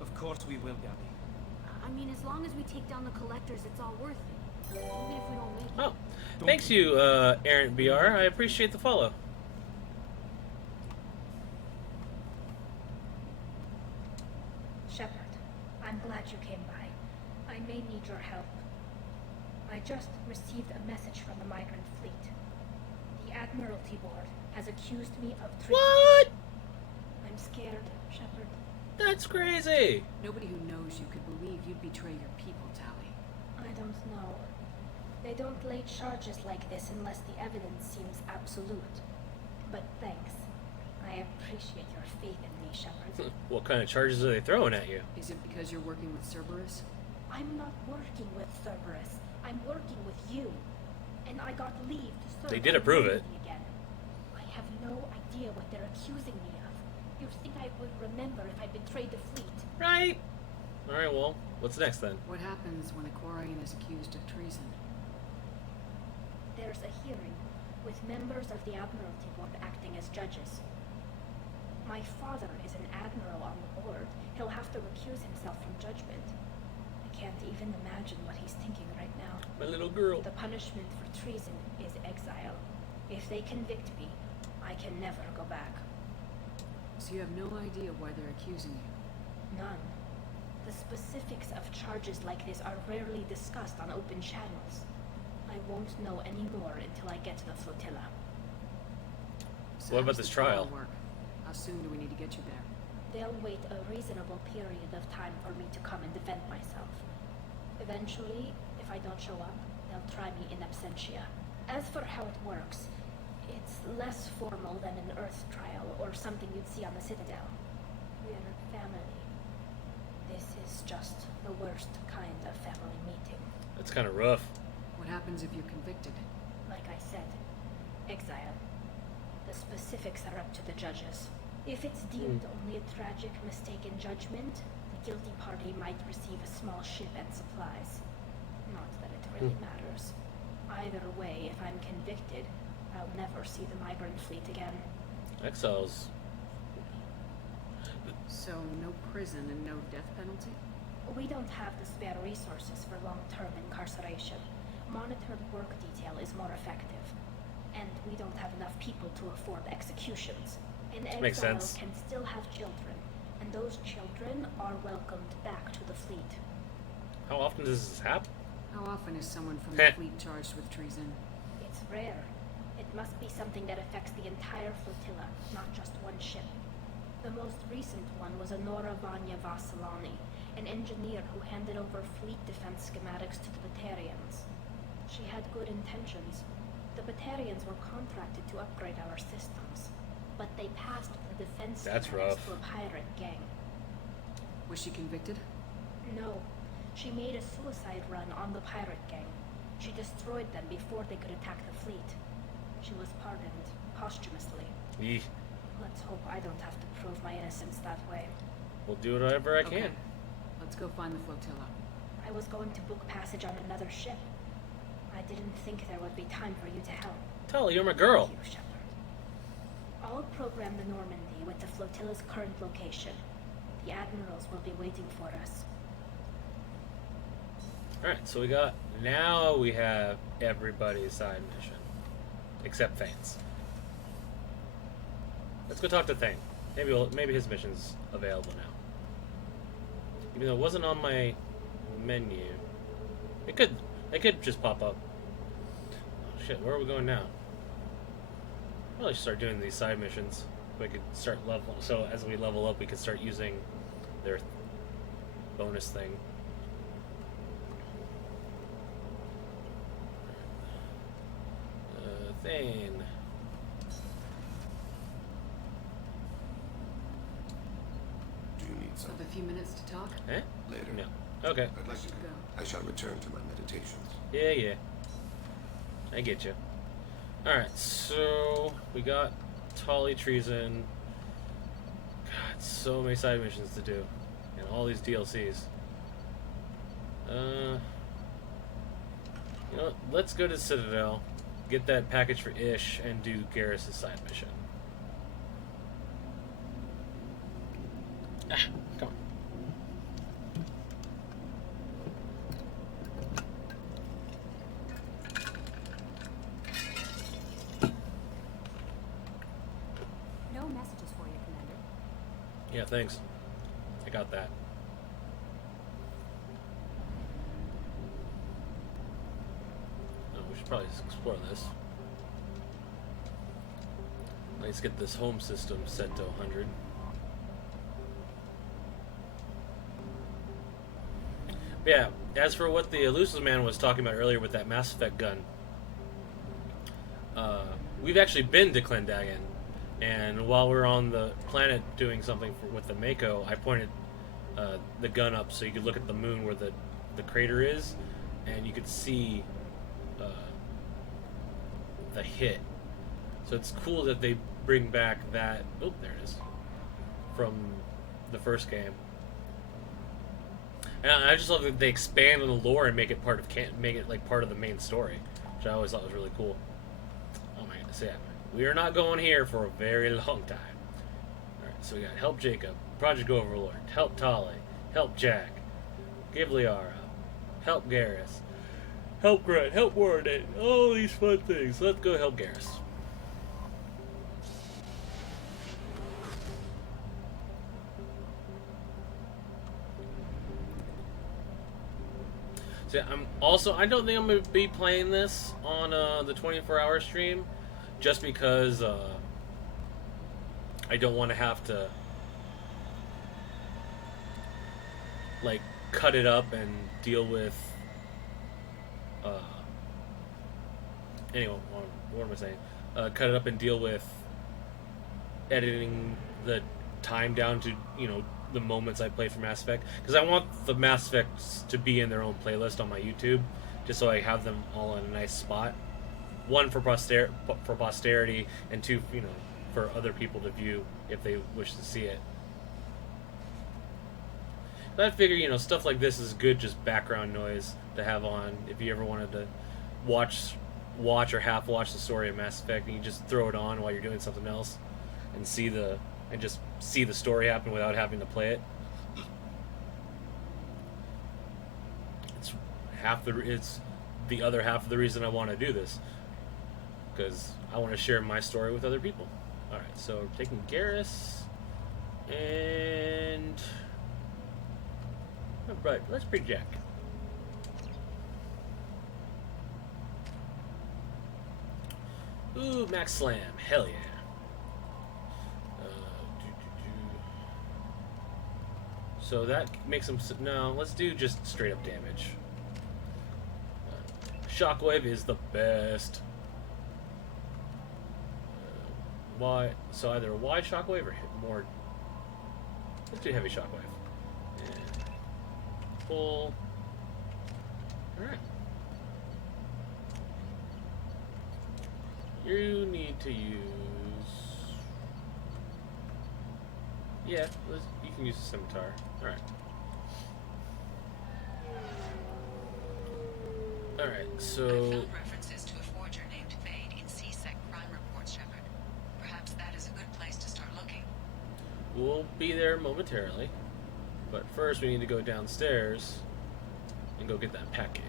Of course we will, Gabby. I mean, as long as we take down the collectors, it's all worth it. Even if we don't make it. Oh, thanks you, Errant BR. I appreciate the follow. Shepard, I'm glad you came by. I may need your help. I just received a message from the migrant fleet. The Admiralty Board has accused me of treason. What? I'm scared, Shepard. That's crazy. Nobody who knows you could believe you'd betray your people, Tali. I don't know. They don't lay charges like this unless the evidence seems absolute. But thanks. I appreciate your faith in me, Shepard. What kind of charges are they throwing at you? Is it because you're working with Cerberus? I'm not working with Cerberus. I'm working with you. And I got leave to serve. They did approve it. Again. I have no idea what they're accusing me of. You'd think I would remember if I betrayed the fleet. Right. Alright, well, what's next then? What happens when a Quarian is accused of treason? There's a hearing with members of the Admiralty Board acting as judges. My father is an admiral on the board. He'll have to recuse himself from judgment. I can't even imagine what he's thinking right now. My little girl. The punishment for treason is exile. If they convict me, I can never go back. So you have no idea why they're accusing you? None. The specifics of charges like this are rarely discussed on open channels. I won't know any more until I get to the flotilla. So what about this trial? Work? How soon do we need to get you there? They'll wait a reasonable period of time for me to come and defend myself. Eventually, if I don't show up, they'll try me in absentia. As for how it works, it's less formal than an Earth trial or something you'd see on the Citadel. We're family. This is just the worst kind of family meeting. That's kind of rough. What happens if you're convicted? Like I said, exile. The specifics are up to the judges. If it's deemed only a tragic mistake in judgment, the guilty party might receive a small ship and supplies. Not that it really matters. Either way, if I'm convicted, I'll never see the migrant fleet again. Exiles. So no prison and no death penalty? We don't have the spare resources for long-term incarceration. Monitored work detail is more effective. And we don't have enough people to afford executions. An exile can still have children, and those children are welcomed back to the fleet. How often does this happen? How often is someone from the fleet charged with treason? It's rare. It must be something that affects the entire flotilla, not just one ship. The most recent one was Honora Vanya Vassilani, an engineer who handed over fleet defense schematics to the Batarians. She had good intentions. The Batarians were contracted to upgrade our systems, but they passed the defense schematics to a pirate gang. Was she convicted? No. She made a suicide run on the pirate gang. She destroyed them before they could attack the fleet. She was pardoned posthumously. Eesh. Let's hope I don't have to prove my innocence that way. We'll do whatever I can. Let's go find the flotilla. I was going to book passage on another ship. I didn't think there would be time for you to help. Tali, you're my girl. Thank you, Shepard. I'll program the Normandy with the flotilla's current location. The admirals will be waiting for us. Alright, so now we have everybody's side mission. Except Thane's. Let's go talk to Thane. Maybe his mission's available now. Even though it wasn't on my menu. It could just pop up. Oh shit, where are we going now? Probably should start doing these side missions. We could start level. So as we level up, we could start using their bonus thing. Thane. Do you need something? Have a few minutes to talk? Eh? Later. No. Okay. I'd like to go. I shall return to my meditations. Yeah. I get you. Alright, so we got Tolly Treason. God, so many side missions to do. And all these DLCs. You know what? Let's go to Citadel, get that package for Ish, and do Garrus' side mission. Ah, come on. No messages for you, Commander. Yeah, thanks. I got that. Oh, we should probably just explore this. Let's get this home system set to 100. Yeah, as for what the Elusive Man was talking about earlier with that Mass Effect gun, we've actually been to Clendagon, and while we're on the planet doing something with the Mako, I pointed the gun up so you could look at the moon where the crater is, and you could see the hit. So it's cool that they bring back that. Oh, there it is, from the first game. And I just love that they expand on the lore and make it part of like part of the main story, which I always thought was really cool. Oh my goodness, yeah. We are not going here for a very long time. Alright, so we got help Jacob, Project Overlord, help Tali, help Jack, give Liara, help Garrus, help Grunt, help Warden, all these fun things. Let's go help Garrus. So I don't think I'm going to be playing this on the 24-hour stream, just because I don't want to have to like cut it up and deal with anyway, what am I saying? Cut it up and deal with editing the time down to, you know, the moments I play for Mass Effect, because I want the Mass Effects to be in their own playlist on my YouTube, just so I have them all in a nice spot. One for posterity, and two, you know, for other people to view if they wish to see it. But I figure, you know, stuff like this is good, just background noise to have on if you ever wanted to watch or half watch the story of Mass Effect, and you just throw it on while you're doing something else and just see the story happen without having to play it. It's the other half of the reason I want to do this, because I want to share my story with other people. All right, so we're taking Garrus, and right, let's bring Jack. Ooh, Max Slam, hell yeah. So that makes him... No, let's do just straight up damage. Shockwave is the best. Why? So either a wide shockwave or hit more... Let's do heavy shockwave. And pull. Alright. You need to use... Yeah, you can use the scimitar. Alright. Alright, so... I found references to a forger named Vade in C-Sec crime reports, Shepard. Perhaps that is a good place to start looking. We'll be there momentarily. But first we need to go downstairs and go get that package.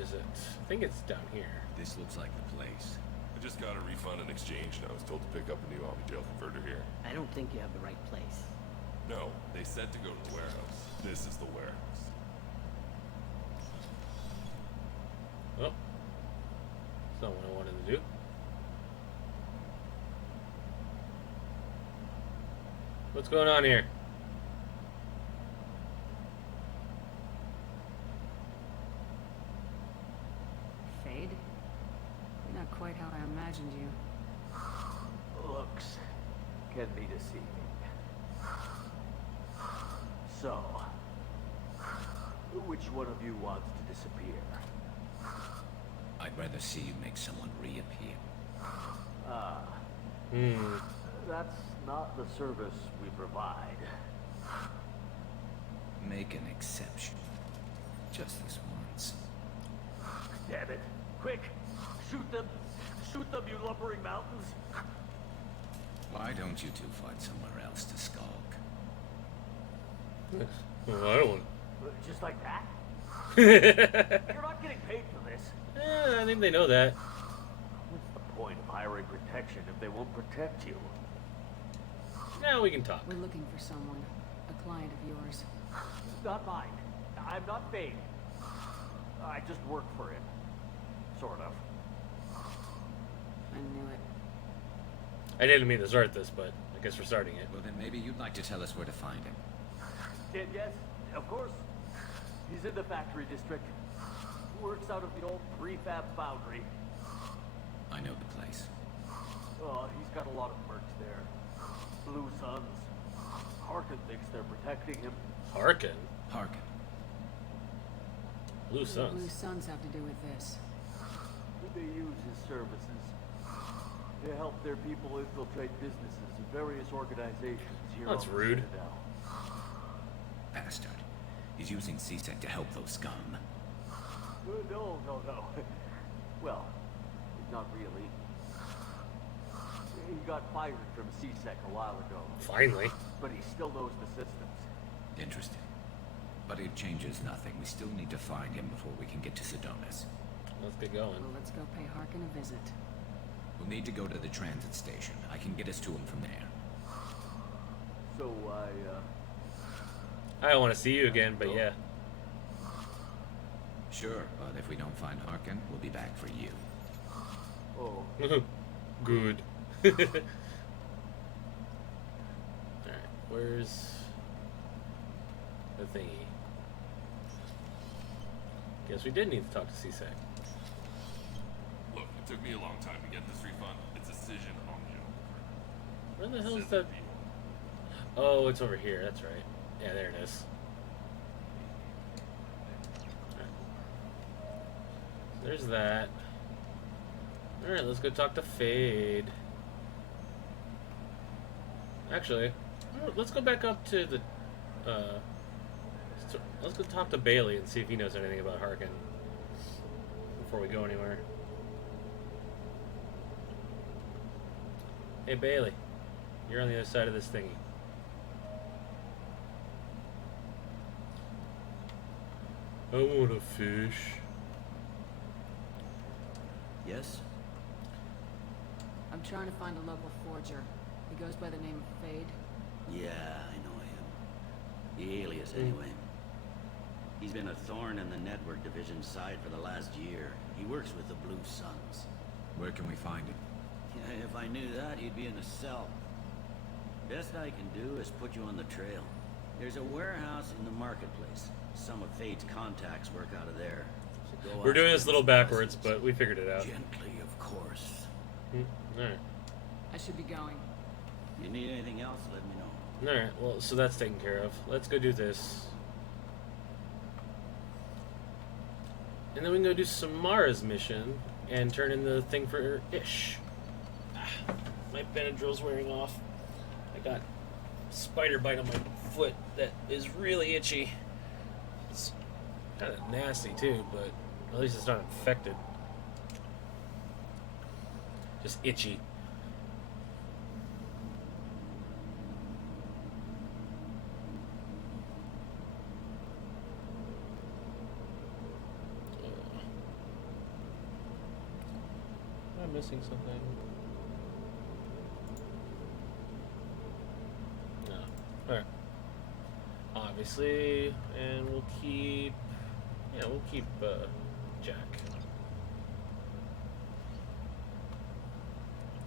Is it? I think it's down here. This looks like the place. I just got a refund and exchange, and I was told to pick up a new Omni-Jail converter here. I don't think you have the right place. No, they said to go to the warehouse. This is the warehouse. Oh. That's not what I wanted to do. What's going on here? Fade. You're not quite how I imagined you. Looks can be deceiving. So, which one of you wants to disappear? I'd rather see you make someone reappear. That's not the service we provide. Make an exception. Just this once. Damn it. Quick! Shoot them! Shoot them, you lumbering mountains! Why don't you two find somewhere else to skulk? Well, I don't want... Just like that? You're not getting paid for this. I think they know that. What's the point of hiring protection if they won't protect you? Now we can talk. We're looking for someone. A client of yours. Not mine. I'm not Fade. I just work for him. Sort of. I knew it. I didn't mean to start this, but I guess we're starting it. Well, then maybe you'd like to tell us where to find him. Yes, of course. He's in the factory district. Works out of the old prefab foundry. I know the place. Oh, he's got a lot of mercs there. Blue Suns. Harkin thinks they're protecting him. Harkin? Harkin. Blue Suns. Blue Suns have to do with this. They use his services to help their people infiltrate businesses and various organizations here That's on the rude. Citadel. Bastard. He's using CSEC to help those scum. No. Well, not really. He got fired from CSEC a while ago. Finally. But he still knows the systems. Interesting. But it changes nothing. We still need to find him before we can get to Sedonis. Let's get going. Well, let's go pay Harkin a visit. We'll need to go to the transit station. I can get us to him from there. So I don't want to see you again, but yeah. Sure, but if we don't find Harkin, we'll be back for you. Oh. Good. Alright, where's the thingy? Guess we did need to talk to CSEC. Look, it took me a long time to get this refund. It's a decision on you. Where the hell is that? Oh, it's over here. That's right. Yeah, there it is. There's that. Alright, let's go talk to Fade. Actually, let's go back up to the... let's go talk to Bailey and see if he knows anything about Harkin before we go anywhere. Hey Bailey, you're on the other side of this thingy. I want a fish. Yes? I'm trying to find a local forger. He goes by the name of Fade. Yeah, I know him. The alias, anyway. He's been a thorn in the network division side for the last year. He works with the Blue Suns. Where can we find him? Yeah, if I knew that, he'd be in a cell. Best I can do is put you on the trail. There's a warehouse in the marketplace. Some of Fade's contacts work out of there. So go We're doing ask this a little him backwards, questions. but we figured it out. Gently, of course. Alright. I should be going. If you need anything else, let me know. Alright, well, so that's taken care of. Let's go do this. And then we can go do Samara's mission and turn in the thing for Ish. My Benadryl's wearing off. I got spider bite on my foot that is really itchy. It's kind of nasty too, but at least it's not infected. Just itchy. Am I missing something? No. Alright. Obviously, and we'll keep... Yeah, we'll keep, Jack.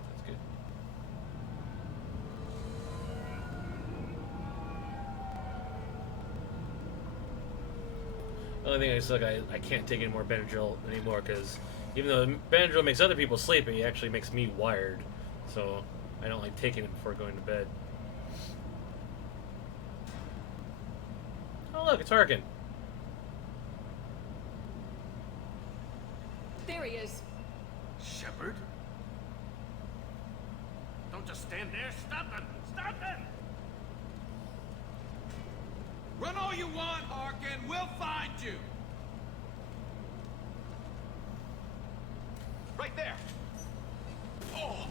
That's good. The only thing is, like, I can't take any more Benadryl anymore, because Even though Benadryl makes other people sleepy, it actually makes me wired. So I don't like taking it before going to bed. Oh look, it's Harkin. There he is. Shepard? Don't just stand there. Stop them! Stop them! Run all you want, Harkin. We'll find you. Right there! Oh!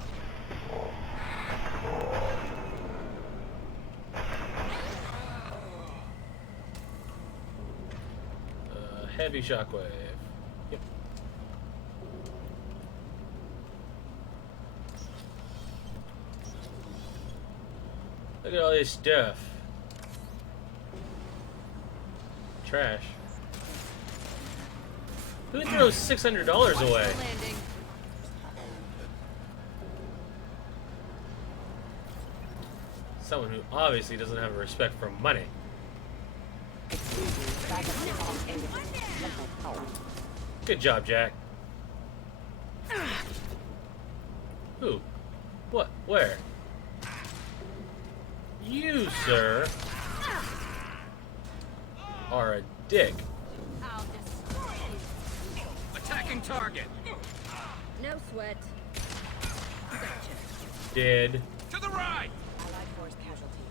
Heavy shockwave. Yep. Look at all this stuff. Trash. Who throws $600 away? Someone who obviously doesn't have a respect for money. Good job, Jack. Who? What? Where? You, sir, are a dick. Attacking target. No sweat. Dead. To the right. Allied force casualty.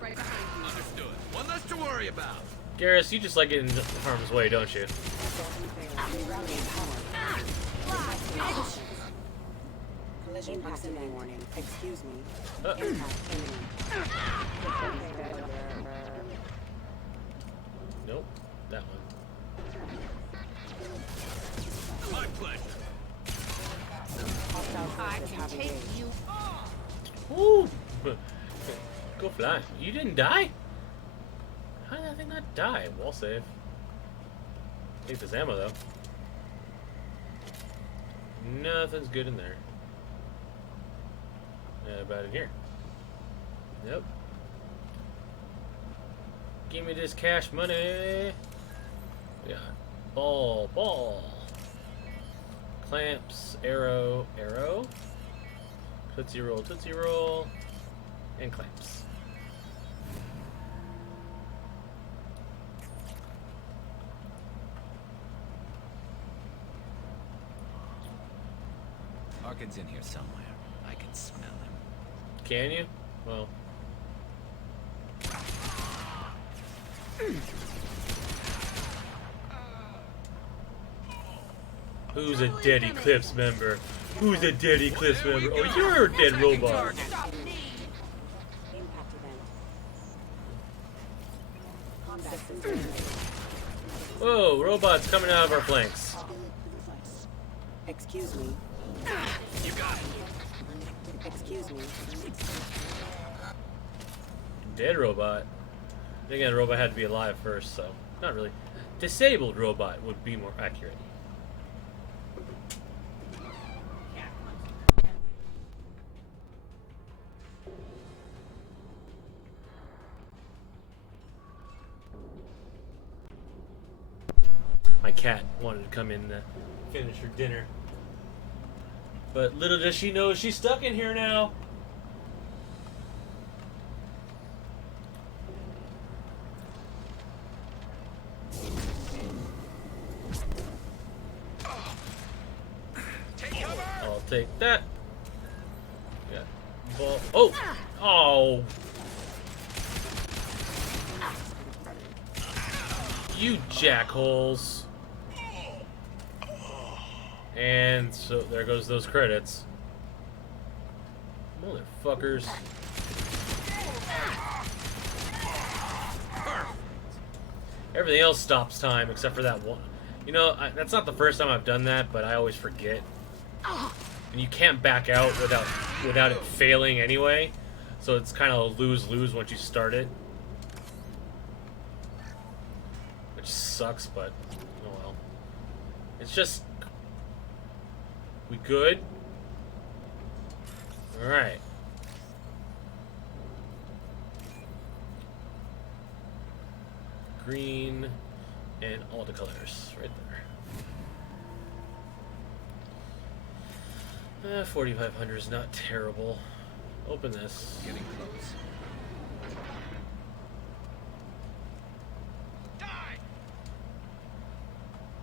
Right behind you. Understood. One less to worry about. Garrus, you just like getting in harm's way, don't you? Collision proximity warning. Excuse me. Nope, that one. My pleasure. I can take you. Woo! Go fly. You didn't die? How did that thing not die? Wall save. Take this ammo though. Nothing's good in there. About in here. Nope. Give me this cash money. We got ball. Clamps, arrow, Tootsie roll, and clamps. Harkin's in here somewhere. I can smell him. Can you? Well. Who's a dead Eclipse member? Who's a dead Eclipse member? Oh, you're a dead robot. Whoa, robots coming out of our flanks. Excuse me. You got it. Excuse me. Dead robot. Again, the robot had to be alive first, so not really. Disabled robot would be more accurate. My cat wanted to come in to finish her dinner. But little does she know she's stuck in here now. I'll take that. Yeah. Ball. Oh! Oh! You jackholes. And so there goes those credits. Motherfuckers. Everything else stops time except for that one. You know, that's not the first time I've done that, but I always forget. And you can't back out without it failing anyway. So it's kind of a lose-lose once you start it. Which sucks, but oh well. It's just... We good? Alright. Green and all the colors right there. 4,500 is not terrible. Open this. Getting close. Die!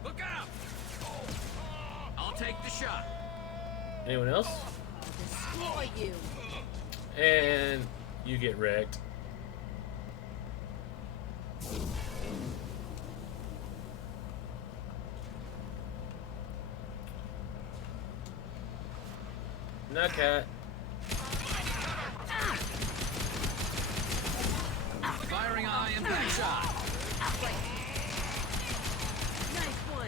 Look out! I'll take the shot. Anyone else? Destroy you. And you get wrecked. Not cat. Firing eye and back shot. Nice one.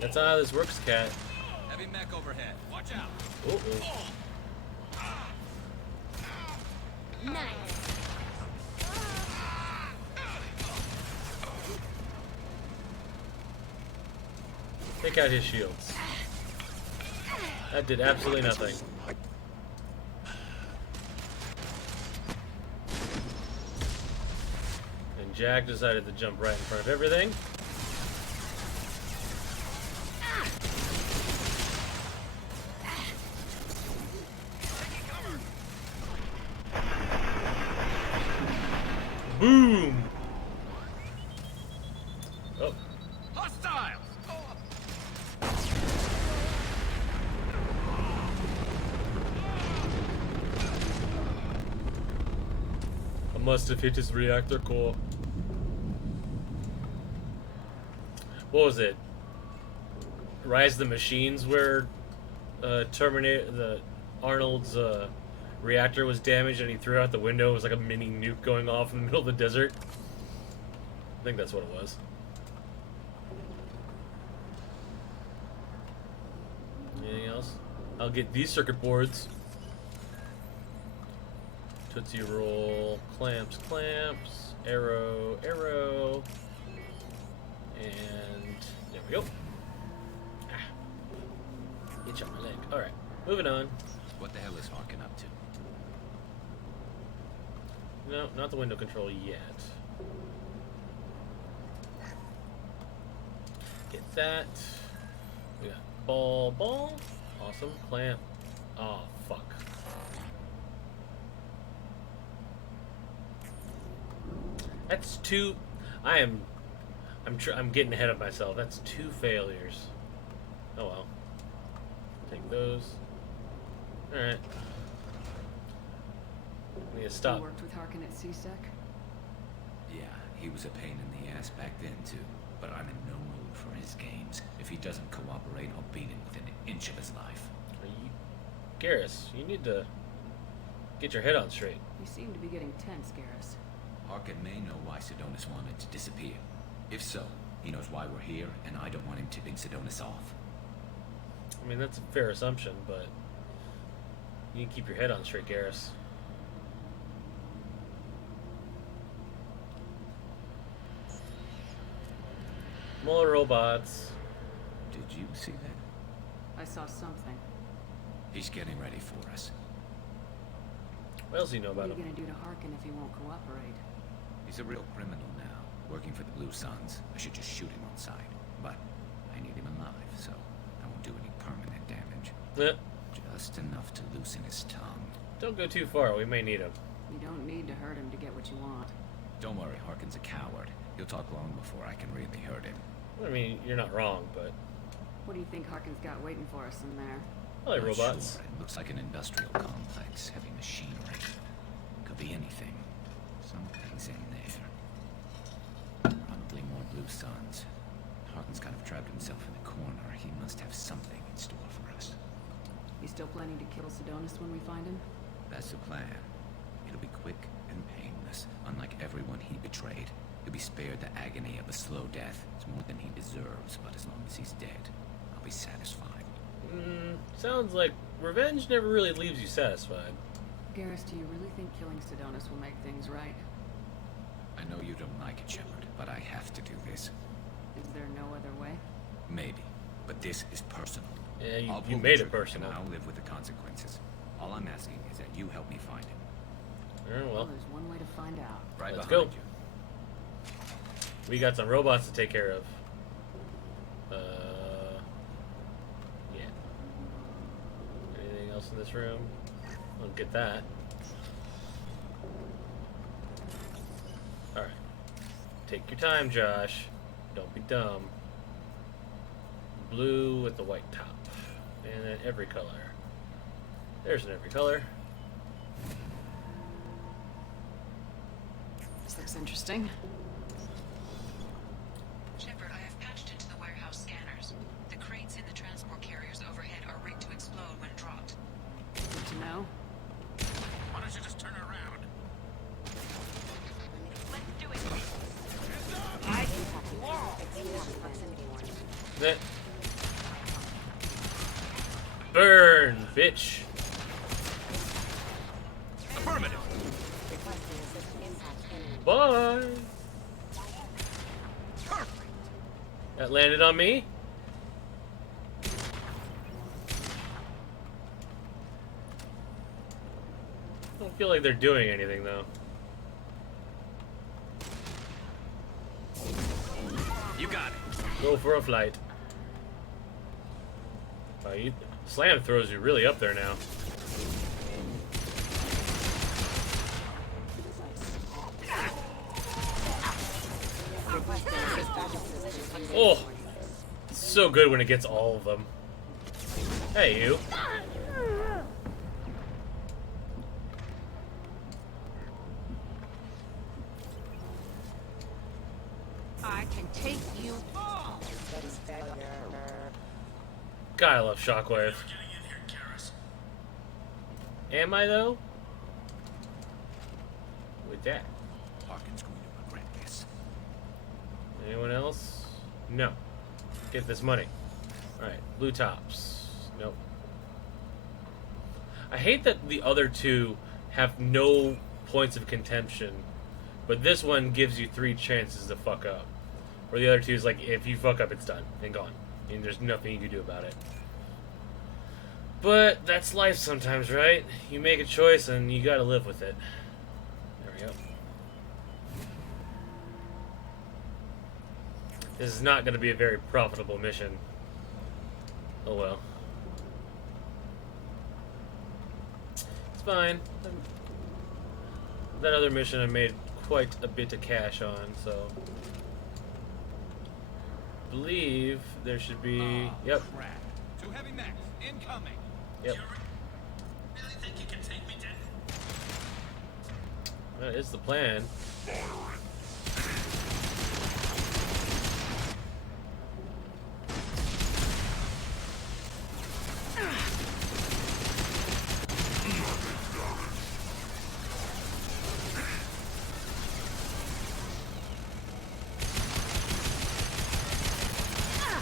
That's not how this works, cat. Heavy mech overhead. Watch out. Uh-oh. Nice. Take out his shields. That did absolutely nothing. And Jack decided to jump right in front of everything. Boom! Oh. Hostiles! I must have hit his reactor core. What was it? Rise of the Machines, where Arnold's reactor was damaged and he threw out the window. It was like a mini nuke going off in the middle of the desert. I think that's what it was. Anything else? I'll get these circuit boards. Tootsie Roll, clamps, clamps, arrow, arrow, and there we go. Ah. Itch on my leg. Alright, moving on. What the hell is Harkin up to? No, not the window control yet. Get that. We got ball. Awesome. Clamp. Oh, fuck. That's two. I'm getting ahead of myself. That's 2 failures. Oh well. Take those. All right. Need to stop. You worked with Harkin at CSEC? Yeah, he was a pain in the ass back then too. But I'm in no mood for his games. If he doesn't cooperate, I'll beat him within an inch of his life. Garrus, you need to get your head on straight. You seem to be getting tense, Garrus. Harkin may know why Sidonis wanted to disappear. If so, he knows why we're here, and I don't want him tipping Sidonis off. I mean, that's a fair assumption, but you can keep your head on straight, Garrus. More robots. Did you see that? I saw something. He's getting ready for us. What else do you know What about are you him? gonna do to Harkin if he won't cooperate? He's a real criminal now, working for the Blue Suns. I should just shoot him on sight. But I need him alive, so I won't do any permanent damage. Yeah. Just enough to loosen his tongue. Don't go too far. We may need him. You don't need to hurt him to get what you want. Don't worry, Harkin's a coward. He'll talk long before I can really hurt him. I mean, you're not wrong, but What do you think Harkin's got waiting for us in there? I like Not robots. Sure. It looks like an industrial complex, heavy machinery. Could be anything. Something's in there. Probably more Blue Suns. Harkin's kind of trapped himself in a corner. He must have something in store for us. You still planning to kill Sidonis when we find him? That's the plan. It'll be quick and painless. Unlike everyone he betrayed, he'll be spared the agony of a slow death. It's more than he deserves, but as long as he's dead, I'll be satisfied. Sounds like revenge never really leaves you satisfied. Garrus, do you really think killing Sidonis will make things right? I know you don't like it, Shepard, but I have to do this. Is there no other way? Maybe, but this is personal. Yeah, you I'll pull the made it trigger, personal. and I'll live with the consequences. All I'm asking is that you help me find him. Well, There's one way to find out. Right let's behind go. you. We got some robots to take care of. Yeah. Anything else else in this room? I'll get that. Alright. Take your time, Josh. Don't be dumb. Blue with the white top. And then every color. There's an every color. This looks interesting. Shepard, I have patched into the warehouse scanners. The crates in the transport carriers overhead are rigged to explode when dropped. Good to know. Why don't you just turn around? Let's do it. That. Burn, bitch. Affirmative. Bye. That landed on me. I don't feel like they're doing anything though. You got it. Go for a flight. Slam throws you really up there now. Oh, it's so good when it gets all of them. Hey, you. I can take you all. God, I love Shockwave. Am I though? With that. Harkin's going to regret this. Anyone else? No. Get this money. Alright, blue tops. Nope. I hate that the other two have no points of contention, but this one gives you 3 chances to fuck up. Where the other two is like, if you fuck up, it's done and gone. And there's nothing you can do about it. But that's life sometimes, right? You make a choice and you gotta live with it. There we go. This is not gonna be a very profitable mission. Oh well. It's fine. That other mission I made quite a bit of cash on, so... I believe there should be... Yep. Crap. 2 heavy mechs incoming. Yep. Really think you can take me down? That is the plan.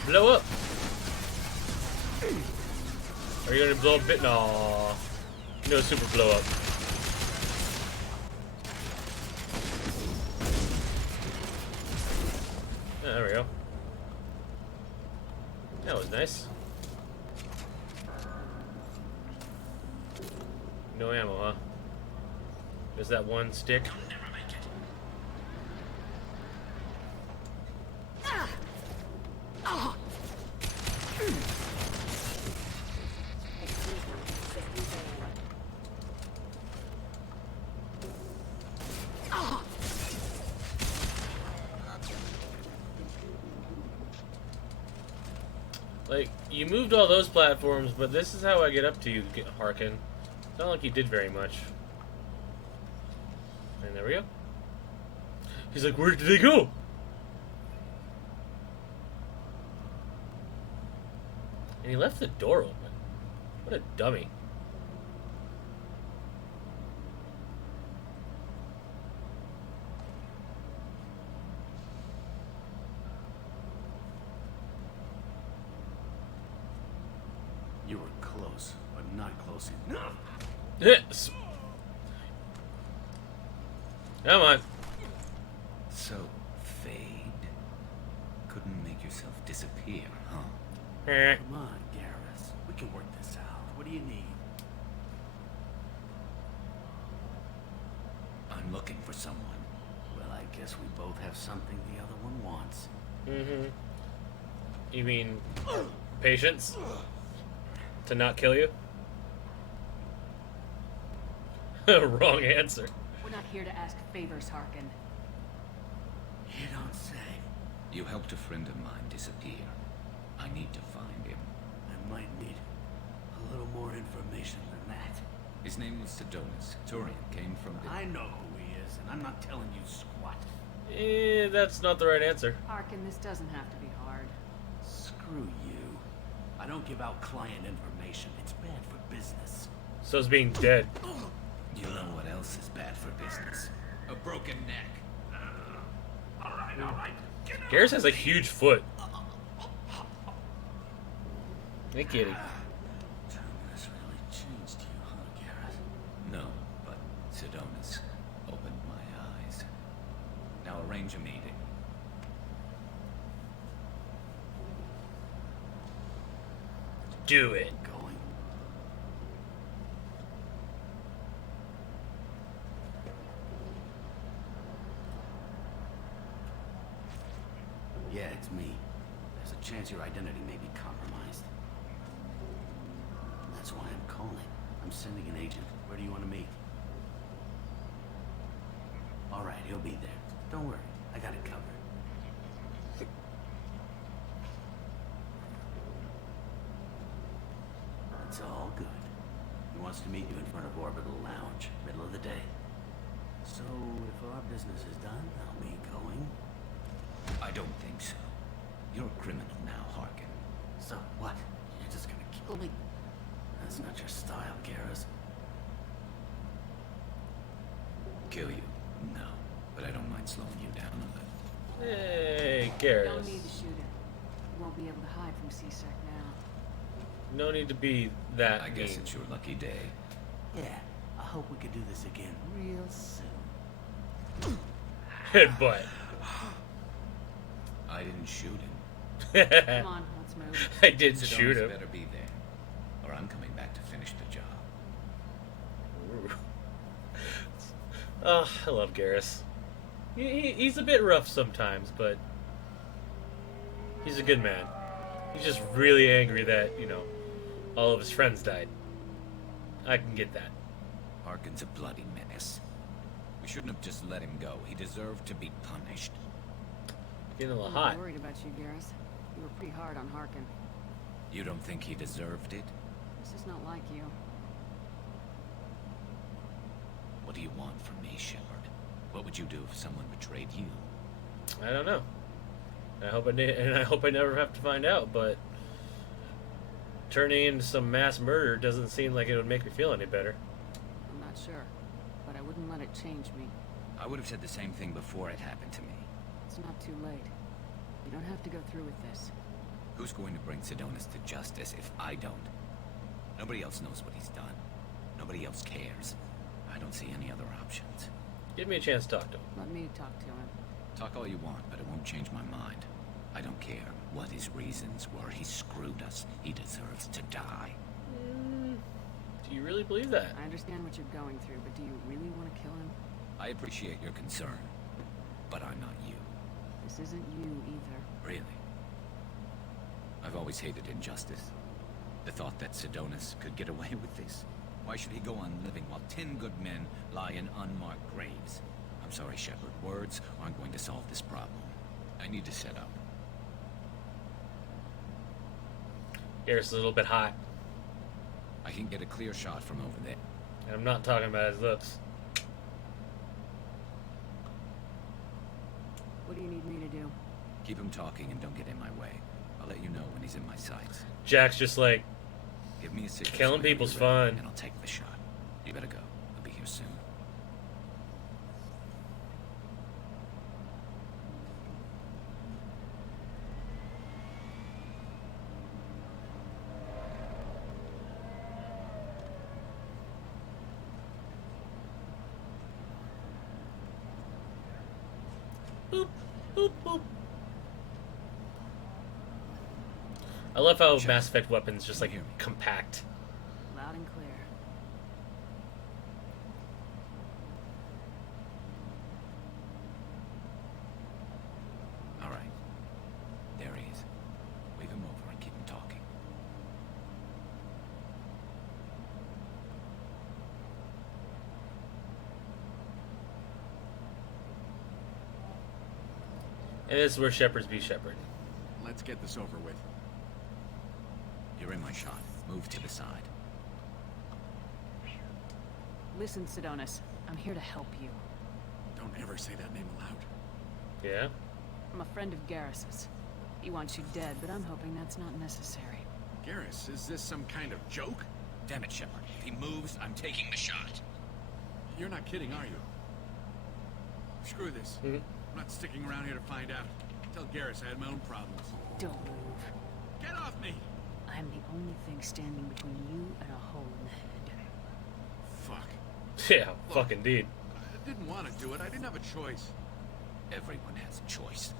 Blow up! Are you gonna blow up bit? No. No super blow up. Oh, there we go. That was nice. No ammo, huh? Just that one stick. Like, you moved all those platforms, but this is how I get up to you, Harkin. It's not like you did very much. And there we go. He's like, where did they go? And he left the door open. What a dummy. You were close, but not close enough. Yes. Come on. So, Fade. Couldn't make yourself disappear, huh? Come on, Garrus. We can work this out. What do you need? I'm looking for someone. Well, I guess we both have something the other one wants. Mm-hmm. You mean patience? To not kill you? Wrong answer. We're not here to ask favors, Harkin. You don't say. You helped a friend of mine disappear. I need to find him. I might need a little more information than that. His name was Sidonis. Turian came from the... I know who he is, and I'm not telling you squat. That's not the right answer. Harkin, this doesn't have to be hard. Screw you. I don't give out client information. It's bad for business. So is being dead. You know what else is bad for business? A broken neck. All right. Garrus has a huge foot. Hey, kitty. Terminus really changed you, huh, Garrus? No, but Sidonis opened my eyes. Now arrange a meeting. Do it. Going. Yeah, it's me. There's a chance your identity may be compromised. That's why I'm calling. I'm sending an agent. Where do you want to meet? All right, he'll be there. Don't worry, I got it covered. It's all good. He wants to meet you in front of Orbital Lounge, middle of the day. So, if our business is done, I'll be going. I don't think so. You're a criminal now, Harkin. So what? You're just gonna kill me? That's not your style, Garrus. Kill you? No. But I don't mind slowing you down a little. Hey, No Garrus. need to shoot him. You won't be able to hide from C-Sec now. No need to be that I guess mean. it's your lucky day. Yeah, I hope we could do this again real soon. Headbutt. I didn't shoot him. Come on, let's move. I didn't Sidonis shoot him. better be there, or I'm coming back to finish the job. Oh, I love Garrus. He's a bit rough sometimes, but he's a good man. He's just really angry that, all of his friends died. I can get that. Harkin's a bloody menace. We shouldn't have just let him go. He deserved to be punished. Getting a little I'm hot. worried about you, Garrus. You were pretty hard on Harkin. You don't think he deserved it? This is not like you. What do you want from me, Shepard? What would you do if someone betrayed you? I don't know. I hope I never have to find out, but turning into some mass murder doesn't seem like it would make me feel any better. I'm not sure, but I wouldn't let it change me. I would have said the same thing before it happened to me. It's not too late. You don't have to go through with this. Who's going to bring Sidonis to justice if I don't? Nobody else knows what he's done. Nobody else cares. I don't see any other options. Give me a chance to talk to him. Let me talk to him. Talk all you want, but it won't change my mind. I don't care what his reasons were. He screwed us. He deserves to die. Do you really believe that? I understand what you're going through, but do you really want to kill him? I appreciate your concern, but I'm not you. This isn't you either. Really? I've always hated injustice. The thought that Sidonis could get away with this. Why should he go on living while 10 good men lie in unmarked graves? I'm sorry, Shepard. Words aren't going to solve this problem. I need to set up. Garrus is a little bit hot. I can get a clear shot from over there. And I'm not talking about his looks. What do you need me to do? Keep him talking and don't get in my way. I'll let you know when he's in my sights. Jack's just like, Give me a signal. killing whenever people's you're ready, fun. And I'll take the shot. You better go. I'll be here soon. Boop, boop, boop. I love how Mass Effect weapons just like compact. Loud and clear. All right. There he is. Wave him over and keep him talking. And this is where shepherds be shepherd. Let's get this over with. You're in my shot. Move to the side. Listen, Sidonis, I'm here to help you. Don't ever say that name aloud. Yeah? I'm a friend of Garrus's. He wants you dead, but I'm hoping that's not necessary. Garrus, is this some kind of joke? Damn it, Shepard. If he moves, I'm taking the shot. You're not kidding, are you? Screw this. I'm not sticking around here to find out. Tell Garrus I had my own problems. Don't move. Get off me! I'm the only thing standing between you and a hole in the head. Fuck. Yeah, fuck indeed. I didn't want to do it. I didn't have a choice. Everyone has a choice.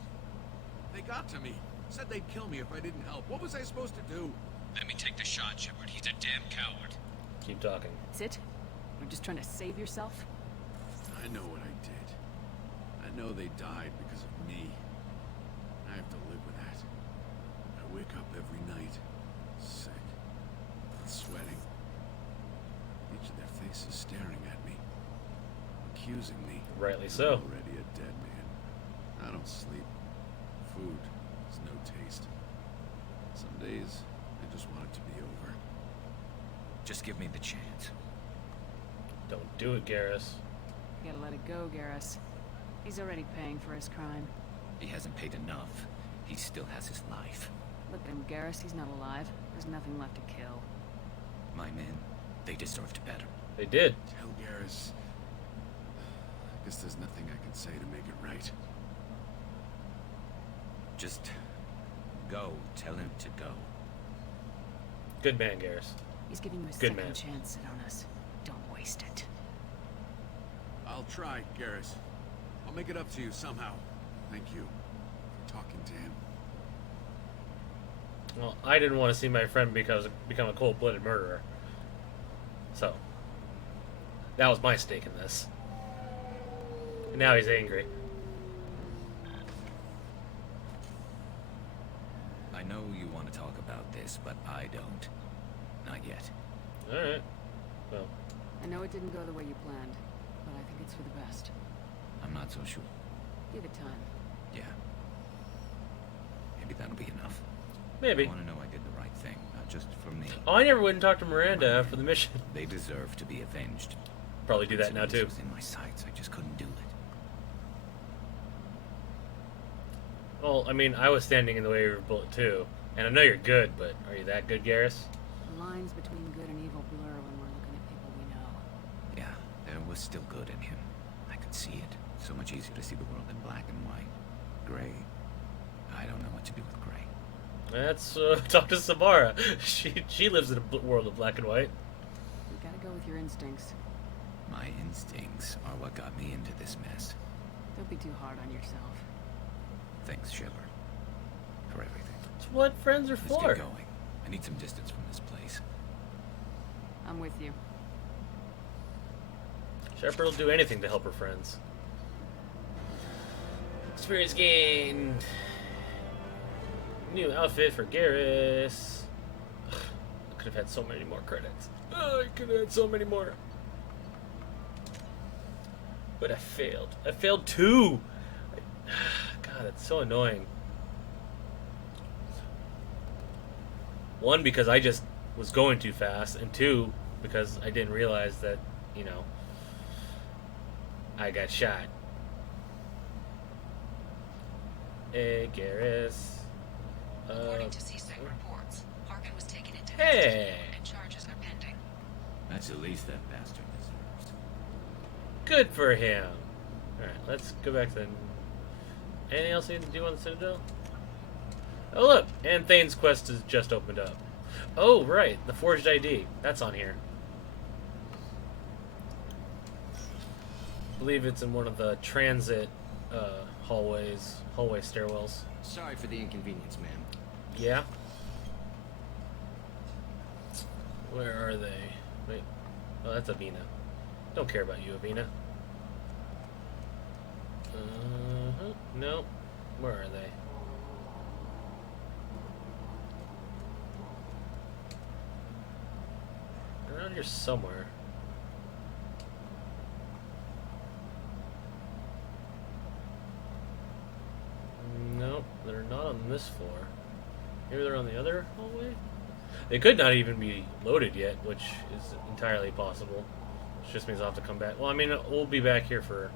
They got to me. Said they'd kill me if I didn't help. What was I supposed to do? Let me take the shot, Shepard. He's a damn coward. Keep talking. That's it? You're just trying to save yourself? I know what I did. I know they died because of me. I have to live with that. I wake up every night, sick, sweating. Each of their faces staring at me, accusing me. Rightly so. I'm already a dead man. I don't sleep. Food has no taste. Some days, I just want it to be over. Just give me the chance. Don't do it, Garrus. You gotta let it go, Garrus. He's already paying for his crime. He hasn't paid enough. He still has his life. Look at him, Garrus. He's not alive. There's nothing left to kill. My men, they deserved better. They did. Tell Garrus. I guess there's nothing I can say to make it right. Just go. Tell him to go. Good man, Garrus. He's giving you a Good second man. chance, Sidonis. Don't waste it. I'll try, Garrus. I'll make it up to you somehow. Thank you for talking to him. Well, I didn't want to see my friend become a cold-blooded murderer. So, that was my stake in this. And now he's angry. I know you want to talk about this, but I don't. Not yet. Alright. Well. I know it didn't go the way you planned, but I think it's for the best. I'm not so sure. Give it time. Yeah. Maybe that'll be enough. Maybe. I want to know I did the right thing, not just for me. Oh, I never went and talked to Miranda after the mission. They deserve to be avenged. Probably do that now, too. It was in my sights. I just couldn't do it. Well, I mean, I was standing in the way of your bullet, too. And I know you're good, but are you that good, Garrus? The lines between good and evil blur when we're looking at people we know. Yeah, there was still good in him. I could see it. So much easier to see the world in black and white. Gray. I don't know what to do with gray. That's, talk to Samara. She lives in a world of black and white. You gotta go with your instincts. My instincts are what got me into this mess. Don't be too hard on yourself. Thanks, Shepard. For everything. It's what friends are Let's for. get going. I need some distance from this place. I'm with you. Shepard will do anything to help her friends. Experience gained. New outfit for Garrus. Ugh, I could have had so many more credits. Oh, I could have had so many more. But I failed. I failed too. God, that's so annoying. One, because I just was going too fast, and two, because I didn't realize that, you know, I got shot. Hey, Garrus. According to CSEC reports, Harkin was taken into Hey! custody and charges are pending. That's the least that bastard deserves. Good for him. Alright, let's go back to... Anything else I need to do on the Citadel? Oh, look! And Thane's quest has just opened up. Oh, right. The Forged ID. That's on here. I believe it's in one of the transit hallway stairwells. Sorry for the inconvenience, ma'am. Yeah. Where are they? Wait. Oh, that's Avina. Don't care about you, Avina. No. Where are they? Around here somewhere. this floor. Maybe they're on the other hallway? They could not even be loaded yet, which is entirely possible. Which just means I'll have to come back. Well, I mean, we'll be back here for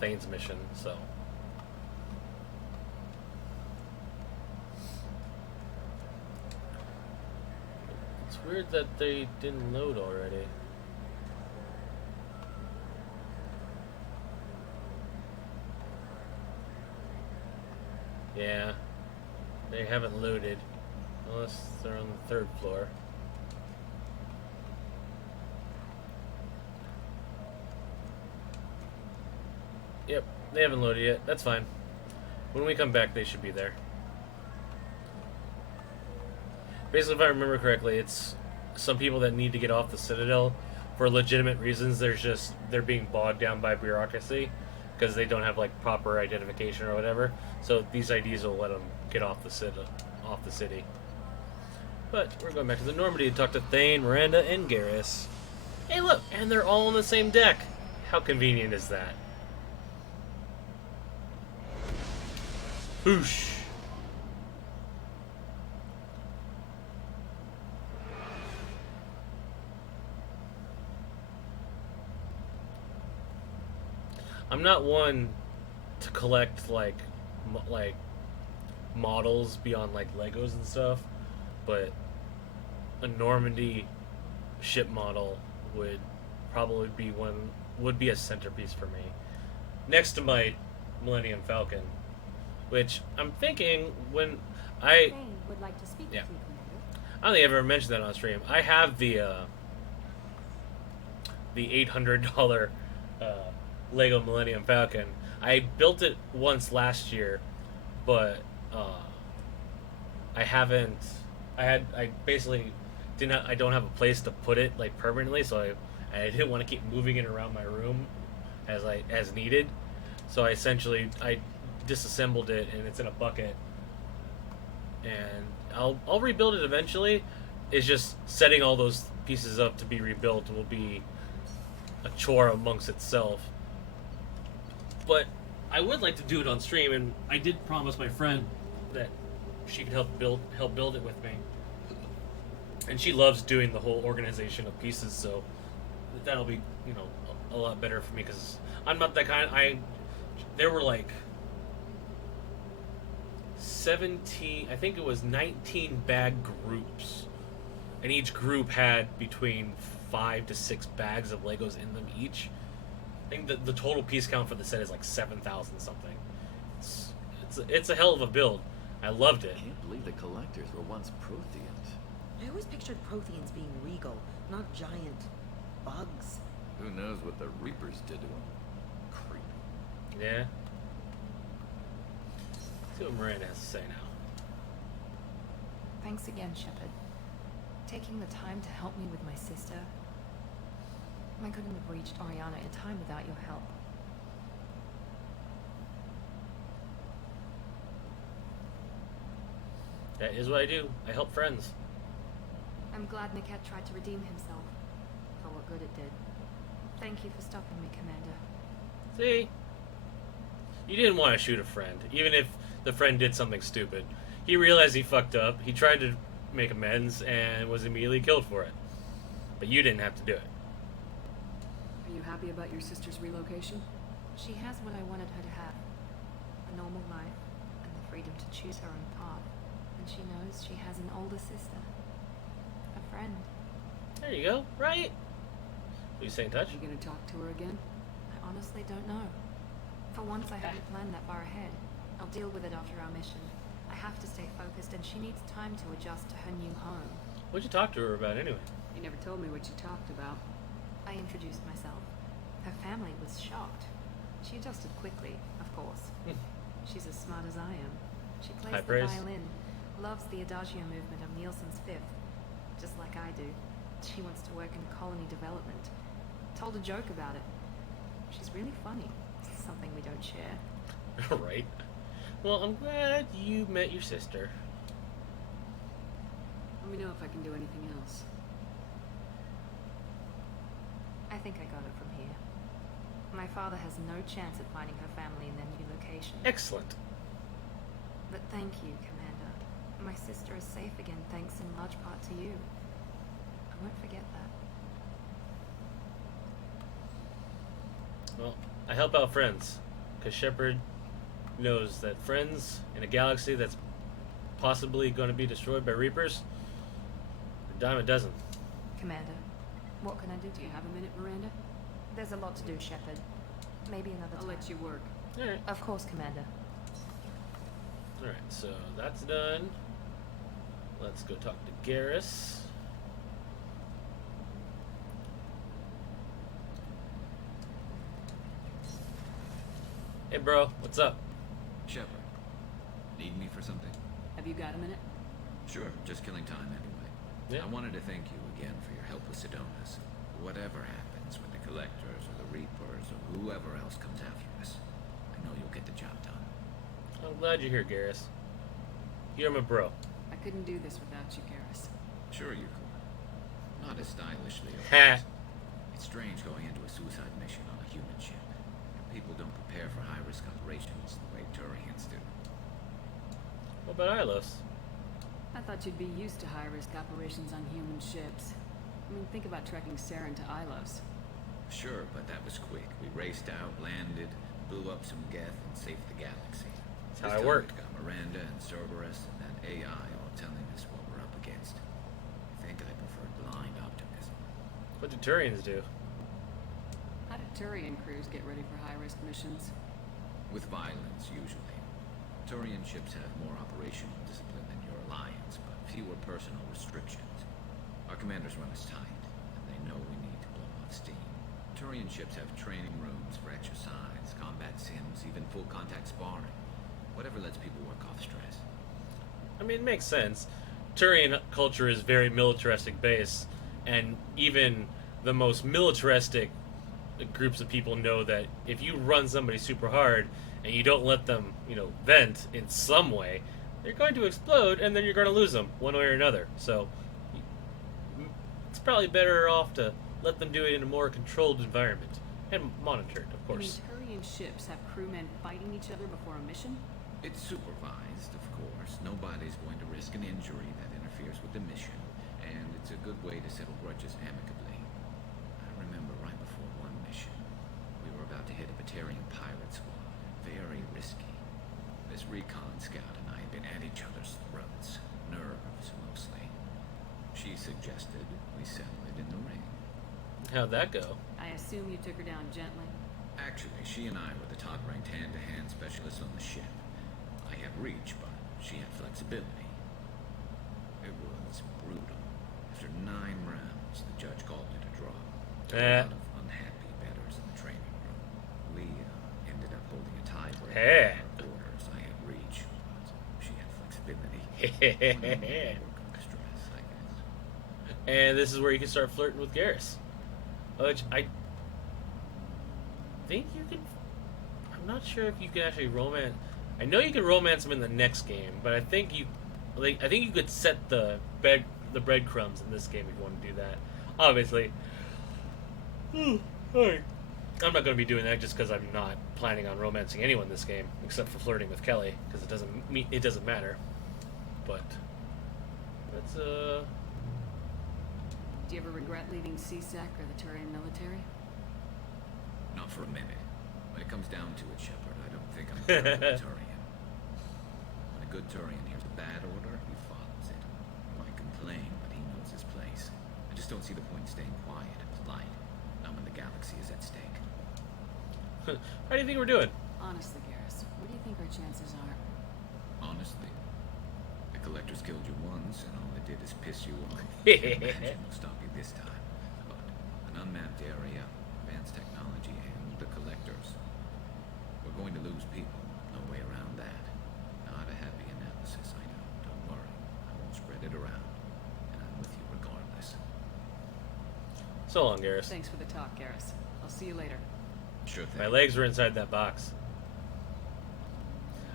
Thane's mission, so. It's weird that they didn't load already. Yeah, they haven't loaded, unless they're on the third floor. Yep, they haven't loaded yet. That's fine. When we come back, they should be there. Basically, if I remember correctly, it's some people that need to get off the Citadel for legitimate reasons. They're being bogged down by bureaucracy because they don't have like proper identification or whatever. So these IDs will let them get off the city. But we're going back to the Normandy to talk to Thane, Miranda, and Garrus. Hey, look, and they're all on the same deck. How convenient is that? Whoosh. I'm not one to collect like models beyond like Legos and stuff, but a Normandy ship model would probably be a centerpiece for me, next to my Millennium Falcon, which I'm thinking when I Thane would like to speak with you, Commander. I don't think I've ever mentioned that on stream. I have the $800 Lego Millennium Falcon. I built it once last year, but I basically I don't have a place to put it like permanently, so I didn't want to keep moving it around my room as needed. So I disassembled it and it's in a bucket, and I'll rebuild it eventually. It's just setting all those pieces up to be rebuilt will be a chore amongst itself. But I would like to do it on stream, and I did promise my friend that she could help build it with me. And she loves doing the whole organization of pieces, so that'll be, a lot better for me, because I'm not that kind. There were like 17, I think it was 19 bag groups, and each group had between 5 to 6 bags of Legos in them each. I think the total piece count for the set is like 7,000 something. It's a hell of a build. I loved it. I can't believe the collectors were once Protheans. I always pictured Protheans being regal, not giant bugs. Who knows what the Reapers did to them? Creepy. Yeah. Let's see what Miranda has to say now. Thanks again, Shepard. Taking the time to help me with my sister. I couldn't have reached Oriana in time without your help. That is what I do. I help friends. I'm glad Niket tried to redeem himself. For what good it did. Thank you for stopping me, Commander. See? You didn't want to shoot a friend, even if the friend did something stupid. He realized he fucked up, he tried to make amends, and was immediately killed for it. But you didn't have to do it. Are you happy about your sister's relocation? She has what I wanted her to have. A normal life, and the freedom to choose her own path. And she knows she has an older sister. A friend. There you go, right? Will you stay in touch? Are you gonna talk to her again? I honestly don't know. For once I haven't planned that far ahead. I'll deal with it after our mission. I have to stay focused, and she needs time to adjust to her new home. What'd you talk to her about anyway? You never told me what you talked about. I introduced myself. Her family was shocked. She adjusted quickly, of course. She's as smart as I am. She plays High the praise. violin, loves the Adagio movement of Nielsen's Fifth, just like I do. She wants to work in colony development. Told a joke about it. She's really funny. Something we don't share. Right. Well, I'm glad you met your sister. Let me know if I can do anything else. I think I got it from here. My father has no chance at finding her family in their new location. Excellent. But thank you, Commander. My sister is safe again, thanks in large part to you. I won't forget that. Well, I help out friends, because Shepard knows that friends in a galaxy that's possibly going to be destroyed by Reapers, a dime a dozen. Commander, what can I do? Do you have a minute, Miranda? There's a lot to do, Shepard. Maybe another time. I'll let you work. Alright. Of course, Commander. Alright, so that's done. Let's go talk to Garrus. Hey bro, what's up? Shepard, need me for something? Have you got a minute? Sure, just killing time anyway. Yeah. I wanted to thank you again for your help with Sedona's. Whatever happens with the Collectors or the Reapers or whoever else comes after us, I know you'll get the job done. I'm glad you're here, Garrus. You're my bro. I couldn't do this without you, Garrus. Sure you could. Not as stylishly, of Ha! course. It's strange going into a suicide mission on a human ship. People don't prepare for high-risk operations the way Turians do. What about Ilos? I thought you'd be used to high-risk operations on human ships. I mean, think about trekking Saren to Ilos. Sure, but that was quick. We raced out, landed, blew up some geth, and saved the galaxy. That's how it worked. We've got Miranda and Cerberus and that AI all telling us what we're up against. I think I prefer blind optimism. What do Turians do? How do Turian crews get ready for high-risk missions? With violence, usually. Turian ships have more operational discipline than your alliance, but fewer personal restrictions. Our commanders run us tight, and they know we need to blow off steam. Turian ships have training rooms for exercise, combat sims, even full-contact sparring. Whatever lets people work off stress. I mean, it makes sense. Turian culture is very militaristic based, and even the most militaristic groups of people know that if you run somebody super hard and you don't let them, vent in some way, they're going to explode, and then you're going to lose them one way or another. So it's probably better off to let them do it in a more controlled environment and monitored, of course. You mean Turian ships have crewmen fighting each other before a mission? It's supervised, of course. Nobody's going to risk an injury that interferes with the mission, and it's a good way to settle grudges amicably. I remember right before one mission, we were about to hit a Batarian pirate squad. Very risky. This recon scout and I had been at each other's throats. Nerves, mostly. She suggested we settle it in the ring. How'd that go? I assume you took her down gently. Actually, she and I were the top-ranked hand-to-hand specialists on the ship. I had reach, but she had flexibility. It was brutal. After 9 rounds, the judge called it a draw. There were a lot of unhappy bettors in the training room. We ended up holding a tiebreak in our quarters. I had reach, but she had flexibility. Work under stress, I guess. And this is where you can start flirting with Garrus. Which I think you can. I'm not sure if you can actually romance. I know you can romance him in the next game, but I think you could set the breadcrumbs in this game if you want to do that. Obviously. Sorry. I'm not going to be doing that just because I'm not planning on romancing anyone this game, except for flirting with Kelly, because it doesn't matter. But that's Do you ever regret leaving CSAC or the Turian military? Not for a minute. When it comes down to it, Shepard, I don't think I'm a good Turian. When a good Turian hears a bad order, he follows it. He might complain, but he knows his place. I just don't see the point in staying quiet and polite, not when the galaxy is at stake. How do you think we're doing? Honestly, Garrus, what do you think our chances are? Honestly, the Collectors killed you once, and all it did is piss you off. Imagine will stop you this time. But an unmapped area, advanced technology, and the Collectors. We're going to lose people. No way around that. Not a happy analysis, I know. Don't worry. I won't spread it around. And I'm with you regardless. So long, Garrus. Thanks for the talk, Garrus. I'll see you later. Sure thing. My legs were inside that box.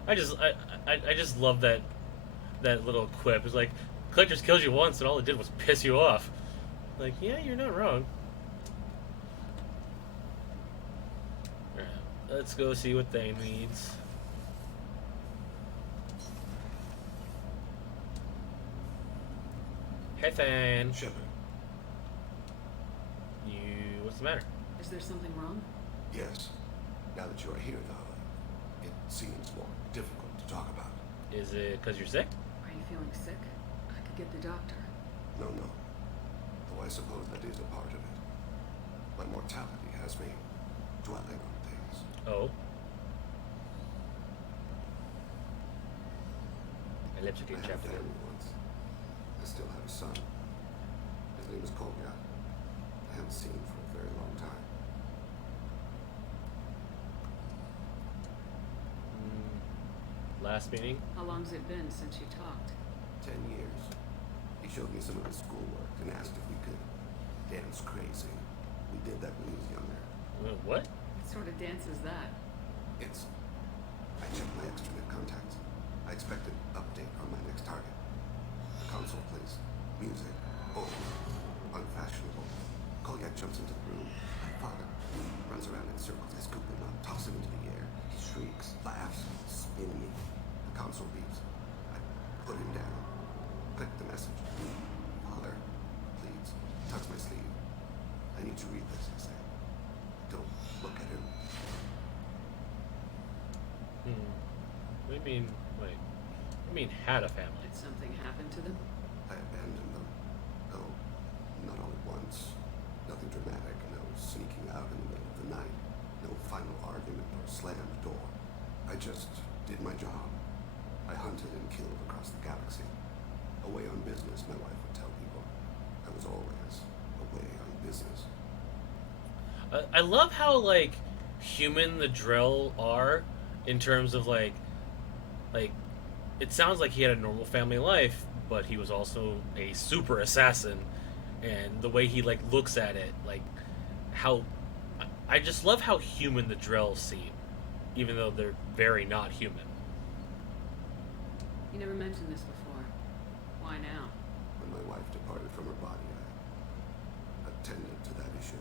I just love that little quip. It's like, Collectors killed you once and all it did was piss you off. Like, yeah, you're not wrong. Alright, let's go see what they needs. Hey, Thane. Shepard. What's the matter? Is there something wrong? Yes. Now that you are here, though, it seems more difficult to talk about. Is it because you're sick? Are you feeling sick? I could get the doctor. No. Though I suppose that is a part of it. My mortality has me dwelling on things. Oh. My lips are getting I had chapped. family once. I still have a son. His name is Kolya. I haven't seen him for a very long time. Last meeting? How long's it been since you talked? 10 years. He showed me some of his schoolwork and asked if we could dance crazy. We did that when he was younger. What? What sort of dance is that? I checked my extranet contacts. I expect an update on my next target. The console plays music. Old. Unfashionable. Kolyak jumps into the room. My father runs around in circles. I scoop him up, toss him into the air. He shrieks, laughs, spin me. The console beeps. I put him down. Click the message. Father, please, touch my sleeve. I need to read this, I say. Don't look at him. What do you mean, wait. What do you mean, had a family? Did something happen to them? I abandoned them. Oh, not all at once. Nothing dramatic. No sneaking out in the middle of the night. No final argument or slammed door. I just did my job. I hunted and killed across the galaxy. Away on business, my wife would tell people. I was always away on business. I love how, like, human the Drill are in terms of, like, it sounds like he had a normal family life, but he was also a super assassin, and the way he, like, looks at it, like, how... I just love how human the Drell seem, even though they're very not human. You never mentioned this before. Why now? When my wife departed from her body, I attended to that issue.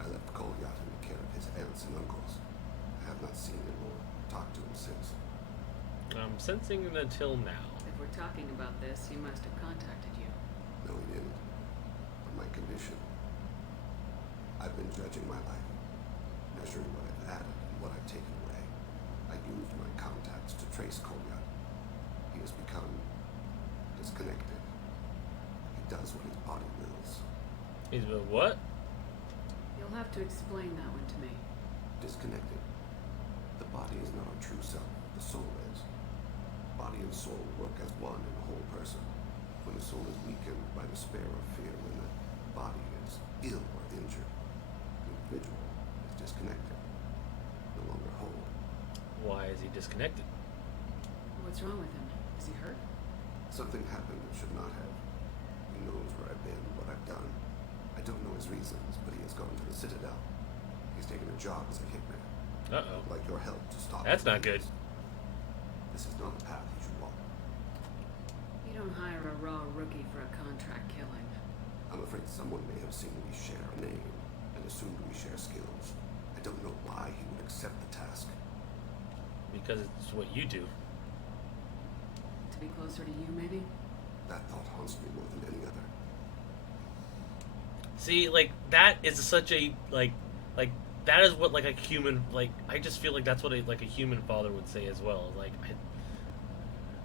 I left Kolyat in the care of his aunts and uncles. I have not seen him or talked to him since. I'm sensing it until now. If we're talking about this, he must have contacted you. No, he didn't. But my condition. I've been judging my life, measuring what I've added and what I've taken away. I used my contacts to trace Kolyat. He has become disconnected. He does what his body wills. He's been what? You'll have to explain that one to me. Disconnected. The body is not our true self. The soul is. Body and soul work as one in a whole person. When the soul is weakened by despair or fear, when the body is ill or injured, the individual is disconnected, no longer whole. Why is he disconnected? What's wrong with him? Is he hurt? Something happened that should not have. He knows where I've been, what I've done. I don't know his reasons, but he has gone to the Citadel. He's taken a job as a hitman. Uh-oh. I'd like your help to stop That's him. not good. This is not the path he should walk. You don't hire a raw rookie for a contract killing. I'm afraid someone may have seen we share a name and assumed we share skills. I don't know why he would accept the task. Because it's what you do. To be closer to you, maybe? That thought haunts me more than any other. See, like, that is such a, like, that is what, like, a human, like, I just feel like that's what, a human father would say as well.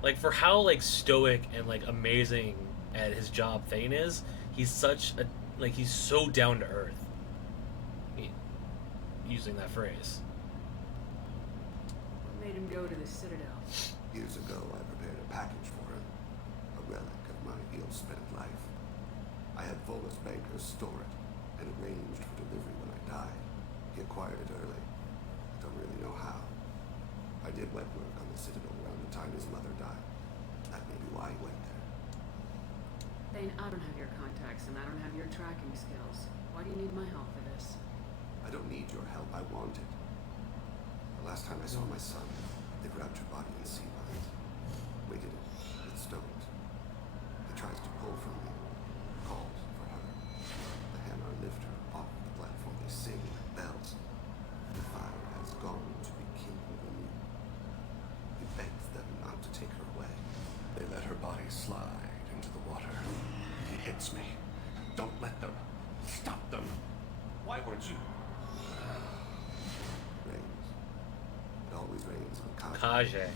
Like, for how, like, stoic and, like, amazing at his job Thane is, he's such a, like, he's so down to earth. Using that phrase. What made him go to the Citadel? Years ago, I prepared a package for him. A relic of my ill-spent life. I had Volus bankers store it and arranged for delivery when I died. He acquired it early. I don't really know how. I did wet work on the Citadel around the time his mother died. That may be why he went there. Thane, I don't have your contacts and I don't have your tracking skills. Why do you need my help for this? I don't need your help. I want it. The last time I saw my son, they grabbed your body in sea lines, weighted it with stones. He tries to pull from me, calls for her. The hammer lift her off the platform. They sing like bells. The fire has gone to be kindled anew. He begs them not to take her away. They let her body slide into the water. against me. Don't let them. Stop them. Why weren't you? Rains. It always rains on Kaje. Kaje.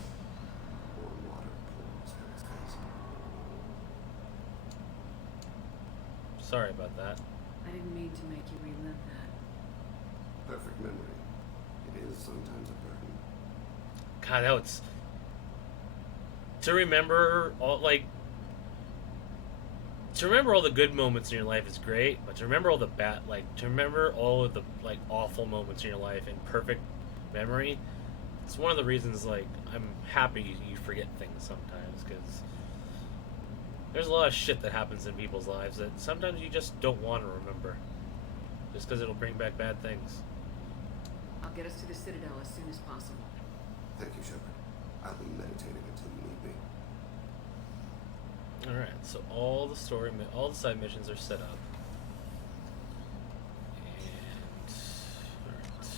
Warm water pours from his face. Sorry about that. I didn't mean to make you relive that. Perfect memory. It is sometimes a burden. God, that was... To remember all, like... To remember all the good moments in your life is great, but to remember all the bad... Like, to remember all of the, like, awful moments in your life in perfect memory, it's one of the reasons, like, I'm happy you forget things sometimes, because... There's a lot of shit that happens in people's lives that sometimes you just don't want to remember. Just because it'll bring back bad things. I'll get us to the Citadel as soon as possible. Thank you, Shepard. I'll be meditating until you need me. Alright, so all the side missions are set up. And... Alright.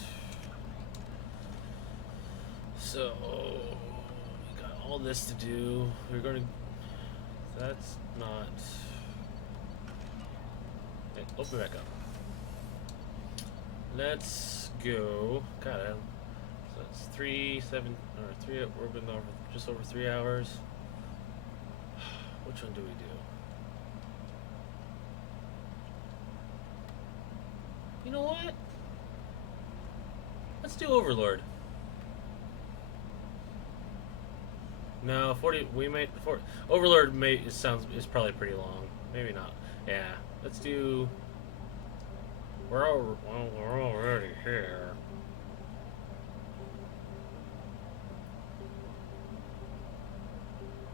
So... We got all this to do. We're going to... That's not... Hey, open back up. Let's go... God, so it's 3, 7... Or 3... We've been over just over 3 hours. Which one do we do? You know what? Let's do Overlord. No, 40. We made 40. Overlord is probably pretty long. Maybe not. Yeah. Let's do. We're already here.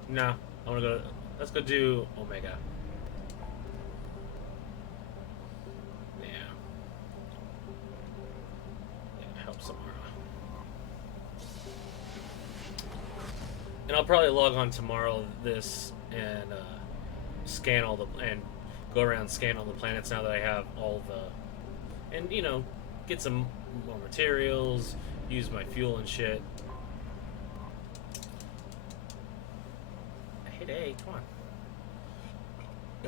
No, I want to go. Let's go do Omega. Yeah. Yeah, help Samara. And I'll probably log on tomorrow this and scan all the and go around scan all the planets now that I have all the and get some more materials, use my fuel and shit. Hey, come on.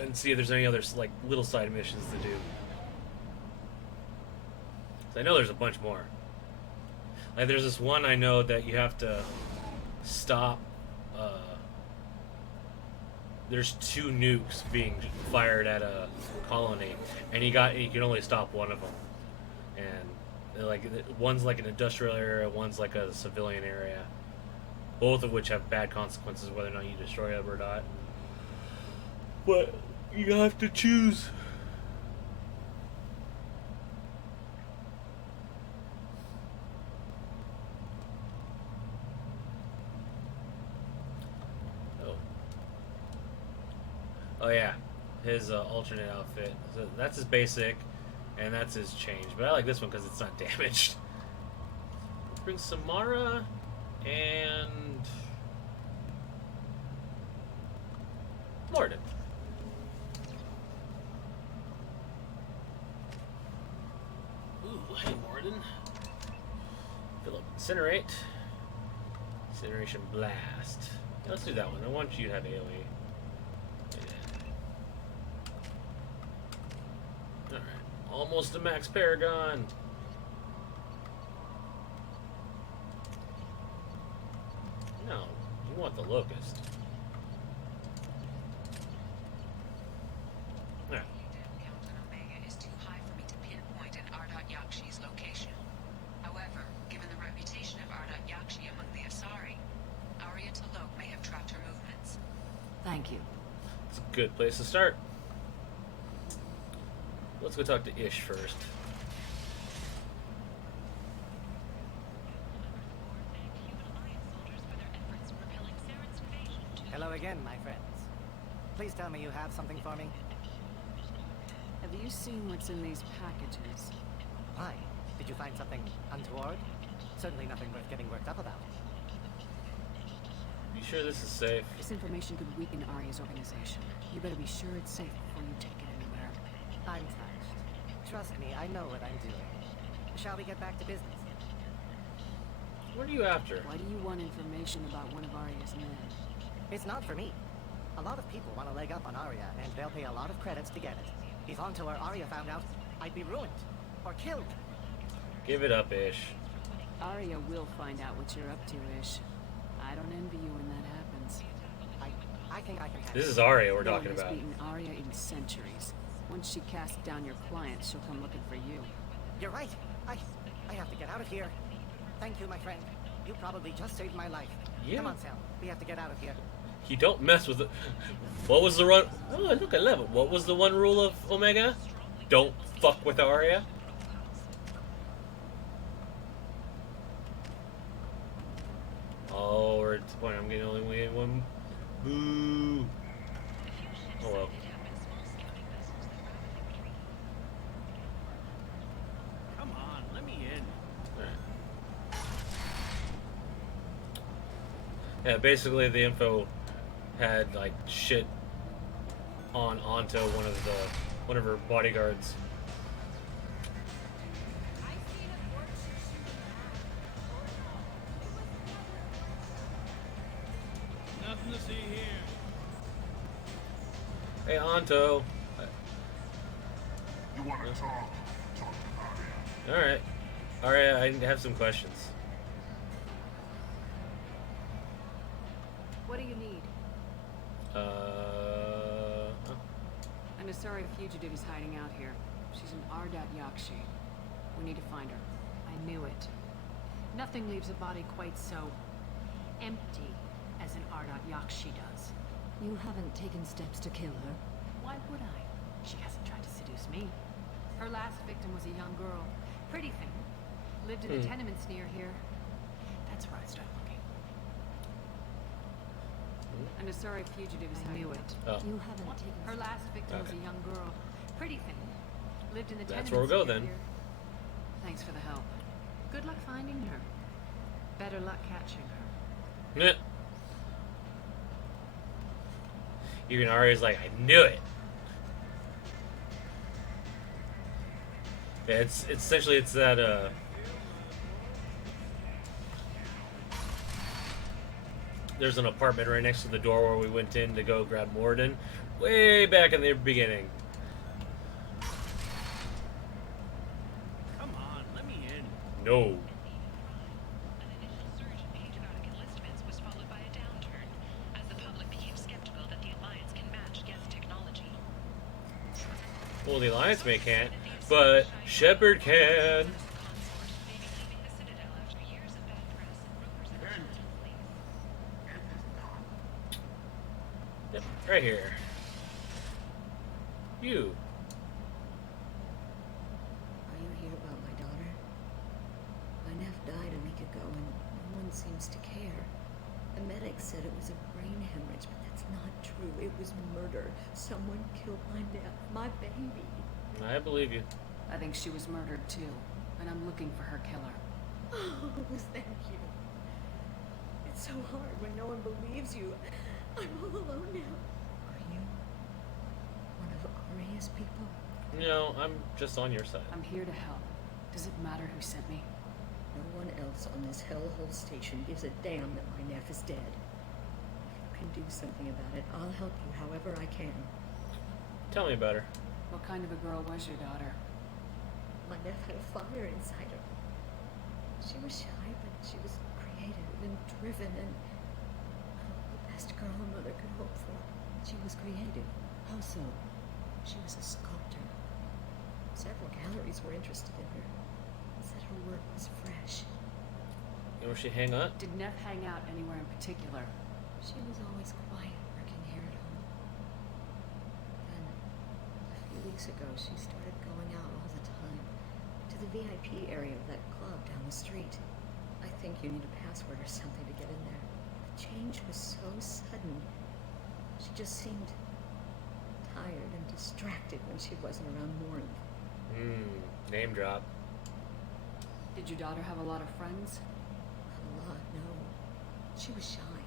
And see if there's any other like little side missions to do. 'Cause I know there's a bunch more. Like there's this one I know that you have to stop. There's 2 nukes being fired at a colony, and you can only stop one of them. And like one's like an industrial area, one's like a civilian area. Both of which have bad consequences whether or not you destroy them or not. But you have to choose. Oh yeah, his alternate outfit. So that's his basic, and that's his change. But I like this one because it's not damaged. Let's bring Samara and Morden. Ooh, hey Morden. Fill up Incinerate. Incineration Blast. Yeah, let's do that one. I want you to have AoE. Alright, almost a max Paragon. No, you want the Locust. Alright. Count on Omega is too high for me to pinpoint an Ardat Yakshi's location. However, given the reputation of Ardat Yakshi among the Asari, Arya T'Loak may have tracked her movements. Thank you. It's a good place to start. Let's go talk to Ish first. Hello again, my friends. Please tell me you have something for me. Have you seen what's in these packages? Why? Did you find something untoward? Certainly nothing worth getting worked up about. You sure this is safe? This information could weaken Arya's organization. You better be sure it's safe before you take it anywhere. I'm touched. Trust me, I know what I'm doing. Shall we get back to business? What are you after? Why do you want information about one of Arya's men? It's not for me. A lot of people want to leg up on Arya, and they'll pay a lot of credits to get it. If onto where Arya found out, I'd be ruined. Or killed. Give it up, Ish. Arya will find out what you're up to, Ish. I don't envy you when that happens. I think I can handle This is Arya we're No talking one has about. beaten Arya in centuries. Once she casts down your client, she'll come looking for you. You're right. I have to get out of here. Thank you, my friend. You probably just saved my life. Yeah. Come on, Sal. We have to get out of here. You don't mess with it. What was the run? Oh, look at level. What was the one rule of Omega? Don't fuck with Arya. Oh, we're at the point. I'm getting only one. Boo. Oh well. Come on, let me in. Yeah, basically the info had like shit on onto one of her bodyguards. Nothing to see here. Hey, Anto. You want to talk? Talk to Arya. All right, Arya, I have some questions. What do you need? Oh. An Asari fugitive is hiding out here. She's an Ardat Yakshi. We need to find her. I knew it. Nothing leaves a body quite so empty as an Ardat Yakshi does. You haven't taken steps to kill her? Why would I? She hasn't tried to seduce me. Her last victim was a young girl. Pretty thing. Lived in the tenements near here. That's where I started looking. An Asari fugitive is hiding. I knew it. Oh. You haven't taken Her last victim was a young girl. Pretty thing. Lived in the That's tenements where we'll go near then. here. Thanks for the help. Good luck finding her. Better luck catching her. Meh. Even Arya's like, I knew it. Yeah, it's essentially it's that there's an apartment right next to the door where we went in to go grab Morden, way back in the beginning. Come on, let me in. No. Well, the Alliance may can't, but Shepard can. Yep, right here. You. Are you here about my daughter? My nephew died a week ago and no one seems to care. The medic said it was a brain hemorrhage, but that's not true. It was murder. Someone killed my nephew, my baby. I believe you. I think she was murdered too, and I'm looking for her killer. Oh, thank you. It's so hard when no one believes you. I'm all alone now. Are you one of Arya's people? No, I'm just on your side. I'm here to help. Does it matter who sent me? No one else on this hellhole station gives a damn that my nephew is dead. If you can do something about it, I'll help you however I can. Tell me about her. What kind of a girl was your daughter? My nephew had a fire inside her. She was shy, but she was creative and driven and the best girl a mother could hope for. She was creative. How so? She was a sculptor. Several galleries were interested in her. Said her work was fresh. You know where she hang out? Did Neff hang out anywhere in particular? She was always quiet working here at home. Then, a few weeks ago, she started going out all the time. To the VIP area of that club down the street. I think you need a password or something to get in there. The change was so sudden. She just seemed tired and distracted when she wasn't around Morn. Name drop. Did your daughter have a lot of friends? Not a lot, no. She was shy.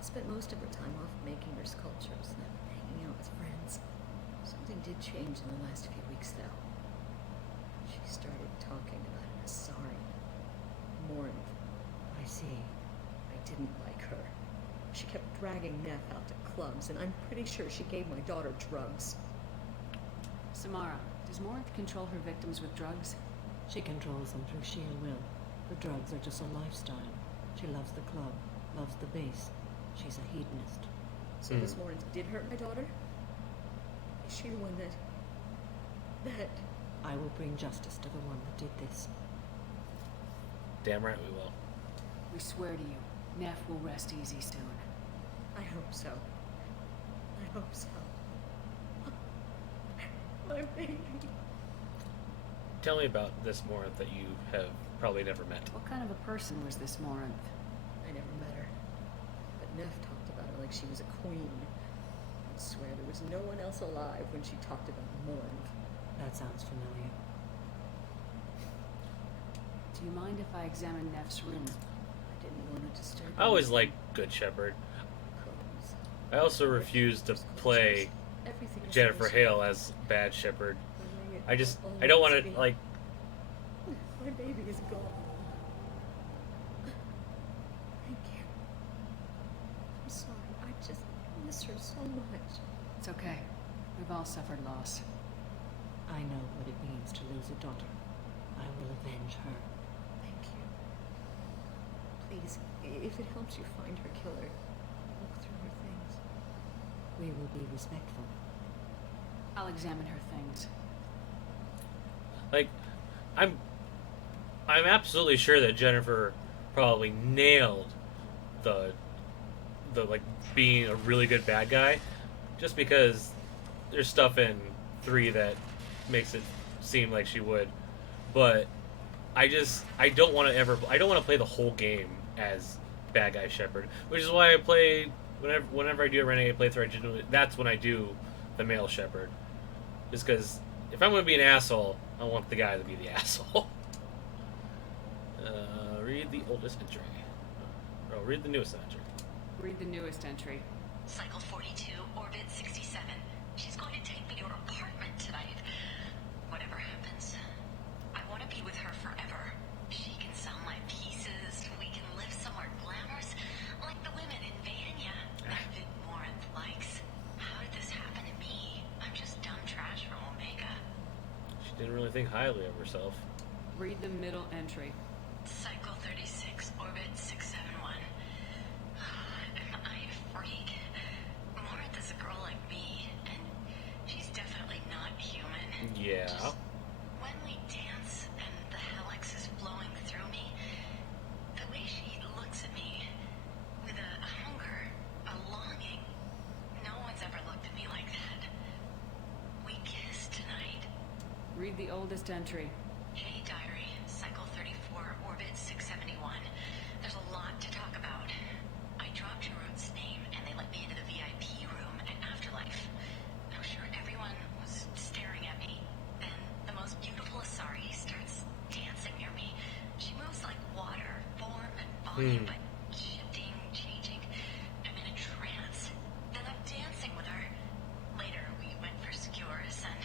Spent most of her time off making her sculptures, not hanging out with friends. Something did change in the last few weeks, though. She started talking about an Asari. Morin. I see. I didn't like her. She kept dragging Neff out to clubs, and I'm pretty sure she gave my daughter drugs. Samara, does Morinth control her victims with drugs? She controls them through sheer will. The drugs are just a lifestyle. She loves the club, loves the base. She's a hedonist. So this Morinth did hurt my daughter? Is she the one that... I will bring justice to the one that did this. Damn right we will. We swear to you, Neff will rest easy soon. I hope so. I hope so. My baby. Tell me about this Morinth that you have probably never met. What kind of a person was this Morinth? I never met her. But Neff talked about her like she was a queen. I swear there was no one else alive when she talked about Morinth. That sounds familiar. Do you mind if I examine Neff's room? I didn't want to disturb I always liked Good Shepherd. I also refuse to play Jennifer Hale as Bad Shepherd. I don't want to, like... My baby is gone. Thank you. I'm sorry. I just miss her so much. It's okay. We've all suffered loss. I know what it means to lose a daughter. I will avenge her. Thank you. Please, if it helps you find her killer, look through her things. We will be respectful. I'll examine her things. Like, I'm absolutely sure that Jennifer probably nailed the like being a really good bad guy, just because there's stuff in 3 that makes it seem like she would. But I don't want to play the whole game as bad guy Shepherd, which is why I play whenever I do a Renegade playthrough. That's when I do the male Shepherd, just because if I'm going to be an asshole, I want the guy to be the asshole. Read the oldest entry. Oh, read the newest entry. Read the newest entry. Cycle 42, orbit 67. She's going to take me to her apartment tonight. Whatever happens, I want to be with her forever. She can sell my pieces. We can live somewhere glamorous, like the women in Vanya. That Morinth likes. How did this happen to me? I'm just dumb trash from Omega. She didn't really think highly of herself. Read the middle entry. Cycle 36, orbit 671. Am I a freak? Morinth is a girl like me, and she's definitely not human. Yeah. Just when we dance and the helix is flowing through me, the way she looks at me, with a hunger, a longing, no one's ever looked at me like that. We kissed tonight. Read the oldest entry. Hey, diary. Cycle 34, orbit 671. There's a lot to talk about. I dropped Jarut's name, and they let me into the VIP room at Afterlife. I'm sure everyone was staring at me. Then the most beautiful Asari starts dancing near me. She moves like water, form and volume, but shifting, changing. I'm in a trance. Then I'm dancing with her. Later, we went for skewers, and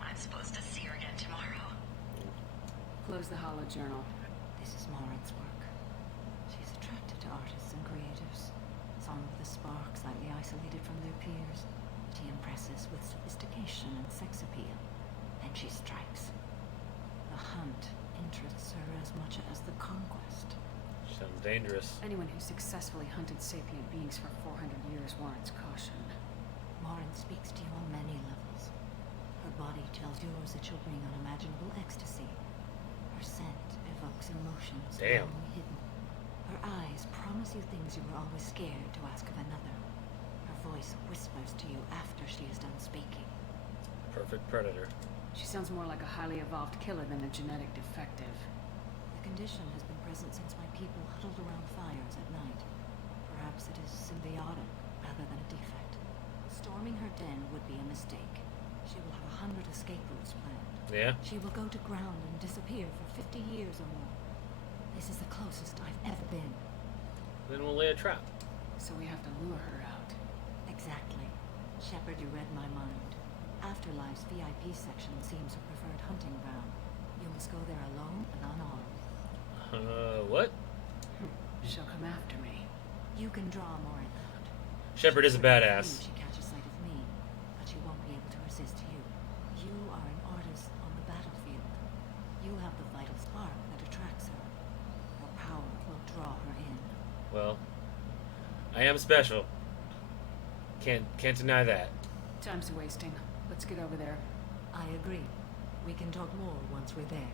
I'm supposed to see her again tomorrow. Close the hollow journal. This is Morinth's work. She's attracted to artists and creatives. Some of the spark slightly isolated from their peers. She impresses with sophistication and sex appeal. Then she strikes. The hunt interests her as much as the conquest. Sounds dangerous. Anyone who successfully hunted sapient beings for 400 years warrants caution. Morinth speaks to you on many levels. Her body tells yours that she'll bring unimaginable ecstasy. Her scent evokes emotions Damn. long hidden. Her eyes promise you things you were always scared to ask of another. Her voice whispers to you after she is done speaking. Perfect predator. She sounds more like a highly evolved killer than a genetic defective. The condition has been present since my people huddled around fires at night. Perhaps it is symbiotic rather than a defect. Storming her den would be a mistake. She will have 100 escape routes planned. Yeah? She will go to ground and disappear for 50 years or more. This is the closest I've ever been. Then we'll lay a trap. So we have to lure her out. Exactly. Shepard, you read my mind. Afterlife's VIP section seems a preferred hunting ground. You must go there alone and unarmed. What? She'll come after me. You can draw Morinth. Shepard is a badass. She catches sight of me, but she won't be able to resist you. You are an artist on the battlefield. You have the vital spark that attracts her. Your power will draw her in. Well, I am special. Can't deny that. Time's wasting. Let's get over there. I agree. We can talk more once we're there.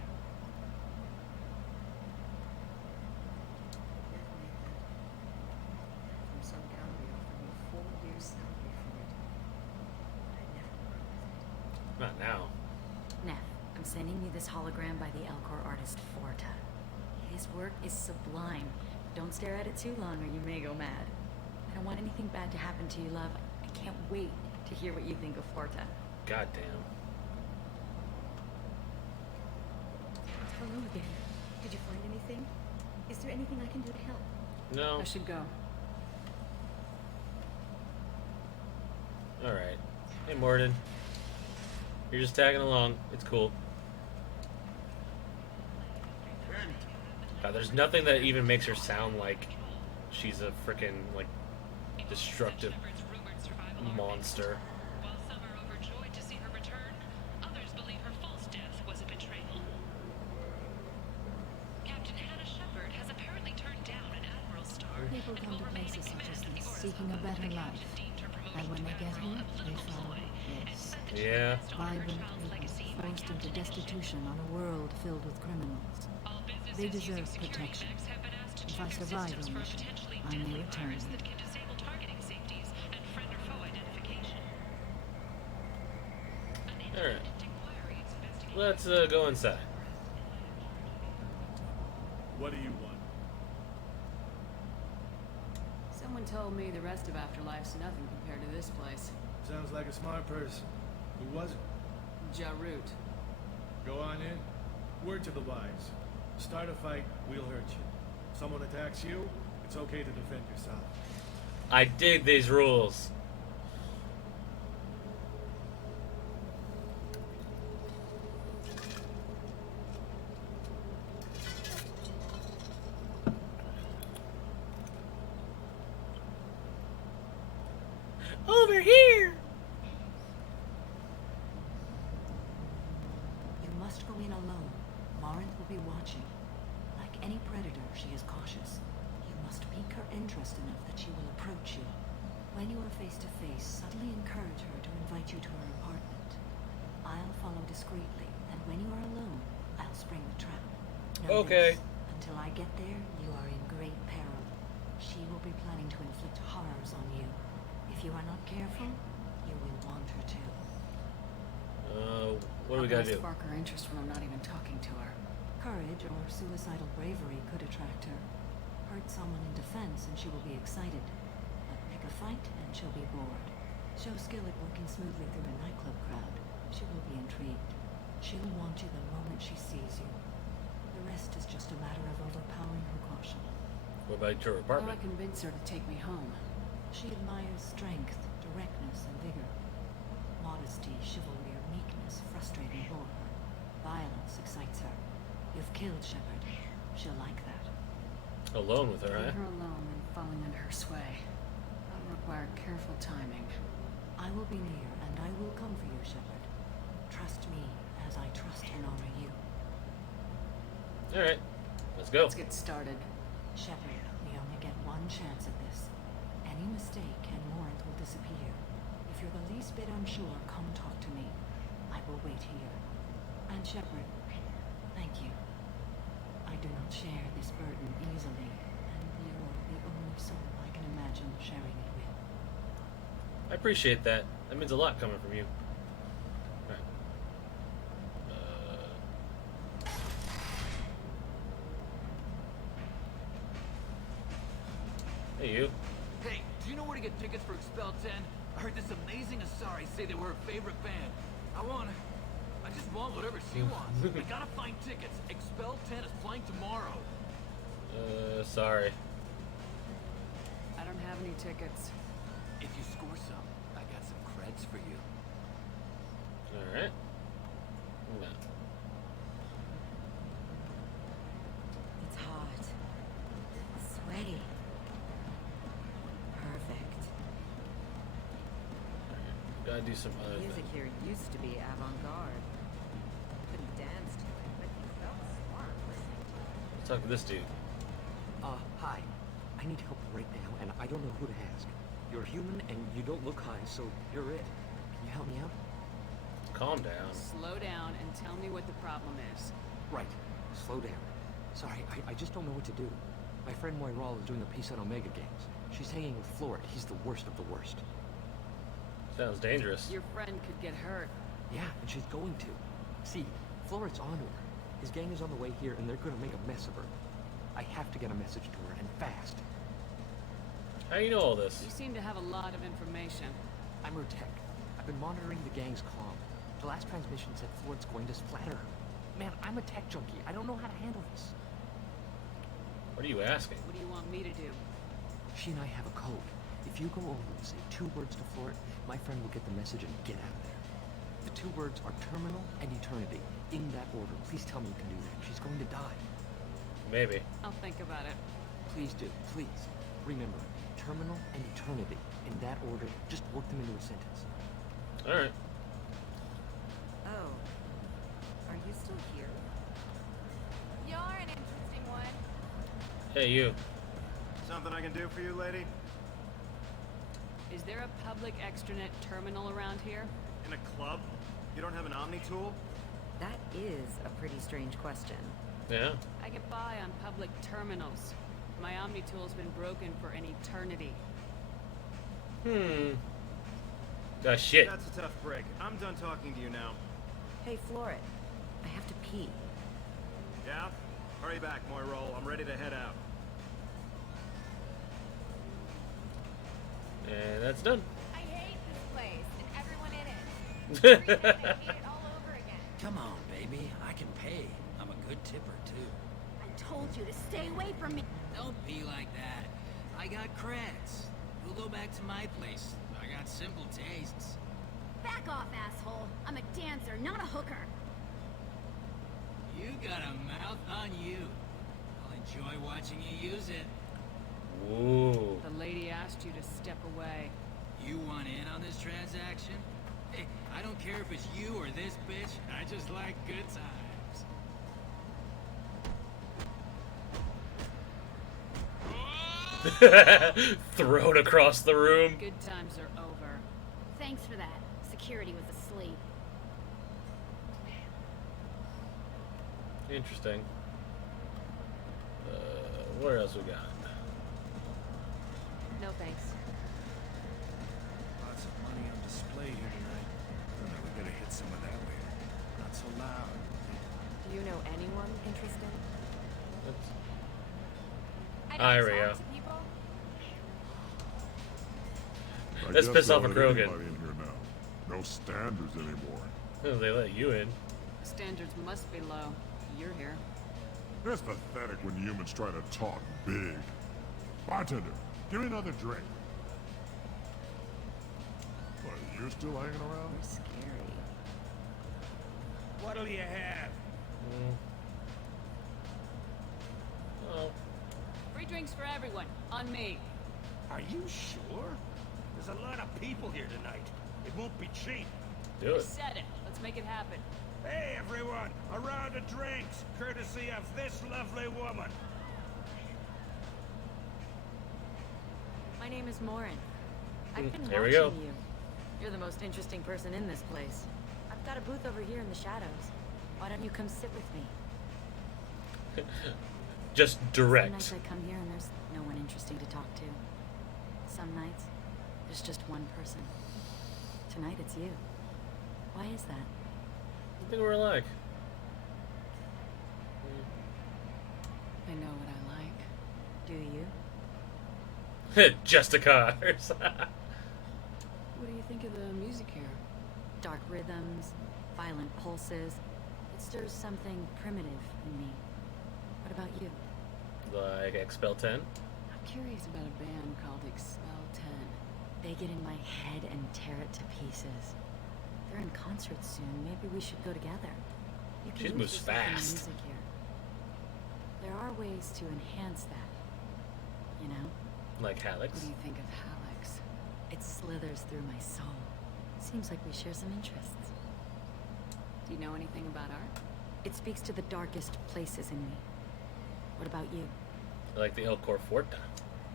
From some gallery offered me 4 years' salary for it. I never worked with it. Not now. Neff, I'm sending you this hologram by the Elcor artist Forta. His work is sublime. Don't stare at it too long or you may go mad. I don't want anything bad to happen to you, love. I can't wait to hear what you think of Forta. Goddamn. Hello again. Did you find anything? Is there anything I can do to help? No. I should go. Alright. Hey, Morden. You're just tagging along. It's cool. God, there's nothing that even makes her sound like she's a freaking, like, destructive monster. While some are overjoyed to see her return, others believe her false death was a betrayal. Captain Hannah Shepard has apparently turned down an admiral star. People come to places such as this seeking a better life. And when they get here, they find this. Yeah. Vibrant people forced into destitution on a world filled with criminals. They deserve protection. If I survive your mission, I may return. Alright. Let's go inside. What do you want? Someone told me the rest of Afterlife's nothing compared to this place. Sounds like a smart person. Who was it? Jarut. Go on in. Word to the wise. Start a fight, we'll hurt you. Someone attacks you, it's okay to defend yourself. I dig these rules. Over here! You must go in alone. Morinth will be watching. Like any predator, she is cautious. You must pique her interest enough that she will approach you. When you are face to face, subtly encourage her to invite you to her apartment. I'll follow discreetly, and when you are alone, I'll spring the trap. Know Okay. this, until I get there, you are in great peril. She will be planning to inflict horrors on you. If you are not careful, you will want her to. What do we gotta do? Spark her interest when I'm not even talking to her. Courage or suicidal bravery could attract her. Hurt someone in defense and she will be excited. But pick a fight and she'll be bored. Show skill at working smoothly through a nightclub crowd. She will be intrigued. She'll want you the moment she sees you. The rest is just a matter of overpowering her caution. What about your How do apartment? I convince her to take me home? She admires strength, directness, and vigor. Modesty, chivalry, or meekness frustrate and bore her. Violence excites her. You've killed Shepard. She'll like that. Alone with her, Leave huh? her alone and falling under her sway. That'll require careful timing. I will be near, and I will come for you, Shepard. Trust me as I trust and honor you. Alright. Let's go. Let's get started. Shepard, we only get one chance at this. Any mistake and Morinth will disappear. If you're the least bit unsure, come talk to me. I will wait here. And Shepard, thank you. I do not share this burden easily, and you are the only soul I can imagine sharing it with. I appreciate that. That means a lot coming from you. Alright. Hey, you. Hey, do you know where to get tickets for Expel 10? I heard this amazing Asari say they were her favorite band. I just want whatever she wants. I gotta find tickets. Expel 10 is playing tomorrow. Sorry. I don't have any tickets. If you score some, I got some creds for you. Alright. No. It's hot. Sweaty. Perfect. Gotta do some other Music things. here used to be avant-garde. Couldn't dance to it, but you felt smart listening to it. Let's talk to this dude. Hi. I need help right now, and I don't know who to ask. You're human, and you don't look high, so you're it. Can you help me out? Calm down. Slow down and tell me what the problem is. Right. Slow down. Sorry, I just don't know what to do. My friend Moiral is doing a piece on Omega Games. She's hanging with Florid. He's the worst of the worst. Sounds dangerous. Your friend could get hurt. Yeah, and she's going to. See, Florid's on to her. His gang is on the way here, and they're gonna make a mess of her. I have to get a message to her, and fast. How do you know all this? You seem to have a lot of information. I'm her tech. I've been monitoring the gang's comm. The last transmission said Florid's going to splatter her. Man, I'm a tech junkie. I don't know how to handle this. What are you asking? What do you want me to do? She and I have a code. If you go over and say 2 words to Florid, my friend will get the message and get out of there. The 2 words are terminal and eternity. In that order. Please tell me you can do that. She's going to die. Maybe. I'll think about it. Please do. Please. Remember, terminal and eternity. In that order. Just work them into a sentence. Alright. Oh. Are you still here? You're an interesting one. Hey, you. Something I can do for you, lady? Is there a public extranet terminal around here? In a club? You don't have an Omni tool? That is a pretty strange question. Yeah. I get by on public terminals. My Omni tool's been broken for an eternity. Shit. That's a tough break. I'm done talking to you now. Hey, Florid. I have to pee. Yeah? Hurry back, Moiral. I'm ready to head out. And that's done. I hate this place and everyone in it. Every night I hate it all over again. Come on, baby. I can pay. I'm a good tipper, too. I told you to stay away from me. Don't be like that. I got creds. We'll go back to my place. I got simple tastes. Back off, asshole. I'm a dancer, not a hooker. You got a mouth on you. I'll enjoy watching you use it. Ooh. The lady asked you to step away. You want in on this transaction? Hey, I don't care if it's you or this bitch. I just like good times. Thrown across the room. Good times are over. Thanks for that. Security was asleep. Interesting. What else we got? No thanks. Lots of money on display here tonight. We better hit some of that later. Not so loud. Do you know anyone interesting? There we go. I Let's guess piss they'll off a let Krogan. anybody in here now. No standards anymore. Oh, they let you in. Standards must be low. You're here. It's pathetic when humans try to talk big. Bartender, give me another drink. What, you're still hanging around? You're scary. What'll you have? Oh. Free drinks for everyone. On me. Are you sure? There's a lot of people here tonight. It won't be cheap. Do I it. said it. Let's make it happen. Hey, everyone! A round of drinks, courtesy of this lovely woman. My name is Morin. I've been There we watching go. you. You're the most interesting person in this place. I've got a booth over here in the shadows. Why don't you come sit with me? Just Some direct. nights I come here and there's no one interesting to talk to. Some nights, there's just one person. Tonight it's you. Why is that? I think we're alike. I know what I like. Do you? Just a cars. What do you think of the music here? Dark rhythms, violent pulses. It stirs something primitive in me. What about you? Like Expel 10? I'm curious about a band called Expel 10. They get in my head and tear it to pieces. They're in concert soon. Maybe we should go together. You can She use moves yourself in the fast. music here. There are ways to enhance that. You know? Like Hallex? What do you think of Hallex? It slithers through my soul. Seems like we share some interests. Do you know anything about art? It speaks to the darkest places in me. What about you? I like the Elcor Forta.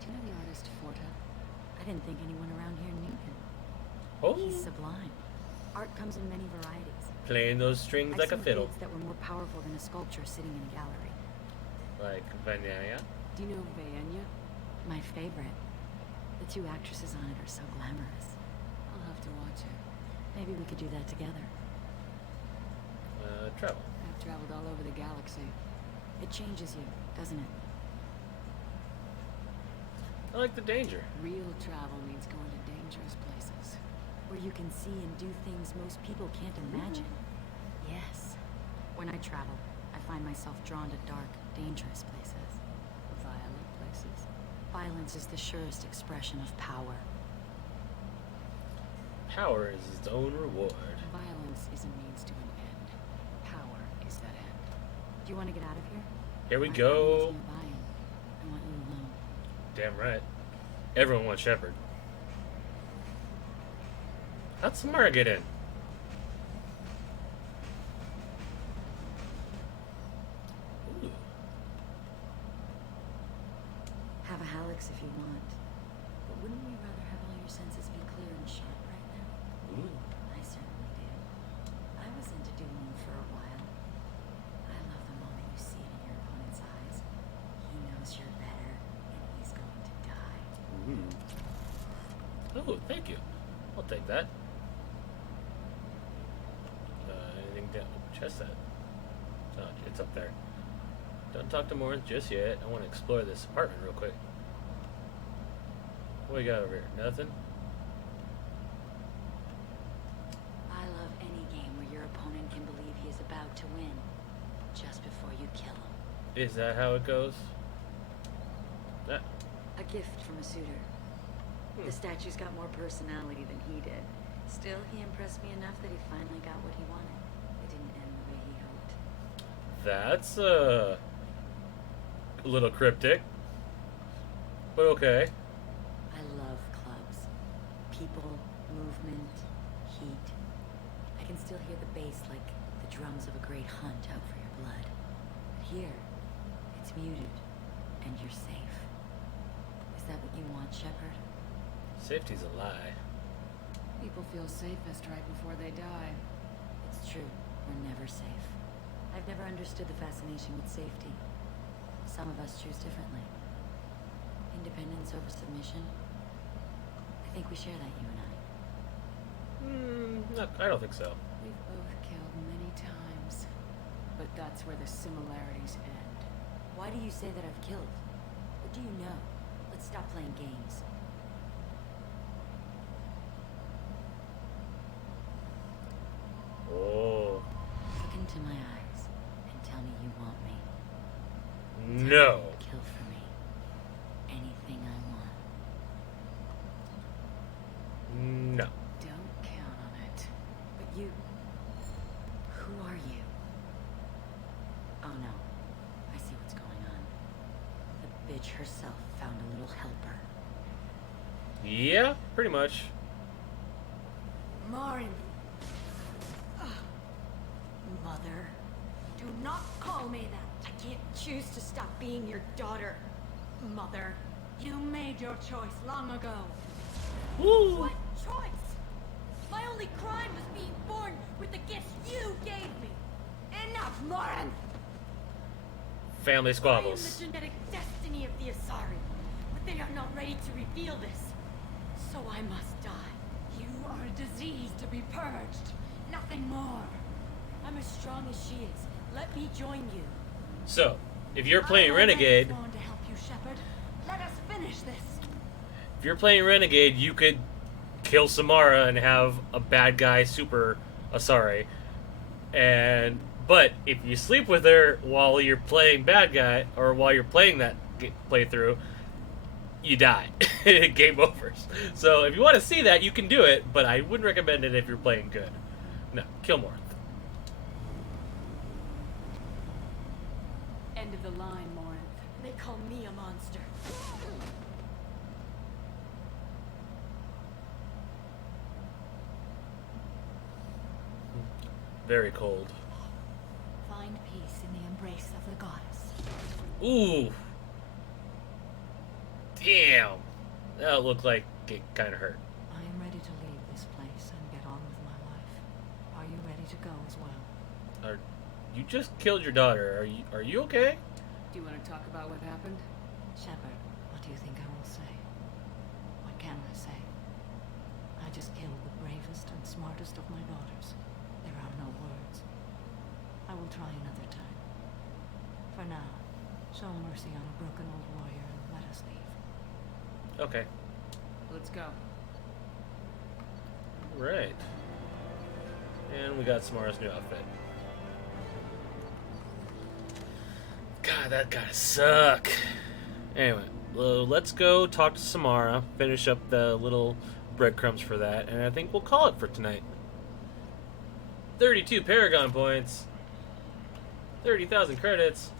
Do you know the artist Forta? I didn't think anyone around here knew him. Oh. He's sublime. Art comes in many varieties. Playing those strings like a fiddle. Bids that were more powerful than a sculpture sitting in a gallery. Like Vanya. Do you know Vanya? My favorite. The two actresses on it are so glamorous. I'll have to watch it. Maybe we could do that together. Travel. I've traveled all over the galaxy. It changes you, doesn't it? I like the danger. Real travel means going to dangerous places. Where you can see and do things most people can't imagine. Yes. When I travel, I find myself drawn to dark, dangerous places. Violent places. Violence is the surest expression of power. Power is its own reward. Violence is a means to an end. Power is that end. Do you want to get out of here? Here we go. I want you alone. Damn right. Everyone wants Shepard. How'd Samara get in? Ooh. Have a Hallex if you want. But wouldn't we rather have all your senses be clear and sharp right now? Ooh. I certainly do. I was into dueling for a while. I love the moment you see it in your opponent's eyes. He knows you're better, and he's going to die. Ooh. Oh, thank you. I'll take that. Anything down? Chest set. Oh, it's up there. Don't talk to Morin just yet. I want to explore this apartment real quick. What we got over here? Nothing? I love any game where your opponent can believe he is about to win, just before you kill him. Is that how it goes? Ah. A gift from a suitor. The statue's got more personality than he did. Still, he impressed me enough that he finally got what he wanted. It didn't end the way he hoped. That's a little cryptic. But okay. I love clubs. People, movement, heat. I can still hear the bass like the drums of a great hunt out for your blood. But here, it's muted, and you're safe. Is that what you want, Shepard? Safety's a lie. People feel safest right before they die. It's true. We're never safe. I've never understood the fascination with safety. Some of us choose differently. Independence over submission. I think we share that, you and I. No, I don't think so. We've both killed many times. But that's where the similarities end. Why do you say that I've killed? What do you know? Let's stop playing games. Oh. Look into my eyes and tell me you want me. No. Kill for me. Anything I want. No. Don't count on it. But you... Who are you? Oh no. I see what's going on. The bitch herself found a little helper. Yeah, pretty much. Morin. Mother. Do not call me that. I can't choose to stop being your daughter. Mother. You made your choice long ago. Woo. What choice? My only crime was being born with the gifts you gave me. Enough, Morin! Family I am squabbles. the genetic destiny of the Asari, but they are not ready to reveal this. So I must die. You are a disease to be purged. Nothing more. I'm as strong as she is. Let me join you. So, if you're playing Renegade, I want to help you, Shepard. Let us finish this. if you're playing Renegade, you could kill Samara and have a bad guy super Asari. But if you sleep with her while you're playing bad guy, or while you're playing that playthrough, you die. Game over. So if you want to see that, you can do it, but I wouldn't recommend it if you're playing good. No, kill more. End of the line, Morin. They call me a monster. very cold. Find peace in the embrace of the goddess. Ooh. Damn. That looked like it kind of hurt. I am ready to leave this place and get on with my life. Are you ready to go as well? You just killed your daughter. Are you okay? Do you want to talk about what happened? Shepard, what do you think I will say? What can I say? I just killed the bravest and smartest of my daughters. There are no words. I will try another time. For now, show mercy on a broken old warrior and let us leave. Okay. Let's go. Right. And we got Samara's new outfit. God, that gotta suck. Anyway, let's go talk to Samara, finish up the little breadcrumbs for that, and I think we'll call it for tonight. 32 Paragon points. 30,000 credits.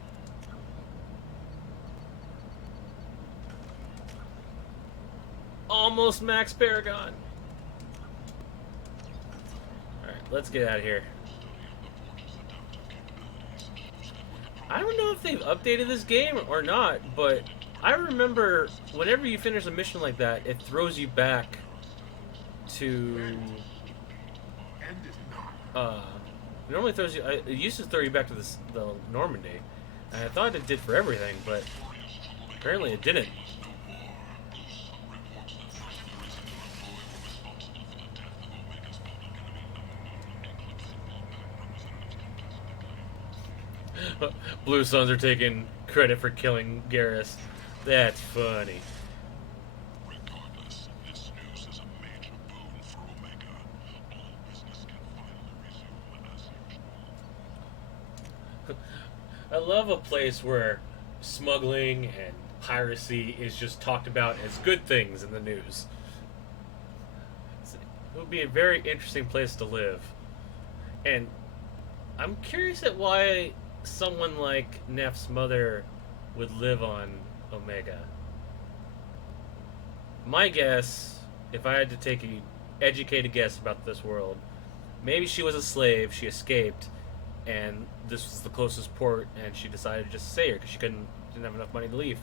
Almost max Paragon. Alright, let's get out of here. I don't know if they've updated this game or not, but I remember whenever you finish a mission like that, it throws you back to... It normally throws you... It used to throw you back to the Normandy. And I thought it did for everything, but apparently it didn't. Blue Suns are taking credit for killing Garrus. That's funny. Regardless, this news is a major boon for Omega. All business can finally resume as usual. I love a place where smuggling and piracy is just talked about as good things in the news. It would be a very interesting place to live. And I'm curious at why someone like Neff's mother would live on Omega. My guess, if I had to take an educated guess about this world, maybe she was a slave, she escaped, and this was the closest port, and she decided to just stay here because she didn't have enough money to leave.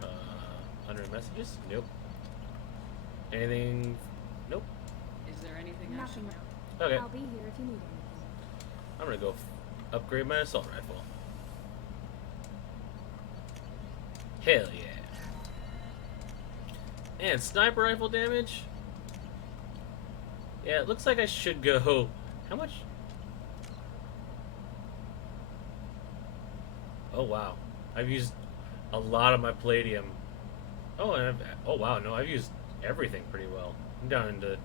100 messages? Nope. Anything? Nope. Is there anything I should Nothing. know? Okay. I'll be here if you need anything. I'm gonna go upgrade my assault rifle. Hell yeah. And sniper rifle damage? Yeah, it looks like I should go... How much? Oh wow. I've used a lot of my palladium. Oh, and oh wow, no, I've used everything pretty well. I'm down into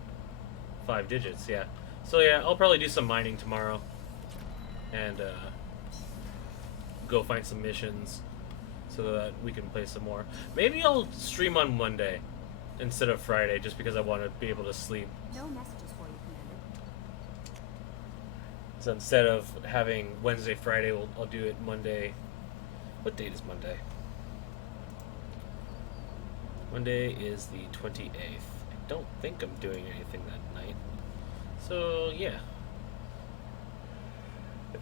5 digits, yeah. So yeah, I'll probably do some mining tomorrow. And go find some missions so that we can play some more. Maybe I'll stream on Monday instead of Friday just because I want to be able to sleep. No messages for you, Commander. So instead of having Wednesday, Friday, I'll do it Monday. What date is Monday? Monday is the 28th. I don't think I'm doing anything that night. So, yeah.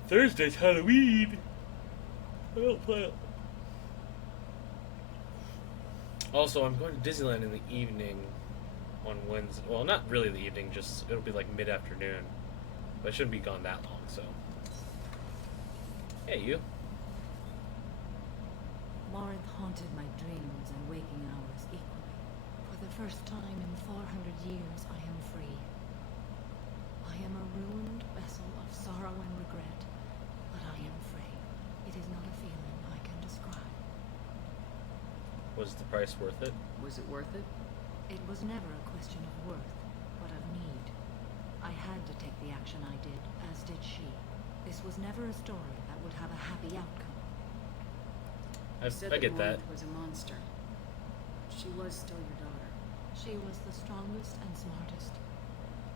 Thursday's Halloween. I don't plan. Also, I'm going to Disneyland in the evening on Wednesday. Well, not really the evening, just it'll be like mid-afternoon. But I shouldn't be gone that long, so. Hey, you. Morinth haunted my dreams and waking hours equally. For the first time in 400 years, I am free. I am a ruined vessel of sorrow and regret, but I am free. It is not a feeling I can describe. Was the price worth it? Was it worth it? It was never a question of worth, but of need. I had to take the action I did, as did she. This was never a story that would have a happy outcome. I get that. Was a monster. She was still your daughter. She was the strongest and smartest.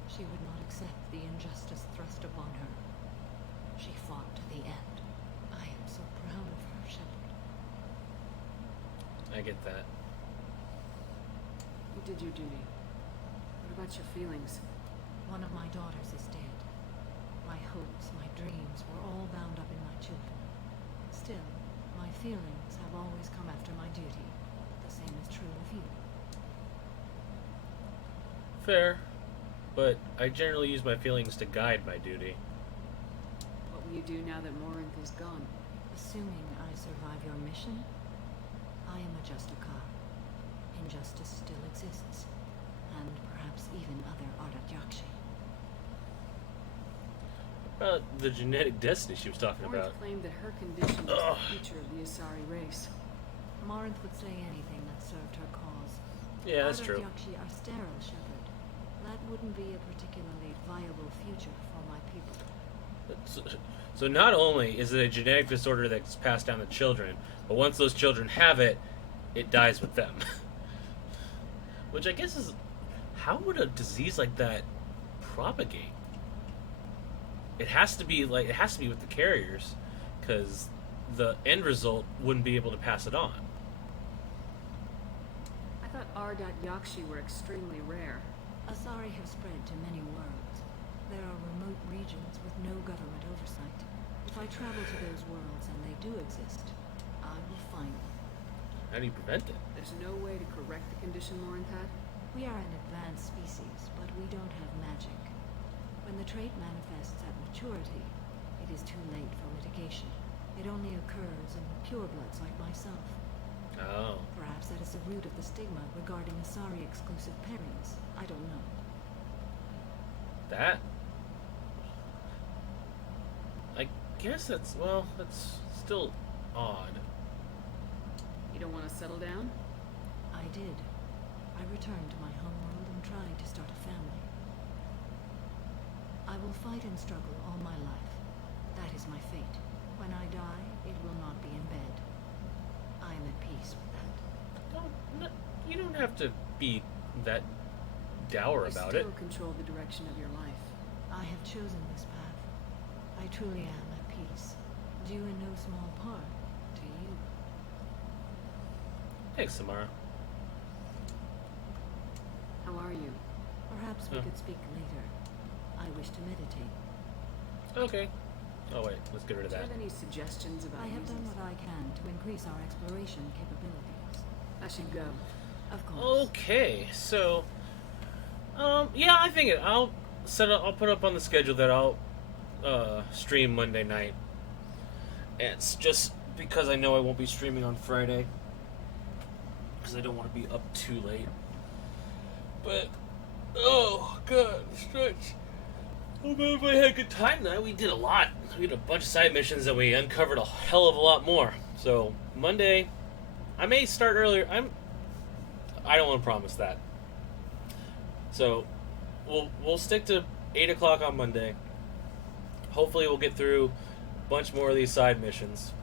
She would not accept the injustice thrust upon her. She fought to the end. I am so proud of her, Shepard. I get that. You did your duty. What about your feelings? One of my daughters is dead. My hopes, my dreams were all bound up in my children. Still, my feelings have always come after my duty. The same is true of you. Fair, but I generally use my feelings to guide my duty. What will you do now that Morinth is gone? Assuming I survive your mission, I am a Justicar. Injustice still exists, and perhaps even other Ardajakshi. About the genetic destiny she was talking about. Morinth claimed that her condition was the future of the Asari race. Morinth would say anything that served her cause. Yeah, that's true. Ardajakshi are sterile, Shepard. That wouldn't be a particularly viable future for my people. So not only is it a genetic disorder that's passed down to children, but once those children have it, it dies with them. Which I guess is... How would a disease like that propagate? It has to be with the carriers, because the end result wouldn't be able to pass it on. I thought Ardat Yakshi were extremely rare. Asari have spread to many worlds. There are remote regions with no government oversight. If I travel to those worlds and they do exist, I will find them. How do you prevent it? There's no way to correct the condition Morinth had? We are an advanced species, but we don't have magic. When the trait manifests at maturity, it is too late for mitigation. It only occurs in purebloods like myself. Oh. Perhaps that is the root of the stigma regarding Asari-exclusive pairings. I don't know. That? I guess that's still odd. You don't want to settle down? I did. I returned to my homeworld and tried to start a family. I will fight and struggle all my life. That is my fate. When I die, it will not be in bed. I am at peace with that. You don't have to be that dour about it. You still control the direction of your life. I have chosen this path. I truly am at peace, due in no small part to you. Thanks, Samara. How are you? Perhaps we could speak later. I wish to meditate. Okay. Oh wait, let's get rid of Do you that. have any suggestions about I have done using what I can to increase our exploration capabilities. I should go. Of course. Okay, so, yeah, I think I'll put up on the schedule that I'll stream Monday night. And it's just because I know I won't be streaming on Friday, because I don't want to be up too late. But oh god, stretch. Hope everybody had a good time tonight. We did a lot. We did a bunch of side missions and we uncovered a hell of a lot more. So Monday, I may start earlier. I don't want to promise that. So we'll stick to 8 o'clock on Monday. Hopefully we'll get through a bunch more of these side missions.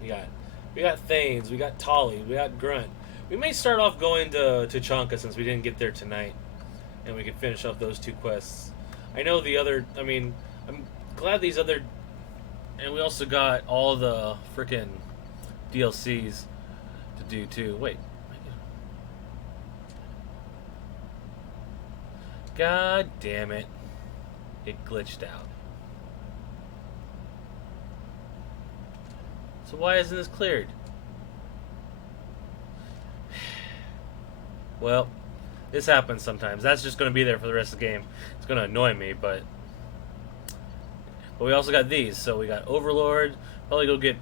We got Thanes, we got Tolly, we got Grunt. We may start off going to Chanka since we didn't get there tonight, and we can finish off those two quests. I know the other. I mean, I'm glad these other, and we also got all the frickin' DLCs to do too. Wait. God damn it. It glitched out. So why isn't this cleared? Well, this happens sometimes. That's just going to be there for the rest of the game. It's going to annoy me, but we also got these. So we got Overlord. Probably go get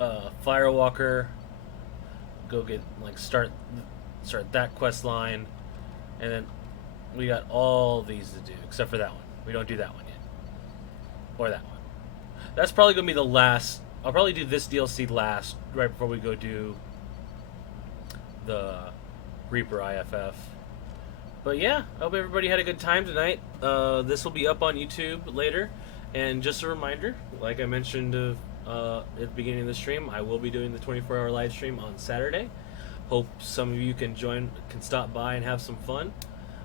Firewalker. Go get, like, start that quest line. And then we got all these to do, except for that one. We don't do that one yet. Or that one. That's probably going to be the last. I'll probably do this DLC last, right before we go do the Reaper IFF. But yeah, I hope everybody had a good time tonight. This will be up on YouTube later. And just a reminder, like I mentioned at the beginning of the stream, I will be doing the 24-hour live stream on Saturday. Hope some of you can stop by and have some fun.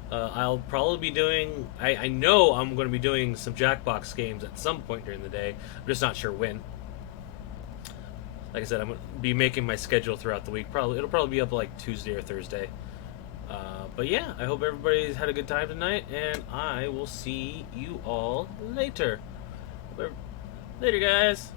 I'll probably be doing, I know I'm going to be doing some Jackbox games at some point during the day. I'm just not sure when. Like I said, I'm going to be making my schedule throughout the week. It'll probably be up like Tuesday or Thursday. But yeah, I hope everybody's had a good time tonight, and I will see you all later. Later, guys.